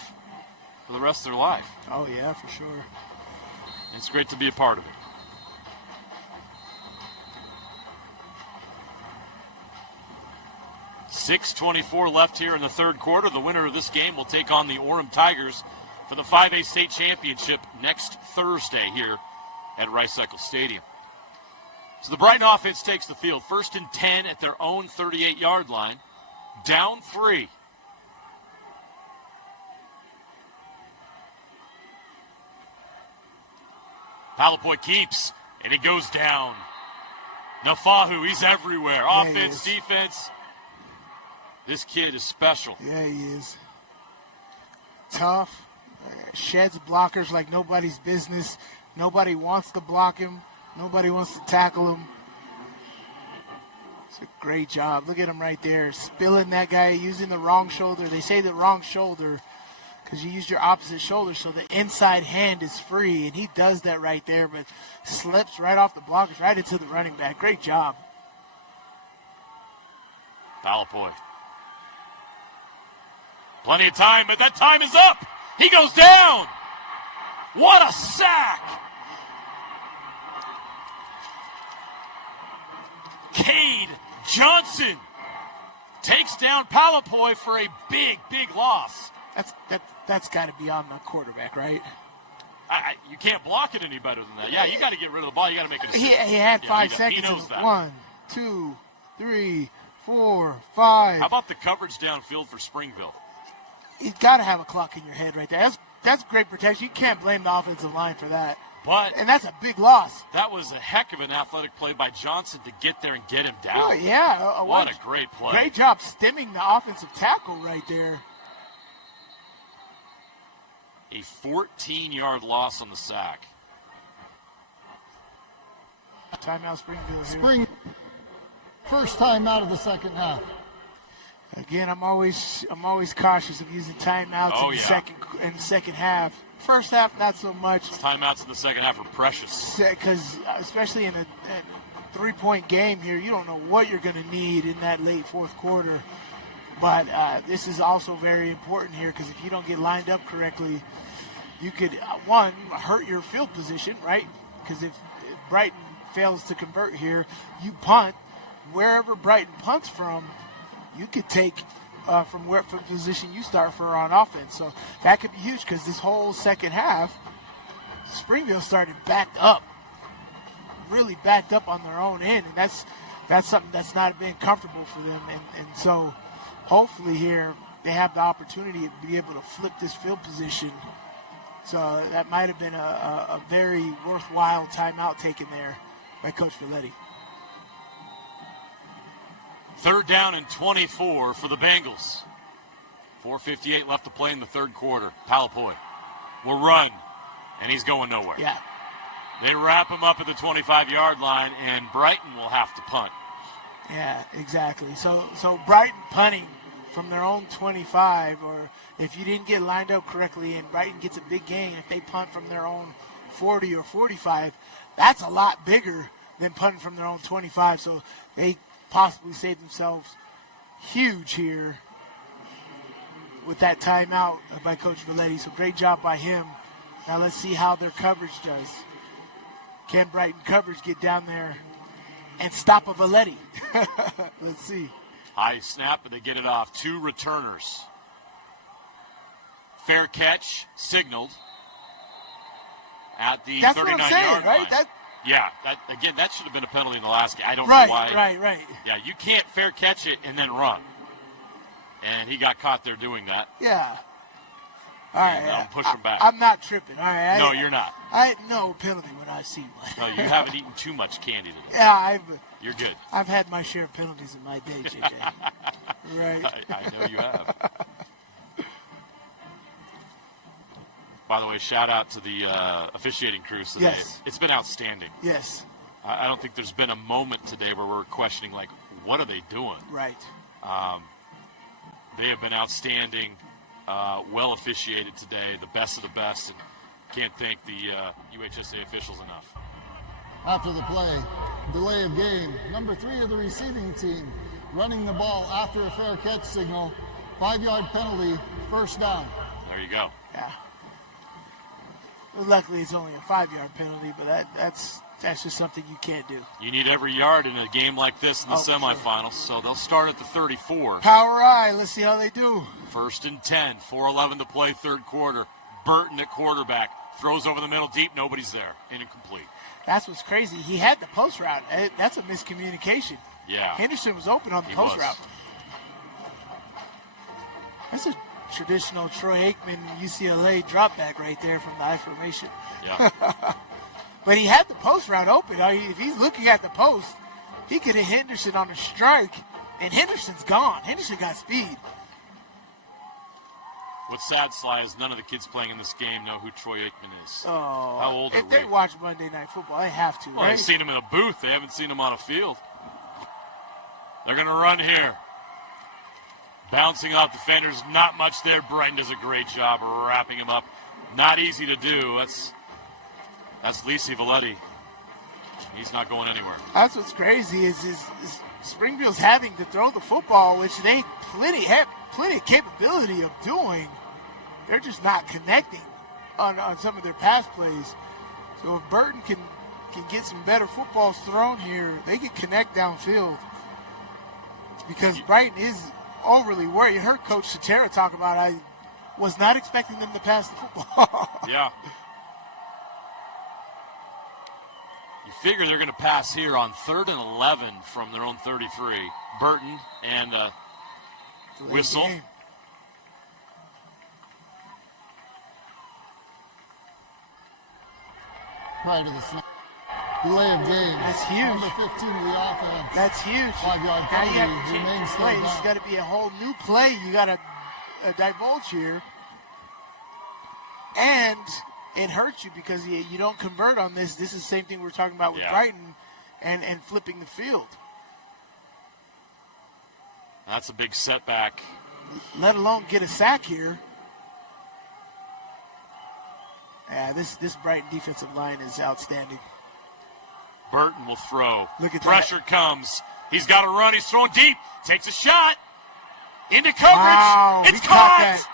for the rest of their life. Oh, yeah, for sure. It's great to be a part of it. .6:24 left here in the third quarter. The winner of this game will take on the Orem Tigers for the 5A state championship next Thursday here at Rice-Eccles Stadium. So the Brighton offense takes the field. 1st and 10 at their own 38-yard line. Down 3. Palapoy keeps, and it goes down. Nofahu, he's everywhere. Yeah, offense, defense. This kid is special. Yeah, he is. Tough. Sheds blockers like nobody's business. Nobody wants to block him. Nobody wants to tackle him. It's a great job. Look at him right there. Spilling that guy, using the wrong shoulder. They say the wrong shoulder because you used your opposite shoulder so the inside hand is free, and he does that right there, but slips right off the blockers, right into the running back. Great job. Palapoy. Plenty of time, but that time is up. He goes down. What a sack. Cade Johnson takes down Palapoy for a big, big loss. That's got to be on the quarterback, right? You can't block it any better than that. Yeah, you got to get rid of the ball. You got to make a decision. He had 5 seconds. He knows that. 1, 2, 3, 4, 5. How about the coverage downfield for Springville? You've got to have a clock in your head right there. That's great protection. You can't blame the offensive line for that. And that's a big loss. That was a heck of an athletic play by Johnson to get there and get him down. Oh, yeah. What a great play. Great job stemming the offensive tackle right there. A 14-yard loss on the sack. Timeout Springville here. First timeout of the second half. Again, I'm always cautious of using timeouts in the second half. First half, not so much. Timeouts in the second half are precious. Because especially in a 3-point game here, you don't know what you're going to need in that late fourth quarter. But this is also very important here because if you don't get lined up correctly, you could, one, hurt your field position, right? Because if Brighton fails to convert here, you punt. Wherever Brighton punts from, you could take from position you start for on offense. So that could be huge because this whole second half, Springville started backed up, really backed up on their own end. And that's something that's not been comfortable for them. And so hopefully here they have the opportunity to be able to flip this field position. So that might have been a very worthwhile timeout taken there by Coach Valleti. 3rd down and 24 for the Bengals. 4:58 left to play in the third quarter. Palapoi will run, and he's going nowhere. Yeah. They wrap him up at the 25-yard line, and Brighton will have to punt. Yeah, exactly. So Brighton punting from their own 25, or if you didn't get lined up correctly and Brighton gets a big gain, if they punt from their own 40 or 45, that's a lot bigger than punting from their own 25. So they possibly save themselves huge here with that timeout by Coach Valleti. So great job by him. Now let's see how their coverage does. Can Brighton coverage get down there and stop a Valleti? Let's see. High snap, and they get it off. 2 returners. Fair catch, signaled at the 39-yard line. Right? That should have been a penalty in the last game. I don't know why. Right. Yeah, you can't fair catch it and then run. And he got caught there doing that. Yeah. All right. Push him back. I'm not tripping. All right. No, you're not. I no penalty when I see one. No, you haven't eaten too much candy today. Yeah, you're good. I've had my share of penalties in my day, JJ. Right. I know you have. By the way, shout out to the officiating crews today. Yes. It's been outstanding. Yes. I don't think there's been a moment today where we're questioning, like, what are they doing? Right. They have been outstanding, well officiated today, the best of the best, and can't thank the UHSA officials enough. After the play, delay of game, number 3 of the receiving team running the ball after a fair catch signal, 5-yard penalty, first down. There you go. Yeah. Well, luckily, it's only a 5-yard penalty, but that's just something you can't do. You need every yard in a game like this in the semifinals, so they'll start at the 34. Power eye. Let's see how they do. 1st and 10, 4:11 to play, third quarter. Burton at quarterback, throws over the middle deep, nobody's there, incomplete. That's what's crazy. He had the post route. That's a miscommunication. Yeah. Henderson was open on the post route. That's a traditional Troy Aikman UCLA drop back right there from the I formation. Yeah. But he had the post route open. If he's looking at the post, he could hit Henderson on a strike, and Henderson's gone. Henderson got speed. What's sad, Sly, is none of the kids playing in this game know who Troy Aikman is. Oh, how old are if they watch Monday Night Football, they have to, right? They've seen him in a booth. They haven't seen him on a field. They're going to run here. Bouncing off defenders, not much there. Brighton does a great job of wrapping him up. Not easy to do. That's Lii Valleti. He's not going anywhere. That's what's crazy is Springville's having to throw the football, which they have plenty of capability of doing. They're just not connecting on some of their pass plays. So if Burton can get some better footballs thrown here, they can connect downfield. Because Brighton is overly worried. You heard Coach Chatera talk about I was not expecting them to pass the football. Yeah. You figure they're going to pass here on 3rd and 11 from their own 33. Burton and whistle. prior to the snap. Delay of game. That's huge. Number 15 of the offense. That's huge. 5-yard Now you penalty. have to change Remains the still play. down. This has got to be a whole new play. You got to divulge here. And it hurts you because you don't convert on this. This is the same thing we were talking about with Brighton and flipping the field. That's a big setback. Let alone get a sack here. Yeah, this Brighton defensive line is outstanding. Burton will throw. Look at Pressure comes. He's got to run. He's throwing deep. Takes a shot. Into coverage. Wow, It's he caught that.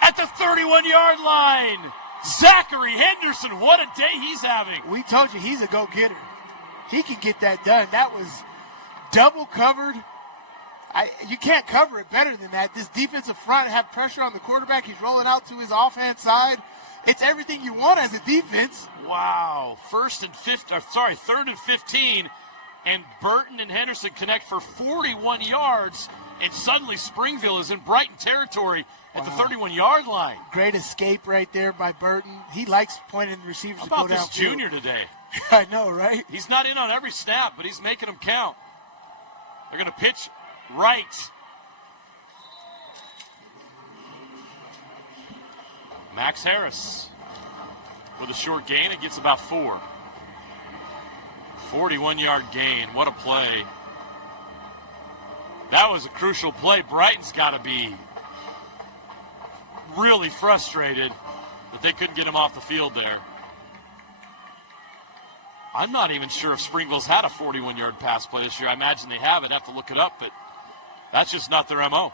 at the 31-yard line. Zachary Henderson, what a day he's having. We told you he's a go-getter. He can get that done. That was double covered. You can't cover it better than that. This defensive front have pressure on the quarterback. He's rolling out to his offhand side. It's everything you want as a defense. Wow. Third and 15, and Burton and Henderson connect for 41 yards, and suddenly Springville is in Brighton territory at the 31-yard line. Great escape right there by Burton. He likes pointing receivers How to go about down. this junior today? I know, right? He's not in on every snap, but he's making them count. They're going to pitch right. Max Harris with a short gain. It gets about 4. 41-yard gain. What a play. That was a crucial play. Brighton's got to be really frustrated that they couldn't get him off the field there. I'm not even sure if Springville's had a 41-yard pass play this year. I imagine they have. I'd have to look it up, but that's just not their MO.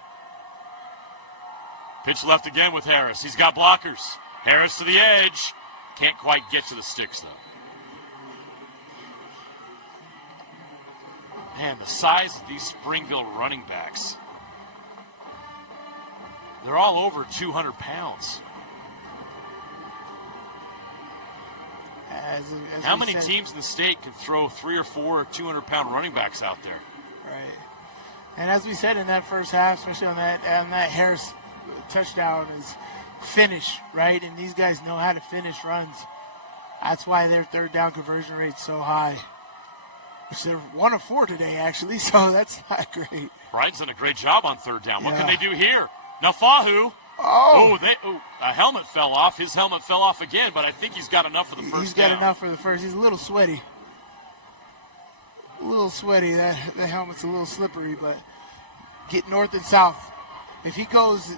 Pitch left again with Harris. He's got blockers. Harris to the edge. Can't quite get to the sticks, though. Man, the size of these Springville running backs. They're all over 200 pounds. How many teams in the state can throw 3 or 4 200-pound running backs out there? Right. And as we said in that first half, especially on that Harris touchdown, is finish, right? And these guys know how to finish runs. That's why their third down conversion rate's so high. Which they're 1 of 4 today, actually, so that's not great. Brighton's done a great job on third down. What Yeah. can they do here? Nofahu. A helmet fell off. His helmet fell off again, but I think he's got enough for the first down. He's got enough for the first. He's a little sweaty. The helmet's a little slippery, but get north and south. If he goes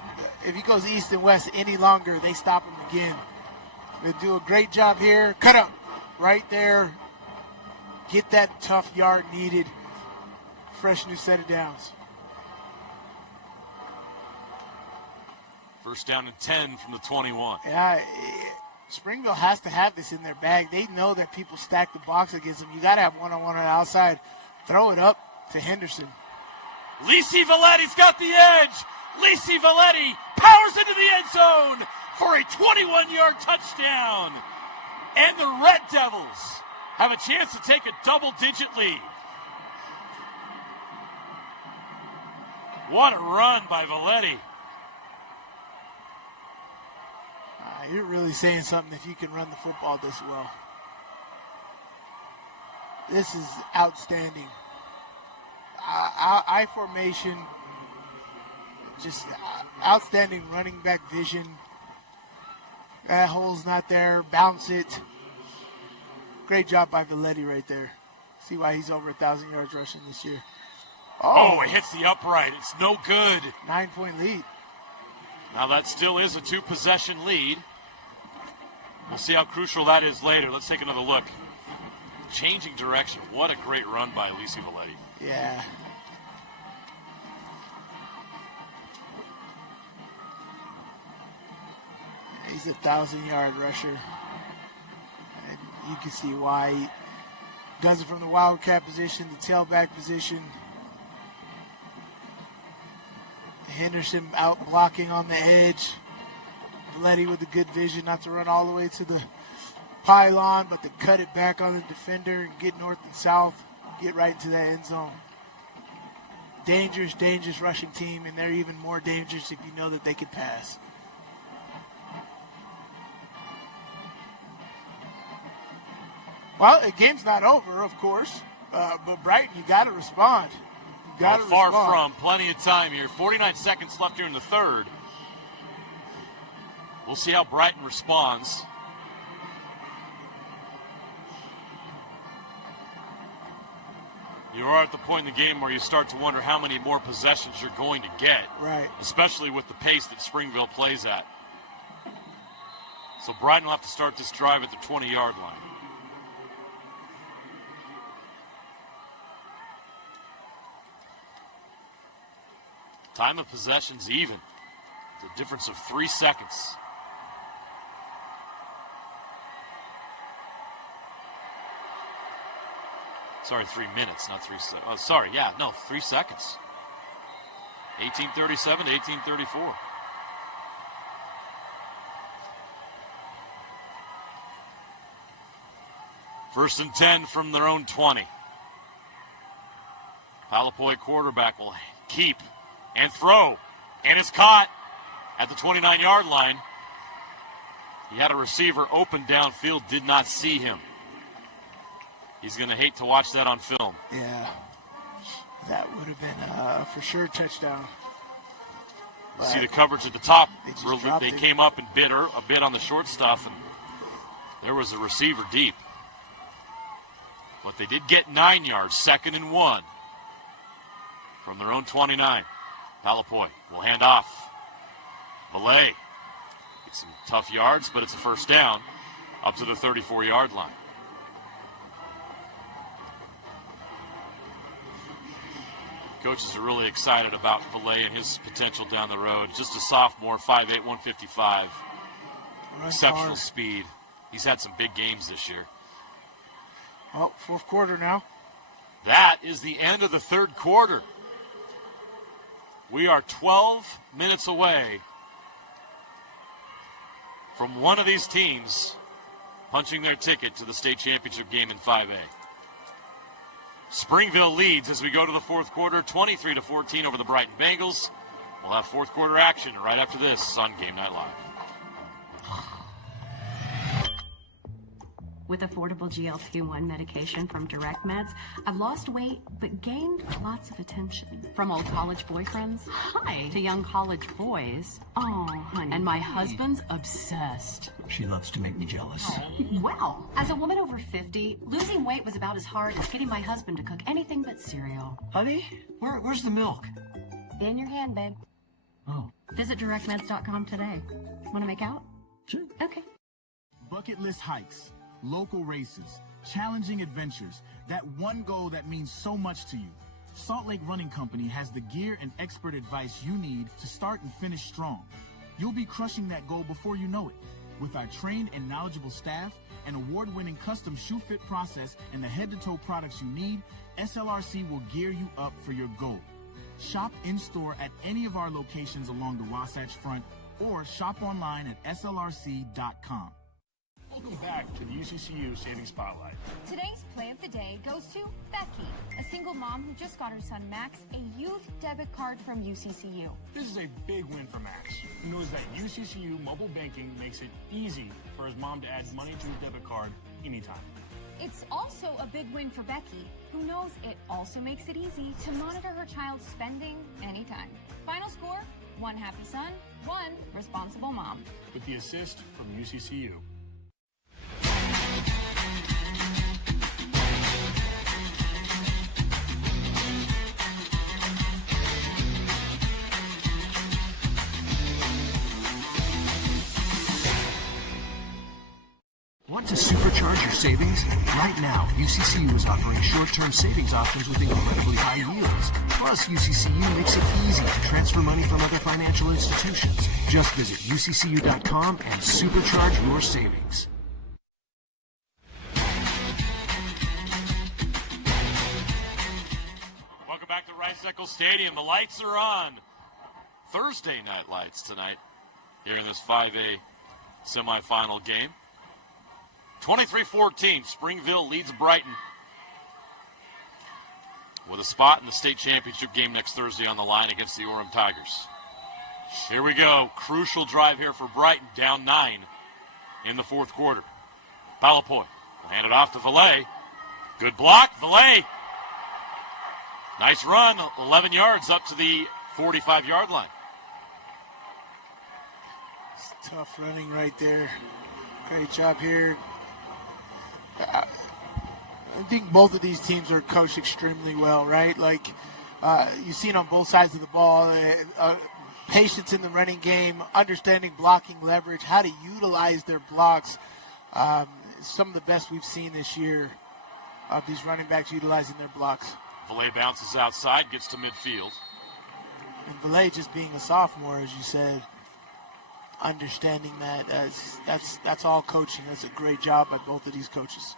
east and west any longer, they stop him again. They do a great job here. Cut up right there. Get that tough yard needed. Fresh new set of downs. First down and 10 from the 21. Yeah, Springville has to have this in their bag. They know that people stack the box against them. You got to have one-on-one on the outside. Throw it up to Henderson. Lii Valleti's got the edge. Lii Valleti powers into the end zone for a 21-yard touchdown. And the Red Devils have a chance to take a double-digit lead. What a run by Valleti. You're really saying something if you can run the football this well. This is outstanding. I formation, just outstanding running back vision. That hole's not there. Bounce it. Great job by Valleti right there. See why he's over 1,000 yards rushing this year. Oh, it hits the upright. It's no good. 9-point lead. Now that still is a 2-possession lead. We'll see how crucial that is later. Let's take another look. Changing direction. What a great run by Lii Valleti. Yeah. He's a 1,000-yard rusher. And you can see why he does it from the wildcat position, the tailback position. Henderson out blocking on the edge. Valleti with a good vision not to run all the way to the pylon, but to cut it back on the defender and get north and south, get right into that end zone. Dangerous, dangerous rushing team, and they're even more dangerous if you know that they can pass. Well, the game's not over, of course, but Brighton, you got to respond. You got to respond. Far from. Plenty of time here. 49 seconds left here in the third. We'll see how Brighton responds. You are at the point in the game where you start to wonder how many more possessions you're going to get. Right. Especially with the pace that Springville plays at. So Brighton will have to start this drive at the 20-yard line. Time of possession's even. It's a difference of 3 seconds. Sorry, 3 minutes, not 3 seconds. Oh, sorry, yeah, no, 3 seconds. 18:37 to 18:34. First and 10 from their own 20. Palapoi quarterback will keep and throw, and it's caught at the 29-yard line. He had a receiver open downfield, did not see him. He's going to hate to watch that on film. Yeah, that would have been for sure touchdown. You see the coverage at the top. They came up and bid a bit on the short stuff, and there was a receiver deep. But they did get 9 yards, 2nd and 1 from their own 29. Palapoi will hand off. Valleti gets some tough yards, but it's a first down up to the 34-yard line. Coaches are really excited about Valleti and his potential down the road. Just a sophomore, 5'8", 155. Exceptional speed. He's had some big games this year. Oh, fourth quarter now. That is the end of the third quarter. We are 12 minutes away from one of these teams punching their ticket to the state championship game in 5A. Springville leads as we go to the fourth quarter, 23-14 over the Brighton Bengals. We'll have fourth quarter action right after this on Game Night Live. With affordable GLP-1 medication from Direct Meds, I've lost weight but gained lots of attention. From old college boyfriends, hi, to young college boys, oh, honey. And my husband's obsessed. She loves to make me jealous. Well, as a woman over 50, losing weight was about as hard as getting my husband to cook anything but cereal. Honey, where's the milk? In your hand, babe. Oh. Visit directmeds.com today. Want to make out? Sure. Okay. Bucket list hikes, local races, challenging adventures, that one goal that means so much to you. Salt Lake Running Company has the gear and expert advice you need to start and finish strong. You'll be crushing that goal before you know it. With our trained and knowledgeable staff, an award-winning custom shoe fit process, and the head-to-toe products you need, SLRC will gear you up for your goal. Shop in-store at any of our locations along the Wasatch Front or shop online at slrc.com. Welcome back to the UCCU Savings Spotlight. Today's play of the day goes to Becky, a single mom who just got her son Max a youth debit card from UCCU. This is a big win for Max, who knows that UCCU mobile banking makes it easy for his mom to add money to his debit card anytime. It's also a big win for Becky, who knows it also makes it easy to monitor her child's spending anytime. Final score, 1 happy son, 1 responsible mom. With the assist from UCCU. Want to supercharge your savings? Right now, UCCU is offering short-term savings options with incredibly high yields. Plus, UCCU makes it easy to transfer money from other financial institutions. Just visit UCCU.com and supercharge your savings. Welcome back to Rice-Eccles Stadium. The lights are on. Thursday night lights tonight here in this 5A semifinal game. 23-14, Springville leads Brighton with a spot in the state championship game next Thursday on the line against the Orem Tigers. Here we go. Crucial drive here for Brighton, down 9 in the fourth quarter. Palapoi Hand it off to Valleti. Good block, Valleti. Nice run, 11 yards up to the 45-yard line. It's tough running right there. Great job here. I think both of these teams are coached extremely well, right? Like, you've seen on both sides of the ball, patience in the running game, understanding blocking leverage, how to utilize their blocks. Some of the best we've seen this year of these running backs utilizing their blocks. Valleti bounces outside, gets to midfield. And Valleti just being a sophomore, as you said, understanding that that's all coaching. That's a great job by both of these coaches.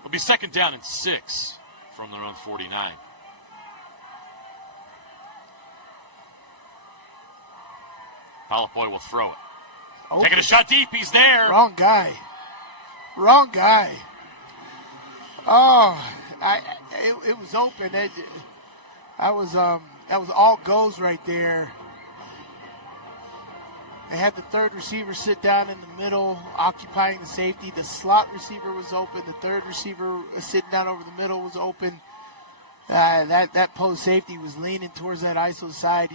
It'll be 2nd down and 6 from their own 49. Palapoy will throw it. Oh, taking a shot deep. He's there. Wrong guy. Wrong guy. Oh, it was open. That was all goes right there. They had the third receiver sit down in the middle, occupying the safety. The slot receiver was open. The third receiver sitting down over the middle was open. That post safety was leaning towards that ISO side.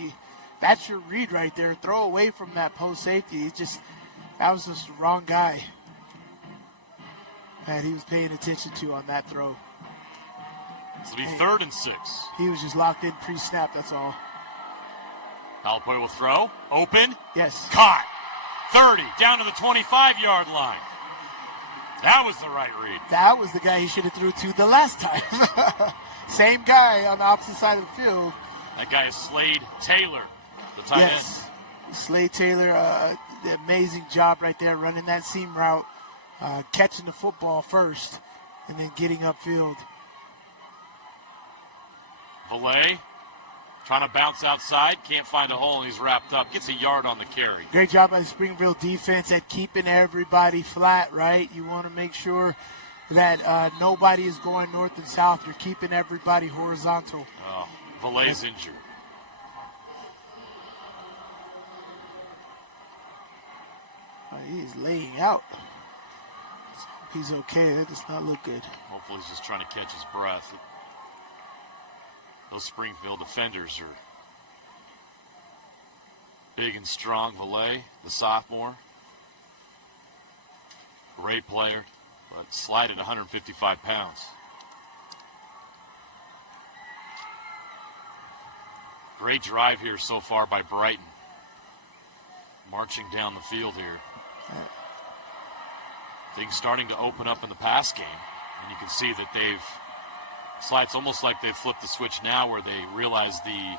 That's your read right there. Throw away from that post safety. That was just the wrong guy that he was paying attention to on that throw. This will be 3rd and 6. He was just locked in pre-snap, that's all. Palapoy will throw. Open. Yes. Caught. 30. Down to the 25-yard line. That was the right read. That was the guy he should have threw to the last time. Same guy on the opposite side of the field. That guy is Slade Taylor, the tight end. Slade Taylor, the amazing job right there, running that seam route, catching the football first, and then getting upfield. Valleti trying to bounce outside, can't find a hole, and he's wrapped up. Gets a yard on the carry. Great job by the Springville defense at keeping everybody flat, right? You want to make sure that nobody is going north and south. You're keeping everybody horizontal. Oh, Valleti's injured. He is laying out. He's okay. That does not look good. Hopefully he's just trying to catch his breath. Those Springfield defenders are big and strong. Valleti, the sophomore, great player, but slight at 155 pounds. Great drive here so far by Brighton. Marching down the field here. Things starting to open up in the pass game. And you can see that it's almost like they've flipped the switch now where they realize the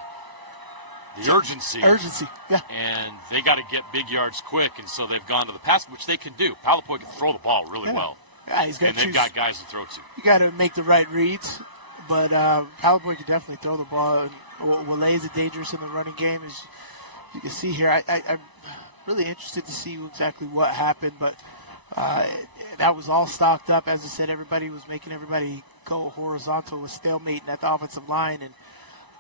urgency. Urgency, yeah. And they got to get big yards quick, and so they've gone to the pass, which they can do. Palapoy can throw the ball really well. Yeah, he's got and they've got guys to throw to. You got to make the right reads, but Palapoy can definitely throw the ball. Valleti is dangerous in the running game, as you can see here. I'm really interested to see exactly what happened, but that was all stocked up. As I said, everybody was making everybody go horizontal with stalemating at the offensive line, and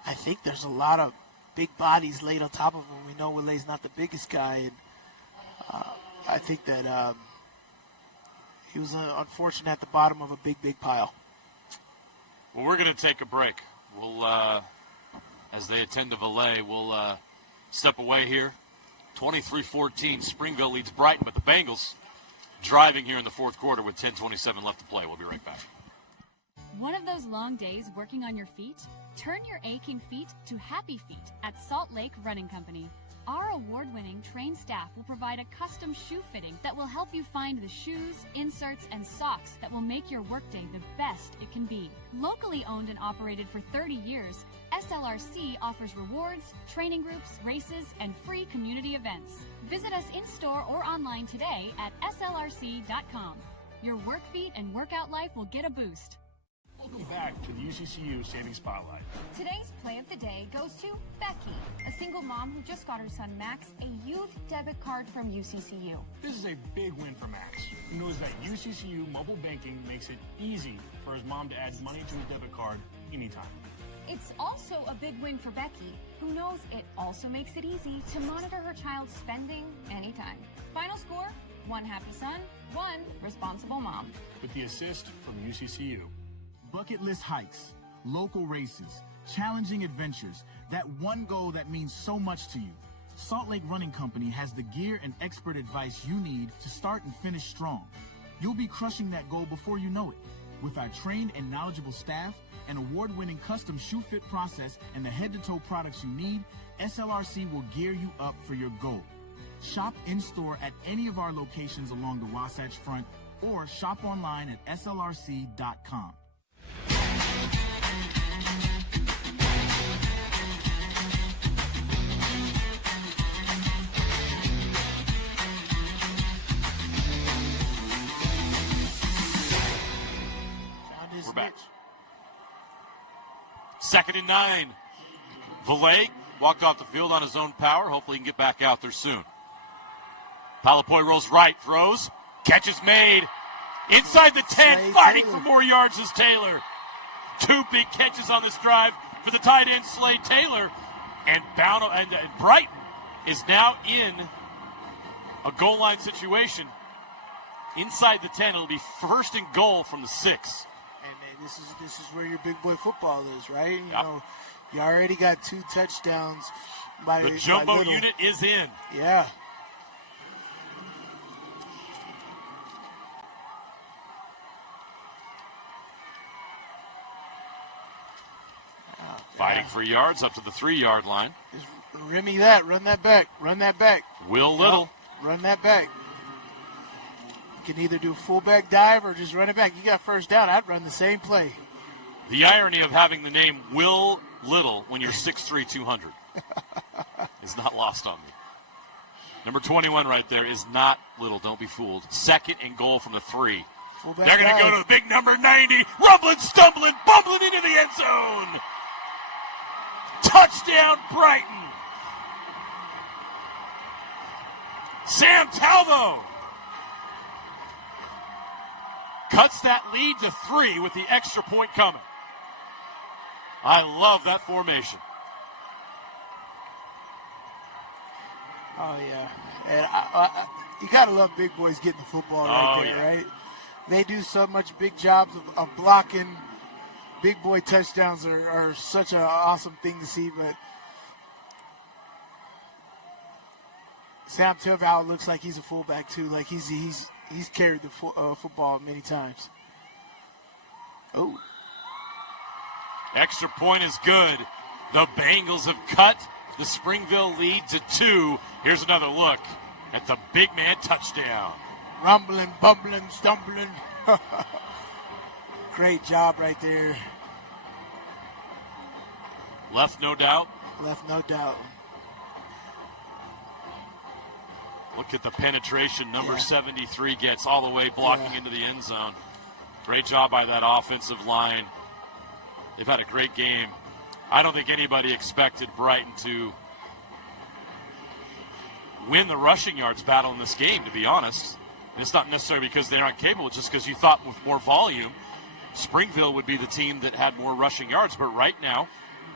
I think there's a lot of big bodies laid on top of him. We know Valleti's not the biggest guy, and I think that he was unfortunate at the bottom of a big pile. Well, we're going to take a break. We'll, as they attend to Valleti, we'll step away here. 23-14, Springville leads Brighton, but the Bengals driving here in the fourth quarter with 10:27 left to play. We'll be right back. One of those long days working on your feet? Turn your aching feet to happy feet at Salt Lake Running Company. Our award-winning trained staff will provide a custom shoe fitting that will help you find the shoes, inserts, and socks that will make your workday the best it can be. Locally owned and operated for 30 years, SLRC offers rewards, training groups, races, and free community events. Visit us in-store or online today at slrc.com. Your work feet and workout life will get a boost. Welcome back to the UCCU Savings Spotlight. Today's play of the day goes to Becky, a single mom who just got her son Max a youth debit card from UCCU. This is a big win for Max, who knows that UCCU mobile banking makes it easy for his mom to add money to his debit card anytime. It's also a big win for Becky, who knows it also makes it easy to monitor her child's spending anytime. Final score, 1 happy son, 1 responsible mom. With the assist from UCCU. Bucket list hikes, local races, challenging adventures, that one goal that means so much to you. Salt Lake Running Company has the gear and expert advice you need to start and finish strong. You'll be crushing that goal before you know it. With our trained and knowledgeable staff, an award-winning custom shoe fit process, and the head-to-toe products you need, SLRC will gear you up for your goal. Shop in-store at any of our locations along the Wasatch Front or shop online at slrc.com. We're back. 2nd and 9. Valleti walked off the field on his own power. Hopefully he can get back out there soon. Palapoi rolls right, throws, catch is made. Inside the 10, fighting for more yards is Taylor. 2 big catches on this drive for the tight end, Slade Taylor. And Brighton is now in a goal line situation. Inside the 10, it'll be 1st and goal from the 6. And this is where your big boy football is, right? You know, you already got 2 touchdowns by the jumbo unit is in. Yeah. Fighting for yards up to the 3-yard line. Just Remy that, run that back, run that back. Will Little. Run that back. You can either do fullback dive or just run it back. You got 1st down, I'd run the same play. The irony of having the name Will Little when you're 6'3", 200 is not lost on me. Number 21 right there is not Little, don't be fooled. 2nd and goal from the 3. Fullback They're going to dive. go to the big number 90, rumbling, stumbling, bumbling into the end zone. Touchdown, Brighton. Sam Talvo cuts that lead to 3 with the extra point coming. I love that formation. Oh, yeah. And you got to love big boys getting the football right there, right? They do so much big jobs of blocking. Big boy touchdowns are such an awesome thing to see, but Sam Talvo looks like he's a fullback too. Like he's carried the football many times. Oh. Extra point is good. The Bengals have cut the Springville lead to 2. Here's another look at the big man touchdown. Rumbling, bumbling, stumbling. Great job right there. Left, no doubt. Left, no doubt. Look at the penetration number 73 gets all the way blocking into the end zone. Great job by that offensive line. They've had a great game. I don't think anybody expected Brighton to win the rushing yards battle in this game, to be honest. It's not necessarily because they aren't capable, just because you thought with more volume, Springville would be the team that had more rushing yards. But right now,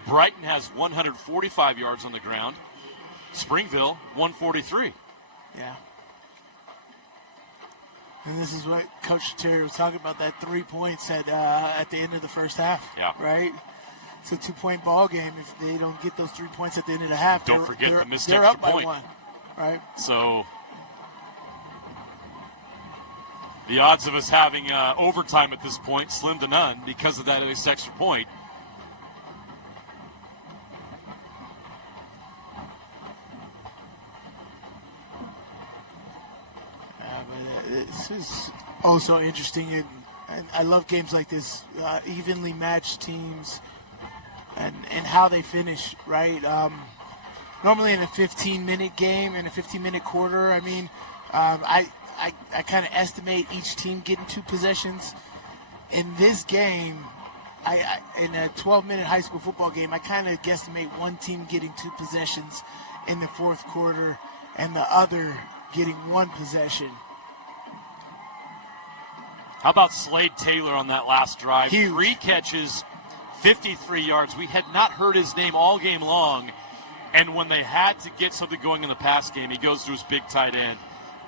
Brighton has 145 yards on the ground. Springville, 143. Yeah. And this is what Coach Terry was talking about, that 3 points at the end of the first half. Yeah. Right? It's a 2-point ball game. If they don't get those 3 points at the end of the half, Don't forget the missed they're extra up point. by 1. Right? So the odds of us having overtime at this point, slim to none, because of that extra point. This is also interesting, and I love games like this, evenly matched teams and how they finish, right? Normally in a 15-minute game, in a 15-minute quarter, I mean, I kind of estimate each team getting 2 possessions. In this game, in a 12-minute high school football game, I kind of guesstimate one team getting 2 possessions in the 4th quarter and the other getting 1 possession. How about Slade Taylor on that last drive? Huge. 3 catches, 53 yards. We had not heard his name all game long, and when they had to get something going in the pass game, he goes to his big tight end,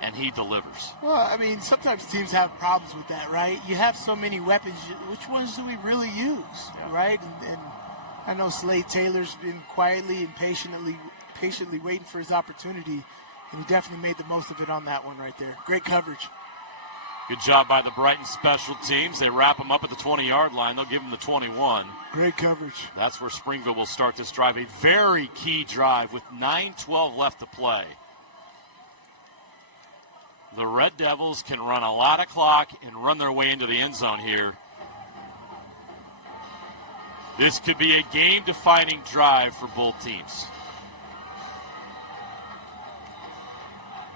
and he delivers. Well, I mean, sometimes teams have problems with that, right? You have so many weapons. Which ones do we really use, right? And I know Slade Taylor's been quietly and patiently waiting for his opportunity, and he definitely made the most of it on that one right there. Great coverage. Good job by the Brighton special teams. They wrap him up at the 20-yard line. They'll give him the 21. Great coverage. That's where Springville will start this drive. A very key drive with 9:12 left to play. The Red Devils can run a lot of clock and run their way into the end zone here. This could be a game-defining drive for both teams.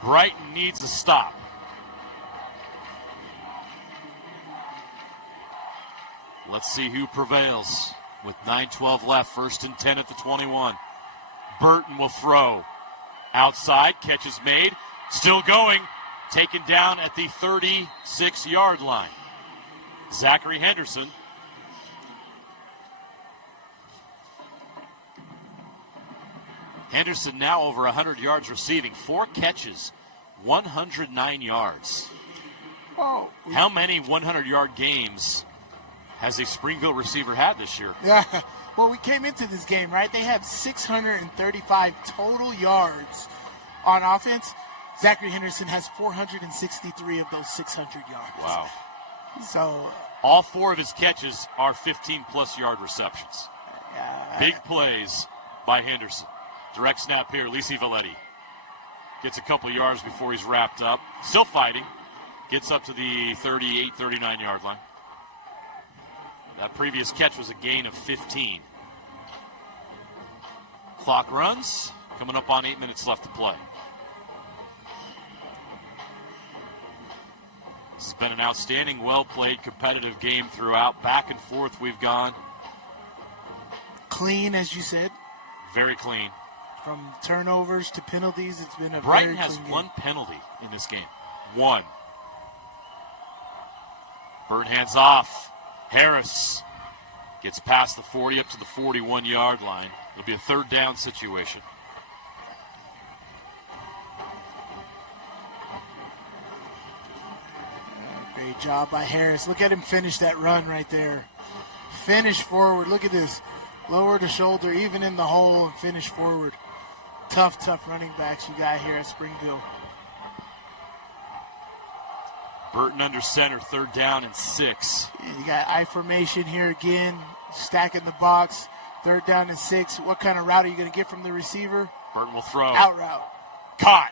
Brighton needs a stop. Let's see who prevails. With 9:12 left, 1st and 10 at the 21. Burton will throw. Outside, catch is made. Still going. Taken down at the 36-yard line. Zachary Henderson. Henderson now over 100 yards receiving. 4 catches, 109 yards. Oh. How many 100-yard games has a Springville receiver had this year? Yeah. Well, we came into this game, right? They have 635 total yards on offense. Zachary Henderson has 463 of those 600 yards. Wow. So all 4 of his catches are 15-plus yard receptions. Big plays by Henderson. Direct snap here, Lii Valleti. Gets a couple yards before he's wrapped up. Still fighting. Gets up to the 38, 39-yard line. That previous catch was a gain of 15. Clock runs. Coming up on 8 minutes left to play. This has been an outstanding, well-played, competitive game throughout. Back and forth we've gone. Clean, as you said. Very clean. From turnovers to penalties, it's been a Brighton very has clean one game. penalty in this game. 1. Burton hands off. Harris gets past the 40 up to the 41-yard line. It'll be a 3rd down situation. Great job by Harris. Look at him finish that run right there. Finish forward. Look at this. Lower the shoulder, even in the hole, and finish forward. Tough running backs you got here at Springville. Burton under center, 3rd down and 6. You got I formation here again, stacking the box. 3rd down and 6. What kind of route are you going to get from the receiver? Burton will throw. Out route. Caught.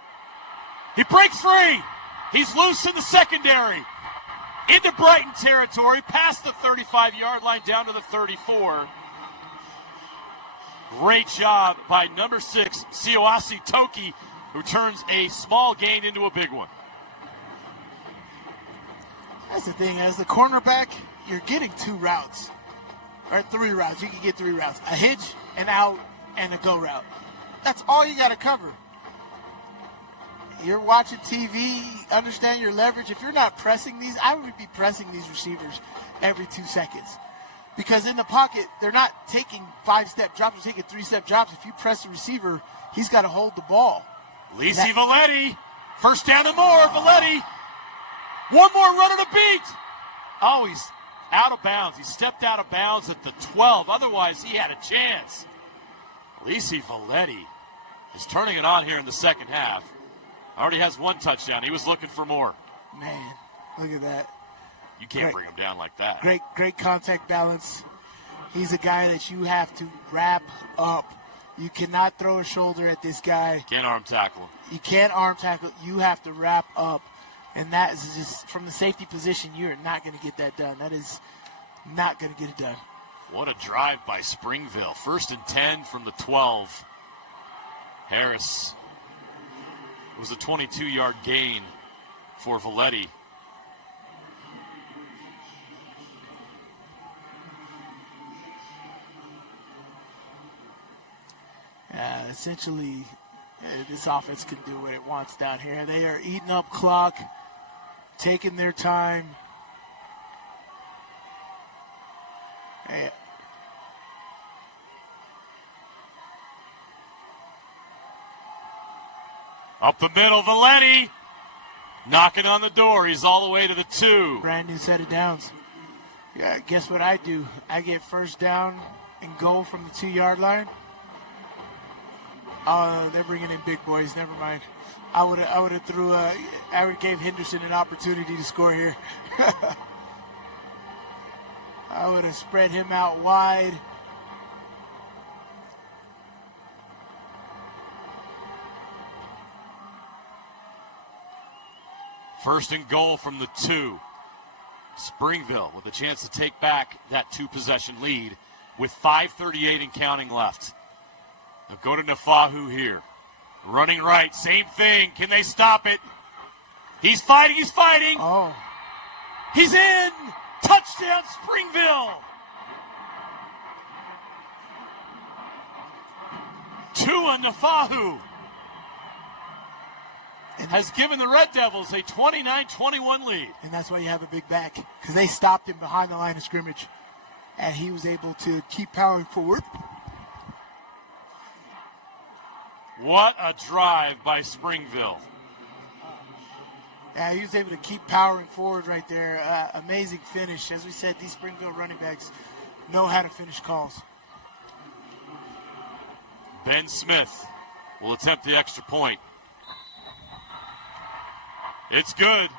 He breaks free. He's loose in the secondary. Into Brighton territory, past the 35-yard line, down to the 34. Great job by number 6, Sioasi Toki, who turns a small gain into a big one. That's the thing. As the cornerback, you're getting 2 routes. Or 3 routes. You can get 3 routes. A hitch, an out, and a go route. That's all you got to cover. You're watching TV, understand your leverage. If you're not pressing these, I would be pressing these receivers every 2 seconds. Because in the pocket, they're not taking 5-step drops, they're taking 3-step drops. If you press the receiver, he's got to hold the ball. Lii Valleti, 1st down and more. Valleti, one more run and a beat. Oh, he's out of bounds. He stepped out of bounds at the 12. Otherwise, he had a chance. Lii Valleti is turning it on here in the second half. Already has 1 touchdown. He was looking for more. Man, look at that. You can't bring him down like that. Great contact balance. He's a guy that you have to wrap up. You cannot throw a shoulder at this guy. Can't arm tackle him. You can't arm tackle. You have to wrap up. And that is just, from the safety position, you're not going to get that done. That is not going to get it done. What a drive by Springville. 1st and 10 from the 12. Harris. It was a 22-yard gain for Valleti. Essentially, this offense can do what it wants down here. They are eating up clock, taking their time. Up the middle, Valleti. Knocking on the door. He's all the way to the 2. Brand new set of downs. Yeah, guess what I do? I get first down and goal from the 2-yard line. They're bringing in big boys. Never mind. I would have gave Henderson an opportunity to score here. I would have spread him out wide. First and goal from the 2. Springville with a chance to take back that 2-possession lead with 5:38 and counting left. They'll go to Nofahu here. Running right, same thing. Can they stop it? He's fighting, he's fighting. Oh. He's in! Touchdown, Springville! Tua Nofahu has given the Red Devils a 29-21 lead. And that's why you have a big back, because they stopped him behind the line of scrimmage, and he was able to keep powering forward. What a drive by Springville. Yeah, he was able to keep powering forward right there. Amazing finish. As we said, these Springville running backs know how to finish calls. Ben Smith will attempt the extra point. It's good.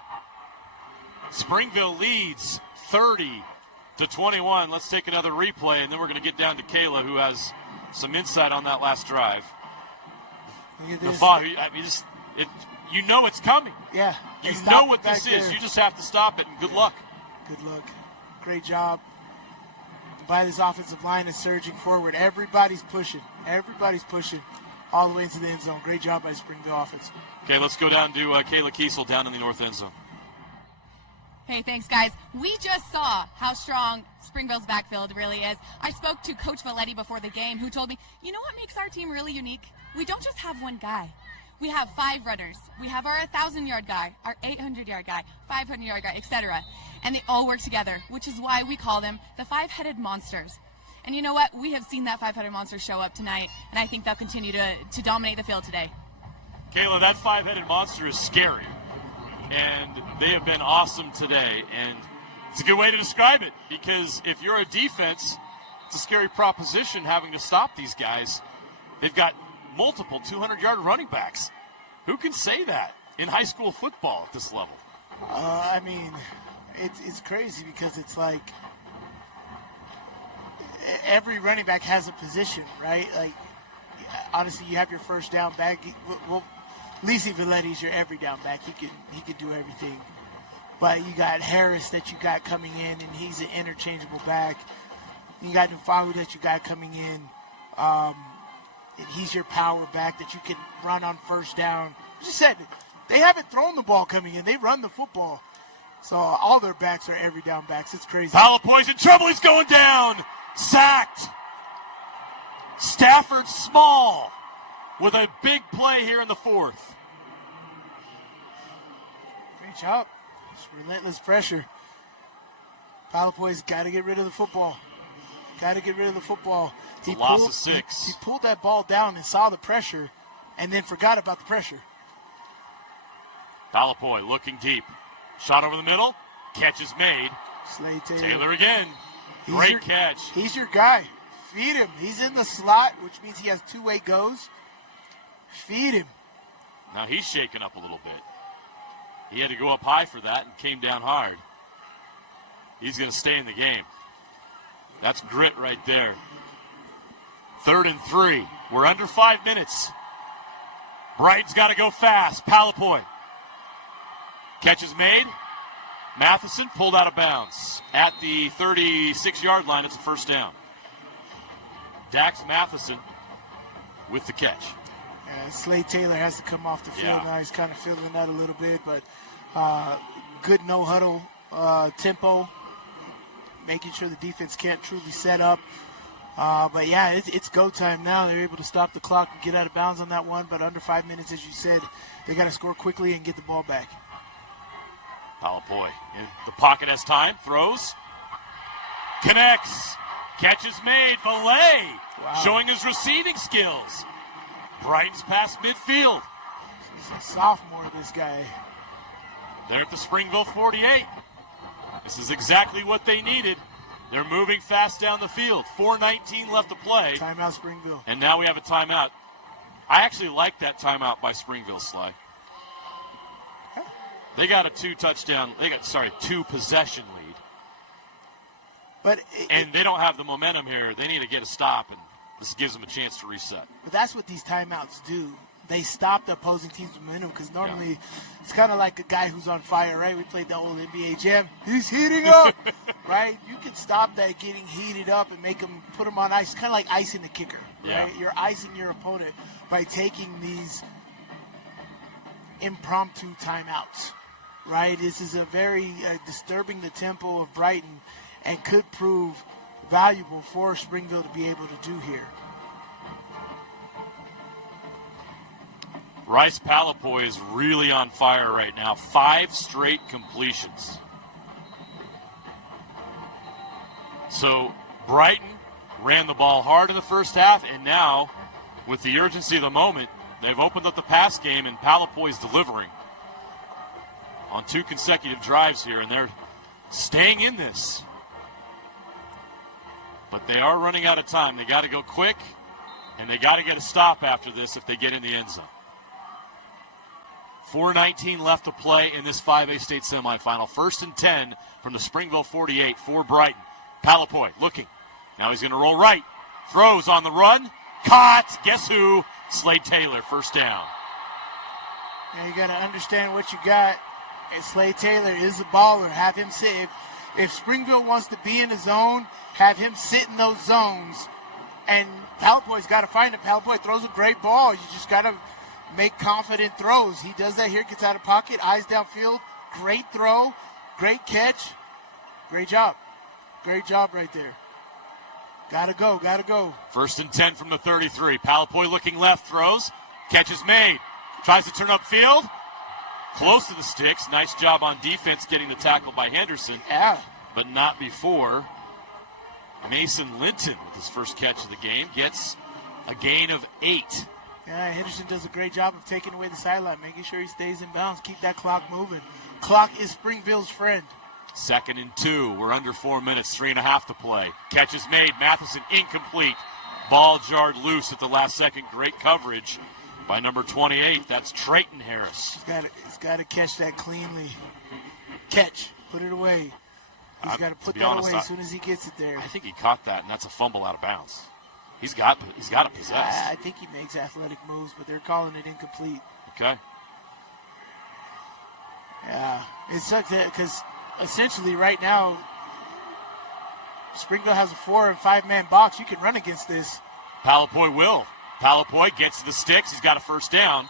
Springville leads 30-21. Let's take another replay, and then we're going to get down to Kayla, who has some insight on that last drive. You know it's coming. Yeah. You know what this is. You just have to stop it, and good luck. Good luck. Great job by this offensive line is surging forward. Everybody's pushing. Everybody's pushing all the way into the end zone. Great job by Springville offense. Okay, let's go down to Kayla Kiesel down in the north end zone. Hey, thanks, guys. We just saw how strong Springville's backfield really is. I spoke to Coach Valleti before the game, who told me, you know what makes our team really unique? We don't just have one guy. We have 5 runners. We have our 1,000-yard guy, our 800-yard guy, 500-yard guy, etc. And they all work together, which is why we call them the 5-headed monsters. And you know what? We have seen that 5-headed monster show up tonight, and I think they'll continue to dominate the field today. Kayla, that 5-headed monster is scary. And they have been awesome today. And it's a good way to describe it, because if you're a defense, it's a scary proposition having to stop these guys. They've got multiple 200-yard running backs. Who can say that in high school football at this level? I mean, it's crazy, because it's like every running back has a position, right? Like, honestly, you have your first down back. Well, Lii Valleti is your every down back. He can do everything. But you got Harris that you got coming in, and he's an interchangeable back. You got Nofahu that you got coming in. And he's your power back that you can run on first down. As you said, they haven't thrown the ball coming in. They run the football. So all their backs are every down backs. It's crazy. Palapoy's in trouble. He's going down. Sacked. Stafford Small with a big play here in the 4th. Great job. Just relentless pressure. Palapoy's got to get rid of the football. Got to get rid of the football. He lost of 6. He pulled that ball down and saw the pressure and then forgot about the pressure. Palapoy looking deep. Shot over the middle. Catch is made. Taylor again. Great catch. He's your guy. Feed him. He's in the slot, which means he has two-way goes. Feed him. Now he's shaken up a little bit. He had to go up high for that and came down hard. He's going to stay in the game. That's grit right there. 3rd and 3. We're under 5 minutes. Brighton's got to go fast. Palapoy. Catch is made. Matheson pulled out of bounds. At the 36-yard line, it's a first down. Dax Matheson with the catch. Slade Taylor has to come off the field now. He's kind of feeling that a little bit, but good no-huddle tempo, making sure the defense can't truly set up. But, yeah, it's go time now. They're able to stop the clock and get out of bounds on that one, but under 5 minutes, as you said, they got to score quickly and get the ball back. Palapoy in the pocket has time, throws, connects, catch is made. Valleti showing his receiving skills. Brighton's past midfield. He's a sophomore, this guy. They're at the Springville 48. This is exactly what they needed. They're moving fast down the field. 4:19 left to play. Timeout, Springville. And now we have a timeout. I actually like that timeout by Springville, Sly. They got a two-possession lead. And they don't have the momentum here. They need to get a stop, and this gives them a chance to reset. But that's what these timeouts do. They stop the opposing team's momentum because normally it's kind of like a guy who's on fire, right? We played the old NBA Jam. He's heating up, right? You can stop that getting heated up and put him on ice. It's kind of like icing the kicker, right? You're icing your opponent by taking these impromptu timeouts, right? This is a very disturbing the tempo of Brighton and could prove valuable for Springville to be able to do here. Rice Palapoy is really on fire right now. 5 straight completions. So Brighton ran the ball hard in the first half, and now, with the urgency of the moment, they've opened up the pass game, and Palapoy's delivering on 2 consecutive drives here, and they're staying in this. But they are running out of time. They got to go quick, and they got to get a stop after this if they get in the end zone. 4:19 left to play in this 5A state semifinal. 1st and 10 from the Springville 48 for Brighton. Palapoy looking. Now he's going to roll right. Throws on the run. Caught. Guess who? Slade Taylor, first down. Now you got to understand what you got. And Slade Taylor is a baller. Have him sit. If Springville wants to be in a zone, have him sit in those zones. And Palapoy's got to find it. Palapoy throws a great ball. You just got to make confident throws. He does that here, gets out of pocket, eyes downfield. Great throw, great catch. Great job. Great job right there. Gotta go. 1st and 10 from the 33. Palapoy looking left, throws. Catch is made. Tries to turn upfield. Close to the sticks. Nice job on defense getting the tackle by Henderson. Yeah. But not before. Mason Linton, with his first catch of the game, gets a gain of 8. Yeah, Henderson does a great job of taking away the sideline, making sure he stays in bounds, keep that clock moving. Clock is Springville's friend. 2nd and 2. We're under 4 minutes, 3.5 to play. Catch is made. Matheson incomplete. Ball jarred loose at the last second. Great coverage by number 28. That's Trayton Harris. He's got to catch that cleanly. Catch. Put it away. He's got to put that away as soon as he gets it there. I think he caught that, and that's a fumble out of bounds. He's got to possess. I think he makes athletic moves, but they're calling it incomplete. Okay. Yeah, it sucks because essentially right now Springville has a 4- and 5-man box. You can run against this. Palapoy will. Palapoy gets to the sticks. He's got a first down,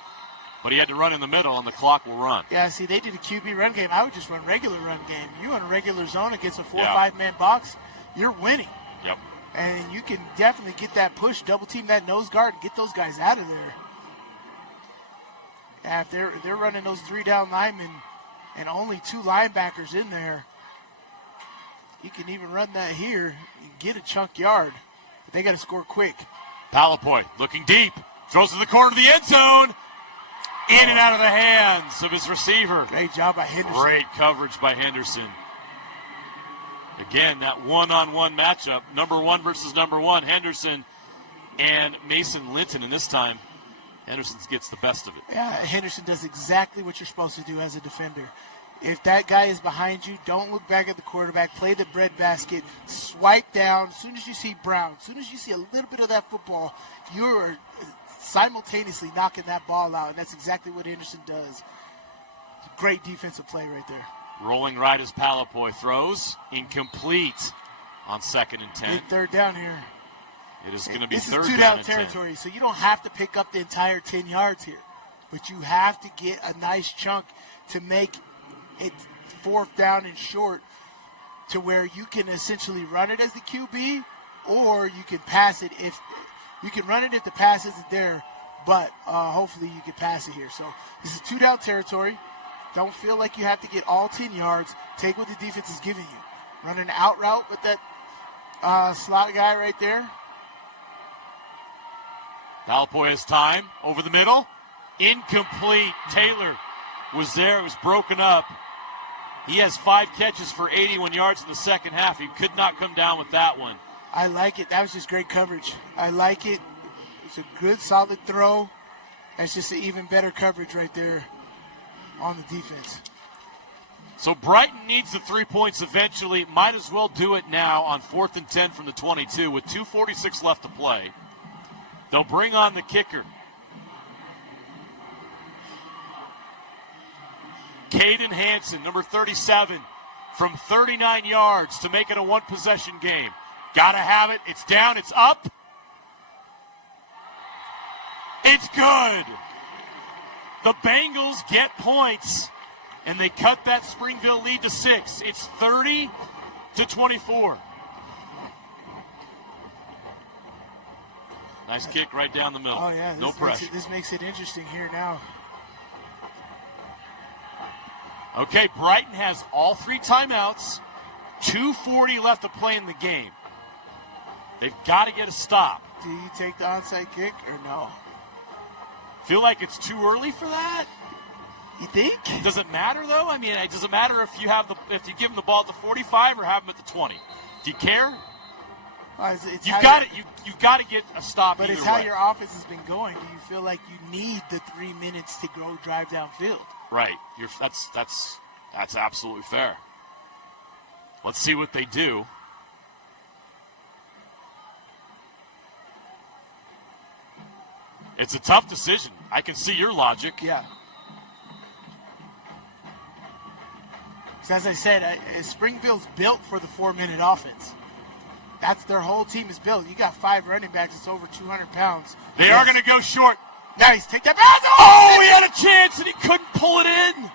but he had to run in the middle, and the clock will run. Yeah, see, they did a QB run game. I would just run regular run game. You in a regular zone against a 4- or 5-man box, you're winning. Yep. And you can definitely get that push, double team that nose guard, and get those guys out of there. Yeah, if they're running those 3 down linemen and only 2 linebackers in there, you can even run that here and get a chunk yard. But they got to score quick. Palapoy looking deep, throws to the corner of the end zone, in and out of the hands of his receiver. Great job by Henderson. Great coverage by Henderson. Again, that one-on-one matchup, number 1 versus number 1, Henderson and Mason Linton, and this time Henderson gets the best of it. Yeah, Henderson does exactly what you're supposed to do as a defender. If that guy is behind you, don't look back at the quarterback, play the breadbasket, swipe down. As soon as you see Brown, as soon as you see a little bit of that football, you're simultaneously knocking that ball out, and that's exactly what Henderson does. Great defensive play right there. Rolling right as Palapoy throws. Incomplete on 2nd and 10. Big 3rd down here. It is going to be this 3rd is 2 down down territory, so you don't have to pick up the entire 10 yards here. But you have to get a nice chunk to make it 4th down and short to where you can essentially run it as the QB, or you can pass it if you can run it if the pass isn't there, but hopefully you can pass it here. So this is 2 down territory. Don't feel like you have to get all 10 yards. Take what the defense is giving you. Run an out route with that slot guy right there. Palapoy has time over the middle. Incomplete. Taylor was there. It was broken up. He has 5 catches for 81 yards in the second half. He could not come down with that one. I like it. That was just great coverage. I like it. It's a good, solid throw. That's just an even better coverage right there on the defense. So Brighton needs the 3 points eventually. Might as well do it now on 4th and 10 from the 22 with 2:46 left to play. They'll bring on the kicker. Caden Hansen, number 37, from 39 yards to make it a one-possession game. Got to have it. It's down. It's up. It's good. The Bengals get points, and they cut that Springville lead to 6. It's 30-24. Nice kick right down the middle. Oh, yeah. No pressure. This makes it interesting here now. Okay, Brighton has all 3 timeouts, 2:40 left to play in the game. They've got to get a stop. Do you take the onside kick or no? Feel like it's too early for that? You think? Does it matter though? I mean, does it matter if you give them the ball at the 45 or have them at the 20? Do you care? You've got to get a stop. But it's how your offense has been going. Do you feel like you need the 3 minutes to go drive downfield? Right. That's absolutely fair. Let's see what they do. It's a tough decision. I can see your logic. Yeah. As I said, Springville's built for the 4-minute offense. That's their whole team is built. You got 5 running backs. It's over 200 pounds. They are going to go short. Nice. Take that pass. Oh, he had a chance and he couldn't pull it in.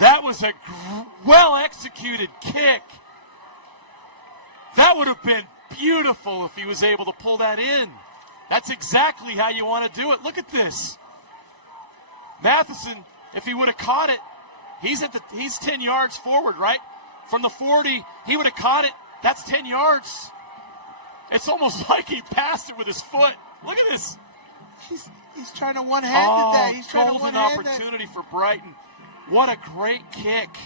That was a well-executed kick. That would have been beautiful if he was able to pull that in. That's exactly how you want to do it. Look at this. Matheson, if he would have caught it, he's 10 yards forward, right? From the 40, he would have caught it. That's 10 yards. It's almost like he passed it with his foot. Look at this. He's trying to one-hand that. He's trying to one-hand golden opportunity for Brighton. What a great kick.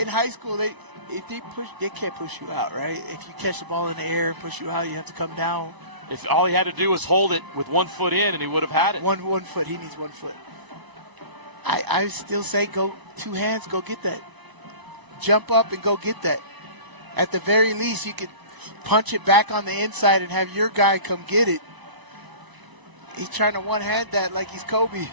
In high school, they can't push you out, right? If you catch the ball in the air and push you out, you have to come down. If all he had to do was hold it with 1 foot in, and he would have had it. One foot. He needs 1 foot. I still say go 2 hands, go get that. Jump up and go get that. At the very least, you could punch it back on the inside and have your guy come get it. He's trying to one-hand that like he's Kobe.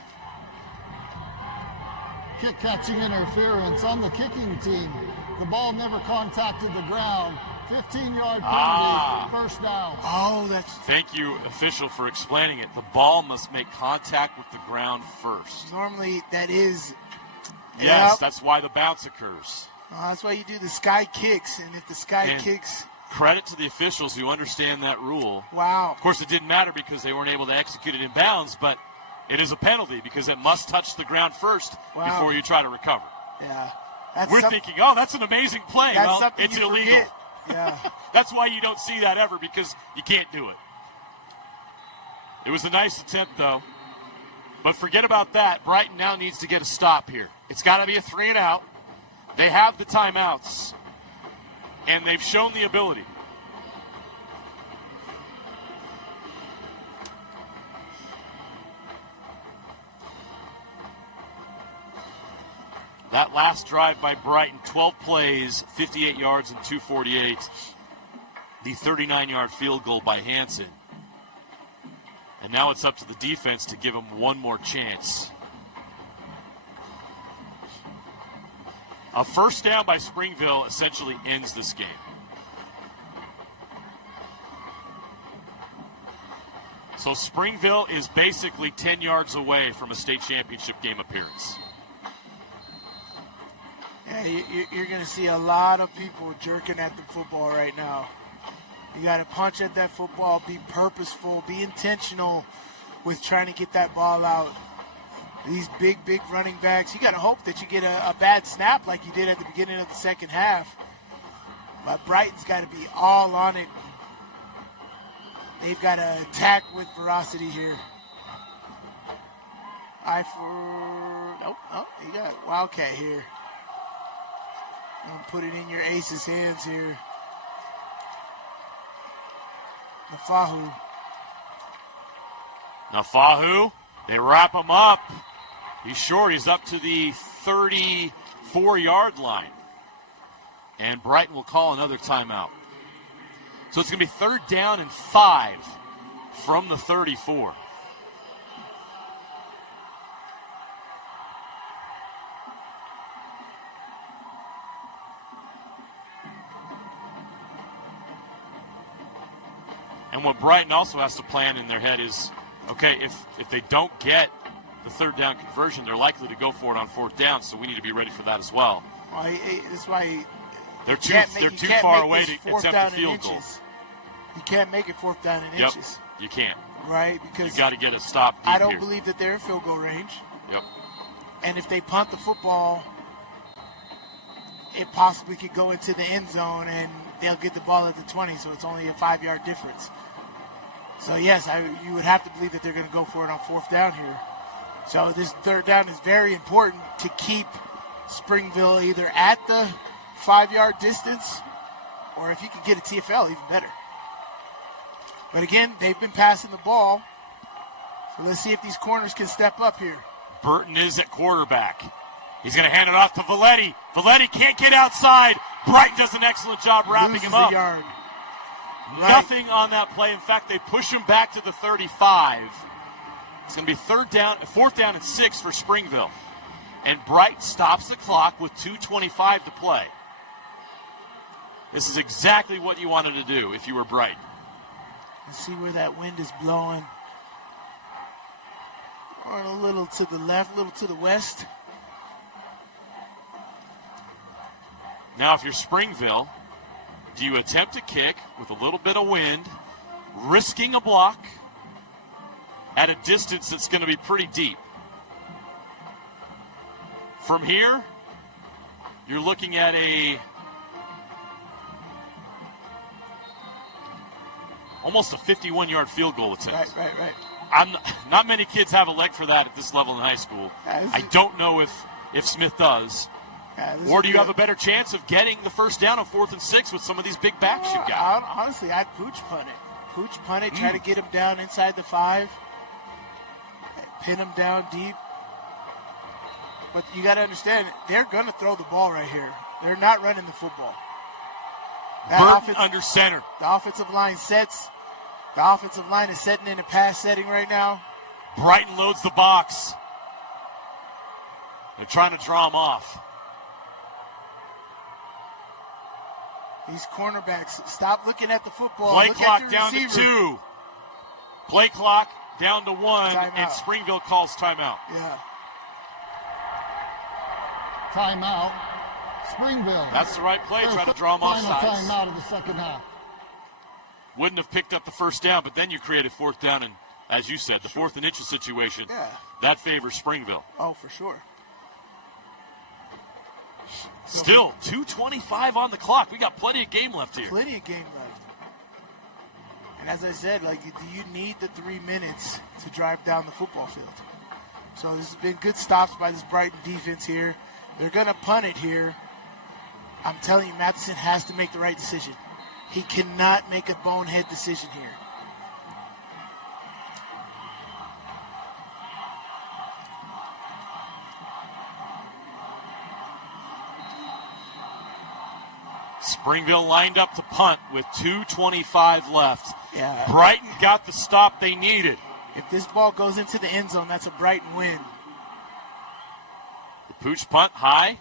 Kick catching interference on the kicking team. The ball never contacted the ground. 15-yard penalty, first down. Oh, that's... Thank you, official, for explaining it. The ball must make contact with the ground first. Normally, that is... Yes, that's why the bounce occurs. That's why you do the sky kicks, and if the sky kicks... Credit to the officials who understand that rule. Wow. Of course, it didn't matter because they weren't able to execute it in bounds, but it is a penalty because it must touch the ground first before you try to recover. Yeah. We're thinking, oh, that's an amazing play. Well, it's illegal. Forget. Yeah. That's why you don't see that ever, because you can't do it. It was a nice attempt, though. But forget about that. Brighton now needs to get a stop here. It's got to be a 3 and out. They have the timeouts, and they've shown the ability. That last drive by Brighton, 12 plays, 58 yards, and 248. The 39-yard field goal by Hansen. And now it's up to the defense to give them one more chance. A first down by Springville essentially ends this game. So Springville is basically 10 yards away from a state championship game appearance. Yeah, you're going to see a lot of people jerking at the football right now. You got to punch at that football, be purposeful, be intentional with trying to get that ball out. These big running backs, you got to hope that you get a bad snap like you did at the beginning of the second half. But Brighton's got to be all on it. They've got to attack with veracity here. Nope. Oh, you got Wildcat here. Put it in your ace's hands here. Nofahu. They wrap him up. He's short. He's up to the 34-yard line. And Brighton will call another timeout. So it's going to be 3rd down and 5 from the 34. And what Brighton also has to plan in their head is, okay, if they don't get the 3rd down conversion, they're likely to go for it on 4th down, so we need to be ready for that as well. That's why they're too far away to attempt the field goal. You can't make it 4th down and inches. You can't. Right? Because you got to get a stop deep I don't here. believe that they're in field goal range. Yep. And if they punt the football, it possibly could go into the end zone and they'll get the ball at the 20, so it's only a 5-yard difference. So, yes, you would have to believe that they're going to go for it on 4th down here. So this 3rd down is very important to keep Springville either at the 5-yard distance or if you can get a TFL, even better. But, again, they've been passing the ball. So let's see if these corners can step up here. Burton is at quarterback. He's going to hand it off to Valleti. Valleti can't get outside. Brighton does an excellent job wrapping him up. Yard. Right. Nothing on that play. In fact, they push him back to the 35. It's going to be 4th down and 6 for Springville. And Brighton stops the clock with 2:25 to play. This is exactly what you wanted to do if you were Brighton. Let's see where that wind is blowing. Going a little to the left, a little to the west. Now, if you're Springville, do you attempt a kick with a little bit of wind, risking a block at a distance that's going to be pretty deep? From here, you're looking at almost a 51-yard field goal attempt. Right. Not many kids have a leg for that at this level in high school. I don't know if Smith does. Or do you have a better chance of getting the 1st down on 4th and 6 with some of these big backs you've got? Honestly, I'd pooch punt it. Try to get him down inside the 5. Pin him down deep. But you got to understand, they're going to throw the ball right here. They're not running the football. Burton under center. The offensive line sets. The offensive line is setting in a pass setting right now. Brighton loads the box. They're trying to draw him off. These cornerbacks, stop looking at the football. Play Look clock at the down receiver. to 2. Play clock down to 1, Timeout. and Springville calls timeout. Yeah. Timeout. Springville. That's the right play. Try to draw him off sides. Final timeout of the second half. Wouldn't have picked up the 1st down, but then you created 4th down, and as you said, the 4th and inches situation. Yeah. That favors Springville. Oh, for sure. Still, 2:25 on the clock. We got plenty of game left here. Plenty of game left. And as I said, you need the 3 minutes to drive down the football field. So this has been good stops by this Brighton defense here. They're going to punt it here. I'm telling you, Matheson has to make the right decision. He cannot make a bonehead decision here. Springville lined up to punt with 2:25 left. Yeah. Brighton got the stop they needed. If this ball goes into the end zone, that's a Brighton win. The pooch punt high.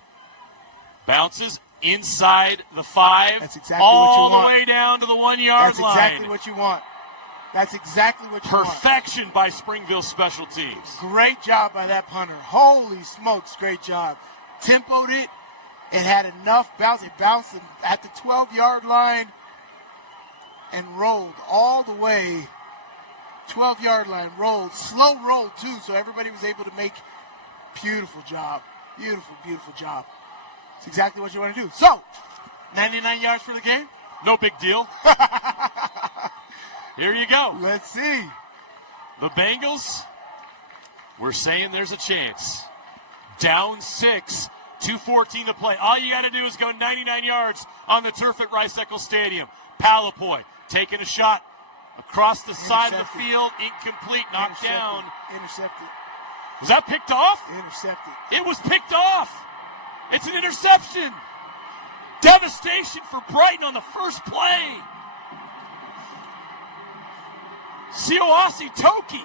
Bounces inside the 5. That's exactly what you want. All the way down to the 1-yard line. That's exactly what you want. That's exactly what you want. Perfection by Springville special teams. Great job by that punter. Holy smokes, great job. Tempoed it. It had enough bounce. It bounced at the 12-yard line and rolled all the way. 12-yard line, rolled. Slow roll, too, so everybody was able to make. Beautiful job. Beautiful, beautiful job. It's exactly what you want to do. So, 99 yards for the game? No big deal. Here you go. Let's see. The Bengals, we're saying there's a chance. Down 6, 2:14 to play. All you got to do is go 99 yards on the turf at Rice-Eccles Stadium. Palapoy taking a shot across the side of the field. Incomplete, knocked down. Intercepted. Was that picked off? Intercepted. It was picked off. It's an interception. Devastation for Brighton on the first play. Sioasi Toki.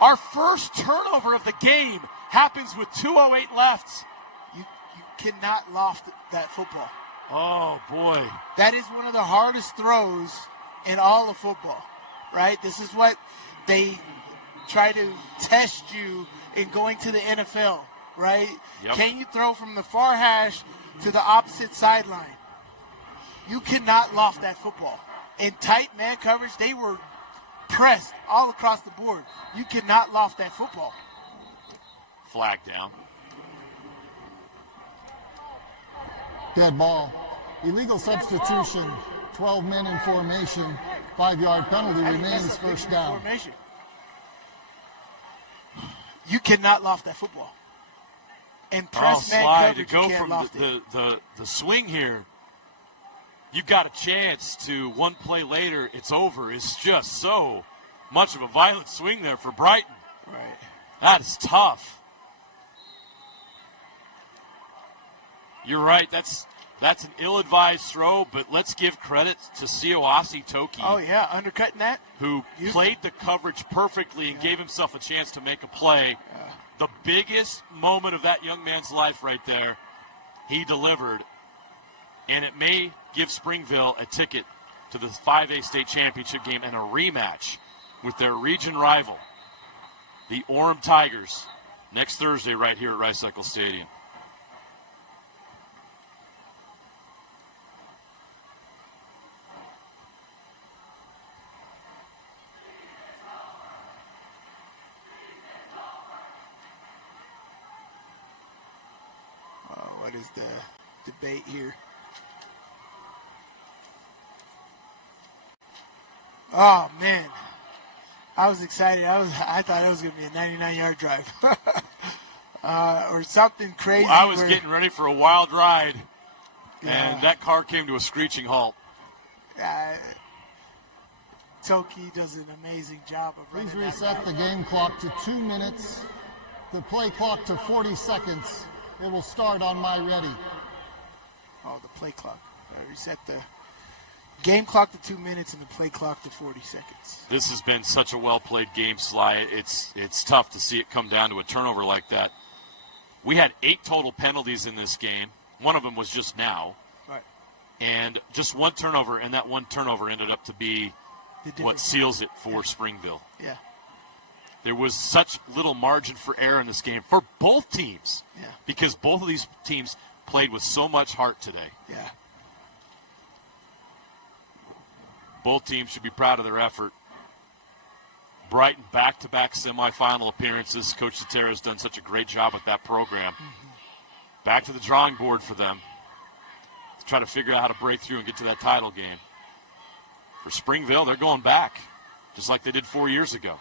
Our first turnover of the game happens with 2:08 left. You cannot loft that football. Oh, boy. That is one of the hardest throws in all of football, right? This is what they try to test you in going to the NFL, right? Yep. Can you throw from the far hash to the opposite sideline? You cannot loft that football. In tight man coverage, they were pressed all across the board. You cannot loft that football. Flag down. Dead ball. Illegal substitution. 12 men in formation. 5-yard penalty remains first down. You cannot loft that football. And press man Slide to coverage, go you can't from loft it. the swing here. You got a chance to one play later, it's over. It's just so much of a violent swing there for Brighton. Right. That is tough. You're right. That's an ill-advised throw, but let's give credit to Sioasi Toki. Oh, yeah, undercutting that. Who played the coverage perfectly and gave himself a chance to make a play. The biggest moment of that young man's life right there, he delivered. And it may give Springville a ticket to the 5A state championship game and a rematch with their region rival, the Orem Tigers, next Thursday right here at Rice-Eccles Stadium. What is the debate here? Oh, man. I was excited. I thought it was going to be a 99-yard drive. Or something crazy. I was getting ready for a wild ride, and that car came to a screeching halt. Toki does an amazing job of running. Please reset the game clock to 2 minutes. The play clock to 40 seconds. It will start on my ready. Oh, the play clock. Reset the game clock to 2 minutes and the play clock to 40 seconds. This has been such a well-played game, Sly. It's tough to see it come down to a turnover like that. We had 8 total penalties in this game. One of them was just now. Right. And just one turnover, and that one turnover ended up to be what seals it for Springville. Yeah. There was such little margin for error in this game for both teams. Yeah. Because both of these teams played with so much heart today. Yeah. Both teams should be proud of their effort. Brighton back-to-back semifinal appearances. Coach Zatera has done such a great job with that program. Back to the drawing board for them to try to figure out how to break through and get to that title game. For Springville, they're going back, just like they did 4 years ago.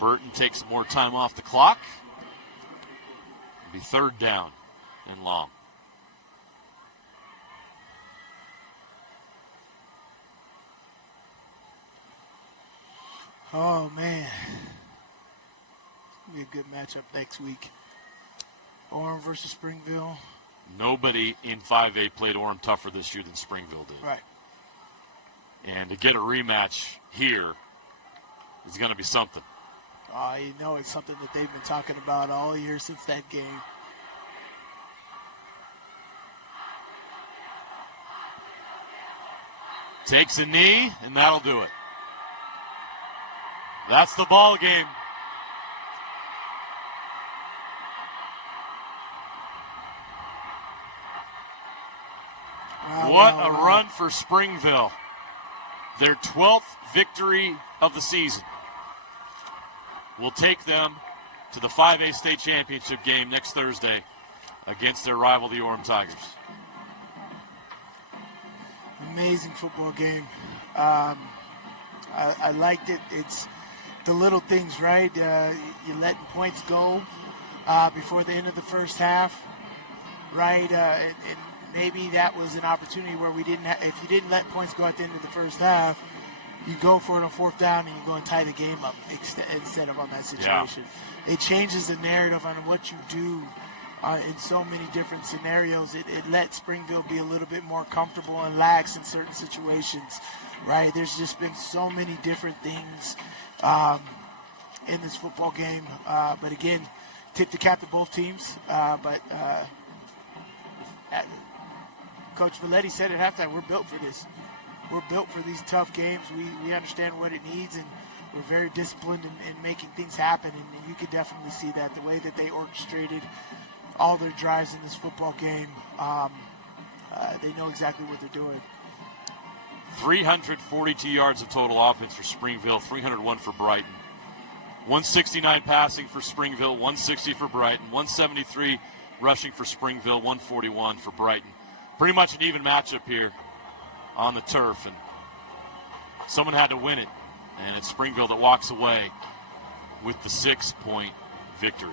Burton takes some more time off the clock. It'll be third down and long. Oh, man. It'll be a good matchup next week. Orem versus Springville. Nobody in 5A played Orem tougher this year than Springville did. Right. And to get a rematch here is going to be something. You know it's something that they've been talking about all year since that game. Takes a knee, and that'll do it. That's the ball game. What a run for Springville. Their 12th victory of the season will take them to the 5A state championship game next Thursday against their rival, the Orem Tigers. amazing football game. I liked it. It's the little things, right? You're letting points go before the end of the first half, right? And maybe that was an opportunity where we didn't. If you didn't let points go at the end of the first half, you go for it on fourth down and you go and tie the game up instead of on that situation. Yeah. It changes the narrative on what you do in so many different scenarios. It lets Springville be a little bit more comfortable and lax in certain situations, right? There's just been so many different things in this football game. But again, tip the cap to both teams. Coach Valleti said at halftime, we're built for this. We're built for these tough games. We understand what it needs, and we're very disciplined in making things happen. And you could definitely see that, the way that they orchestrated all their drives in this football game. They know exactly what they're doing. 342 yards of total offense for Springville, 301 for Brighton. 169 passing for Springville, 160 for Brighton, 173 rushing for Springville, 141 for Brighton. Pretty much an even matchup here on the turf, and someone had to win it, and it's Springville that walks away with the 6-point victory.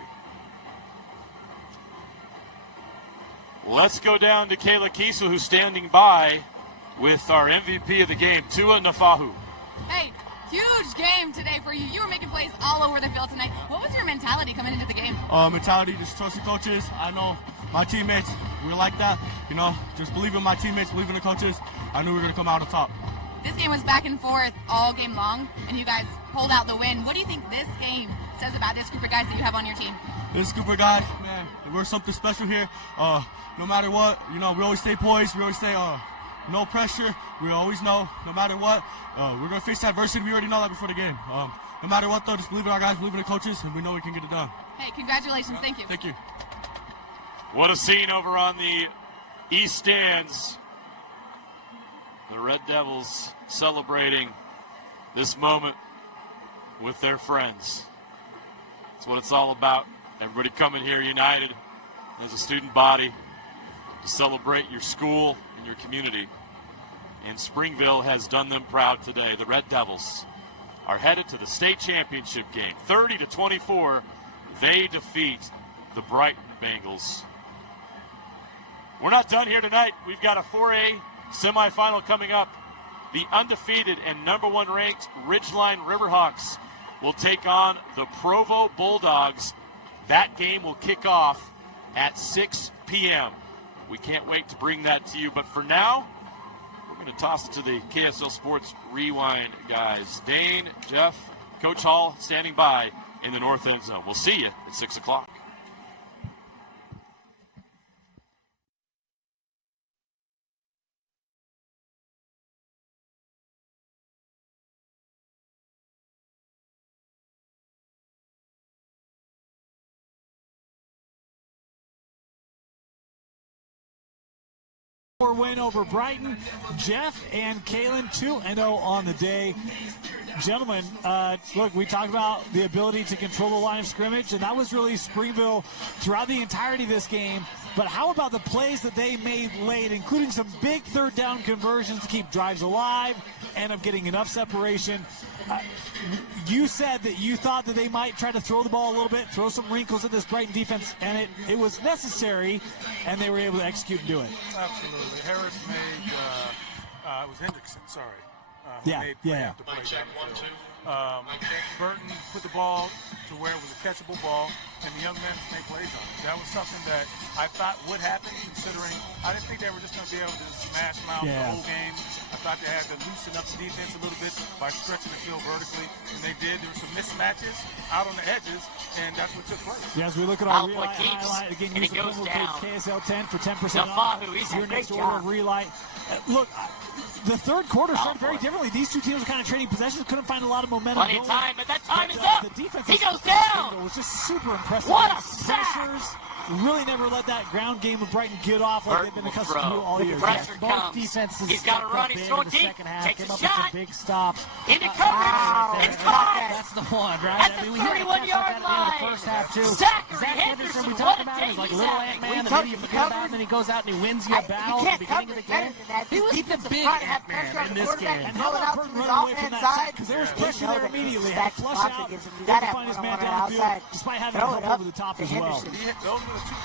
Let's go down to Kayla Kiesel, who's standing by with our MVP of the game, Tua Nofahu. Hey, huge game today for you. You were making plays all over the field tonight. What was your mentality coming into the game? Mentality, just trust the coaches. I know my teammates, we're like that. You know, just believe in my teammates, believe in the coaches. I knew we were going to come out on top. This game was back and forth all game long, and you guys pulled out the win. What do you think this game says about this group of guys that you have on your team? This group of guys, man, we're something special here. No matter what, you know, we always stay poised. We always stay no pressure. We always know, no matter what, we're going to face adversity. We already know that before the game. No matter what, though, just believe in our guys, believe in the coaches, and we know we can get it done. Hey, congratulations. Thank you. Thank you. What a scene over on the East Stands. The Red Devils celebrating this moment with their friends. That's what it's all about. Everybody coming here united as a student body to celebrate your school and your community. And Springville has done them proud today. The Red Devils are headed to the state championship game. 30-24, they defeat the Brighton Bengals. We're not done here tonight. We've got a 4A semifinal coming up. The undefeated and number 1 ranked Ridgeline Riverhawks will take on the Provo Bulldogs. That game will kick off at 6 p.m. We can't wait to bring that to you. But for now, we're going to toss it to the KSL Sports Rewind guys. Dane, Jeff, Coach Hall standing by in the north end zone. We'll see you at 6 o'clock. Win over Brighton. Jeff and Kalen 2-0 on the day. Gentlemen, look, we talked about the ability to control the line of scrimmage, and that was really Springville throughout the entirety of this game. But how about the plays that they made late, including some big third down conversions to keep drives alive, end up getting enough separation? You said that you thought that they might try to throw the ball a little bit, throw some wrinkles at this Brighton defense, and it was necessary, and they were able to execute and do it. Absolutely. Harris made, it was Hendrickson, sorry. The play down the field. Burton put the ball to where it was a catchable ball, and the young men made plays on it. That was something that I thought would happen, considering I didn't think they were just going to be able to smash them out the whole game. I thought they had to loosen up the defense a little bit by stretching the field vertically, and they did. There were some mismatches out on the edges, and that's what took place. Yeah, as we look at our Relight highlight, again, use the promo code KSL10 for 10% off your next order of Relight. Look, the third quarter started very differently. These two teams were kind of trading possessions, couldn't find a lot of momentum. Plenty of time, but that time is up. The defense he goes down. It was just super impressive. What a sack. Pressures, really never let that ground game of Brighton get off like they've been accustomed to all year. Pressure Both comes. defenses He's got to run. He's going deep. Takes a shot. Big stops. Into coverage. It's caught. That's the one, right? At the 31-yard line. First half too. Zachary Henderson, we Henderson, talked what a about day him, is like he's little having. Ant-Man, and maybe you forget about him, then he goes out and he wins you a battle at the beginning of the game. He was the big Ant-Man in this game. And how about Burton running away from that sack? Because there was pressure there immediately. Had to flush out. Had to find his man downfield, despite having to help over the top as well.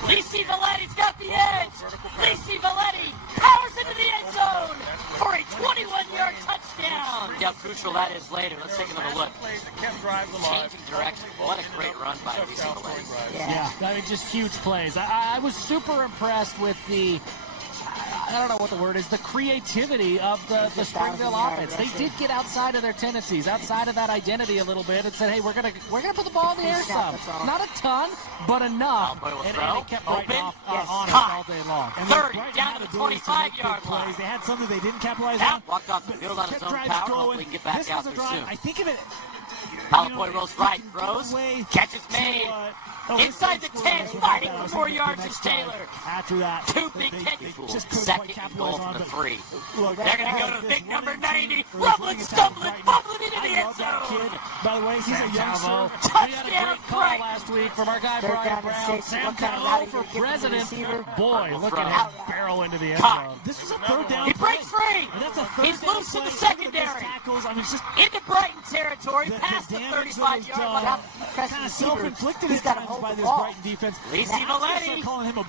Lii Valleti's got the edge. Lii Valleti powers into the end zone for a 21-yard touchdown. Yeah, how crucial that is later. Let's take another look. Changing direction. What a great run by Lii Valleti. Yeah, I mean, just huge plays. I was super impressed with the, I don't know what the word is, the creativity of the Springville offense. They did get outside of their tendencies, outside of that identity a little bit, and said, hey, we're gonna put the ball in the air some. Not a ton, but enough. And it kept Brighton on us all day long. And 30 down to the 25-yard line. They had something they didn't capitalize on. Walked off the field on his own power. Hopefully he can get back out there soon. I think of it. Palapoy rolls right, throws, catches made. Inside the 10, fighting for 4 yards is Taylor. After that, two big catches. Second goal from the 3. They're going to go to the big number 90. Rumbling, stumbling, bumbling into the end zone. By the way, he's a youngster. We had a great call last week from our guy Brian Brown. Sam Calvo for president. Boy, look at him barrel into the end zone. This is a third down. He breaks free. He's loose in the secondary. Into Brighton territory, past the 35-yard line. Kind of self-inflicted at times by this Brighton defense. Lii Valleti.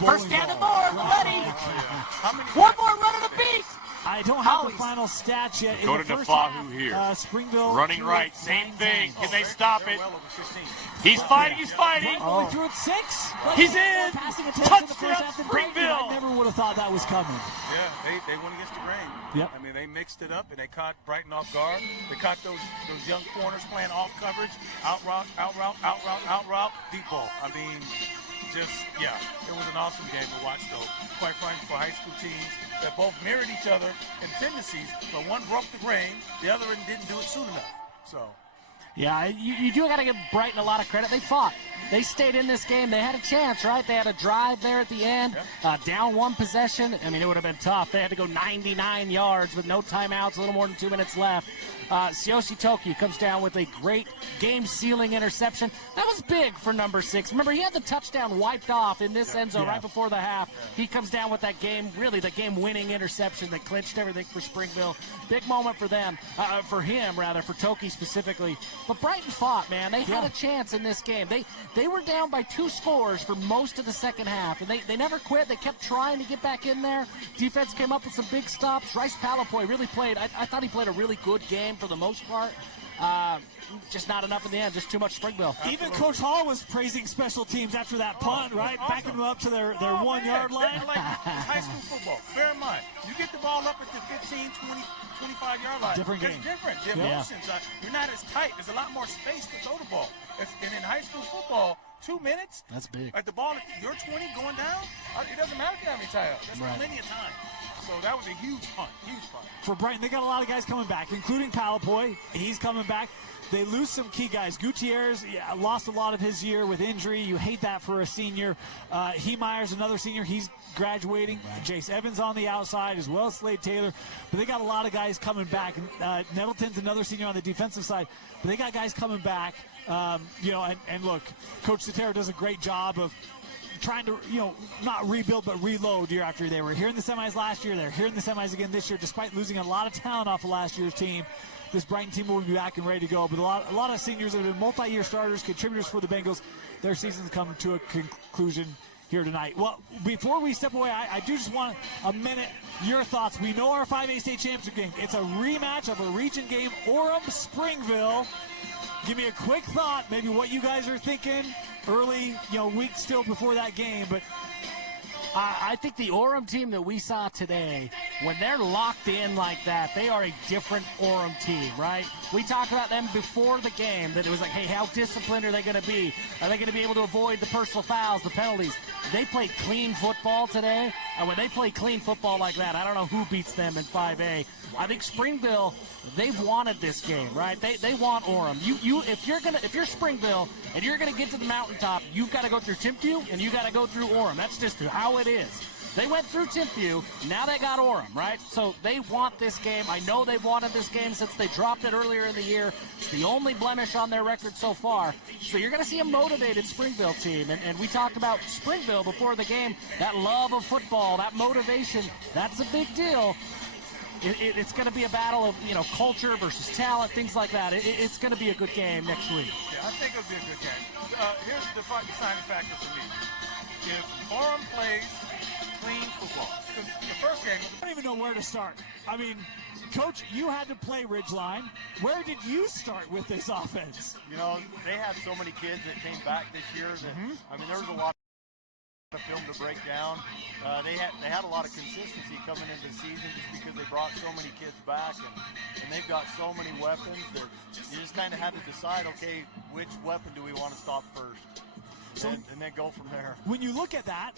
First down and more. Valleti. One more run of the beat. I don't have the final stats yet. Go to Nofahu here. Springville. Running right. Same thing. Can they stop it? He's fighting. He's fighting. Going through at 6. He's in. Touchdown, Springville. I never would have thought that was coming. Yeah, they went against the grain. Yep. I mean, they mixed it up and they caught Brighton off guard. They caught those young corners playing off coverage, out route, deep ball. I mean, it was an awesome game to watch, though. Quite frankly, for high school teams that both mirrored each other in tendencies, but one broke the grain, the other one didn't do it soon enough. So. Yeah, you do got to give Brighton a lot of credit. They fought. They stayed in this game. They had a chance, right? They had a drive there at the end, down one possession. I mean, it would have been tough. They had to go 99 yards with no timeouts, a little more than 2 minutes left. Siyoshi Toki comes down with a great game-sealing interception. That was big for number 6. Remember, he had the touchdown wiped off in this end zone right before the half. He comes down with that game-winning interception that clinched everything for Springville. Big moment for them, for Toki specifically. But Brighton fought, man. They had a chance in this game. They were down by 2 scores for most of the second half, and they never quit. They kept trying to get back in there. Defense came up with some big stops. Rice Palapoy really played. I thought he played a really good game for the most part. Just not enough in the end. Just too much Springville. Even Coach Hall was praising special teams after that punt, right? Awesome. Backing them up to their 1-yard line. Like high school football. Bear in mind, you get the ball up at the 15, 20, 25-yard line. Different game. It's different. The emotions. You're not as tight. There's a lot more space to throw the ball. And in high school football, 2 minutes. That's big. Like the ball, you're 20 going down. It doesn't matter if you have any timeouts. There's plenty of time. So that was a huge punt. For Brighton, they got a lot of guys coming back, including Palapoy. He's coming back. They lose some key guys. Gutierrez lost a lot of his year with injury. You hate that for a senior. Meyer's another senior. He's graduating. Jace Evans on the outside, as well as Slade Taylor. But they got a lot of guys coming back. Nettleton's another senior on the defensive side. But they got guys coming back. And look, Coach Sotero does a great job of trying to, not rebuild but reload year after year. They were here in the semis last year. They're here in the semis again this year, despite losing a lot of talent off of last year's team. This Brighton team will be back and ready to go. But a lot of seniors that have been multi-year starters, contributors for the Bengals, their season's come to a conclusion here tonight. Well, before we step away, I do just want a minute, your thoughts. We know our 5A state championship game. It's a rematch of a region game, Orem-Springville. Give me a quick thought, maybe what you guys are thinking early, weeks still before that game. But I think the Orem team that we saw today, when they're locked in like that, they are a different Orem team, right? We talked about them before the game, that it was like, hey, how disciplined are they going to be? Are they going to be able to avoid the personal fouls, the penalties? They played clean football today, and when they play clean football like that, I don't know who beats them in 5A. I think Springville, they've wanted this game, right? They want Orem. If you're Springville and you're gonna get to the mountaintop, you've got to go through Timpview and you got to go through Orem. That's just how it is. They went through Timpview, now they got Orem, right? So they want this game. I know they've wanted this game since they dropped it earlier in the year. It's the only blemish on their record so far. So you're going to see a motivated Springville team. And we talked about Springville before the game, that love of football, that motivation, that's a big deal. It's going to be a battle of, culture versus talent, things like that. It's going to be a good game next week. Yeah, I think it'll be a good game. Here's the deciding factor for me. If Orem plays clean football, because the first game, I don't even know where to start. I mean, Coach, you had to play Ridgeline. Where did you start with this offense? They had so many kids that came back this year that, there was a lot of film to break down. They had a lot of consistency coming into the season just because they brought so many kids back, and they've got so many weapons that you just kind of had to decide, okay, which weapon do we want to stop first? And then go from there. When you look at that,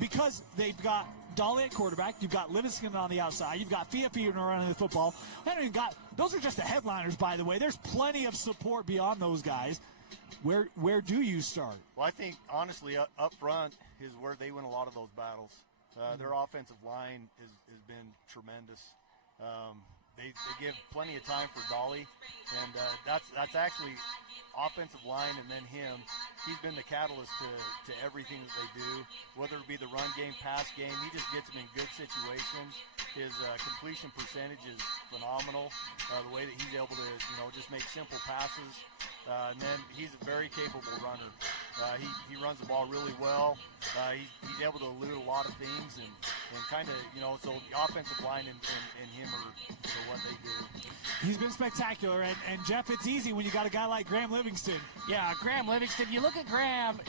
because they've got Dolly at quarterback, you've got Livingston on the outside, you've got Fia running the football. Those are just the headliners, by the way. There's plenty of support beyond those guys. Where do you start? Well, I think, honestly, up front is where they win a lot of those battles. Their offensive line has been tremendous. They give plenty of time for Dolly, and that's actually offensive line and then him. He's been the catalyst to everything that they do, whether it be the run game, pass game. He just gets them in good situations. His completion percentage is phenomenal. The way that he's able to, just make simple passes. And then he's a very capable runner. He runs the ball really well. He's able to elude a lot of things and kind of, so the offensive line and him are what they do. He's been spectacular. And Jeff, it's easy when you got a guy like Graham Livingston. Yeah, Graham Livingston. You look at Graham,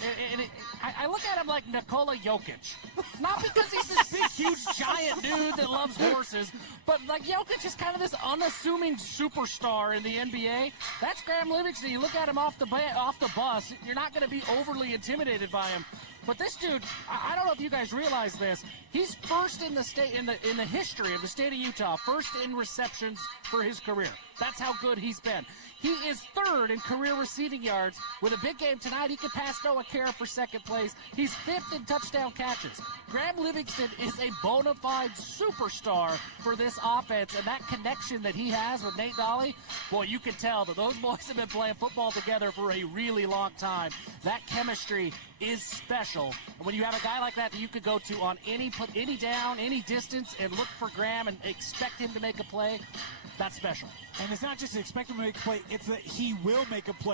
I look at him like Nikola Jokic. Not because he's this big, huge, giant dude that loves horses, but like Jokic is kind of this unassuming superstar in the NBA. That's Graham Livingston. You look at him off the bus, you're not going to be overly intimidated by him. But this dude, I don't know if you guys realize this. He's first in the state in the history of the state of Utah, first in receptions for his career. That's how good he's been. He is third in career receiving yards. With a big game tonight, he could pass Noah Kara for second place. He's fifth in touchdown catches. Graham Livingston is a bona fide superstar for this offense, and that connection that he has with Nate Dolly, boy, you can tell that those boys have been playing football together for a really long time. That chemistry is special. And when you have a guy like that you could go to on any down, any distance, and look for Graham and expect him to make a play, that's special. And it's not just expect him to make a play, it's that he will make a play.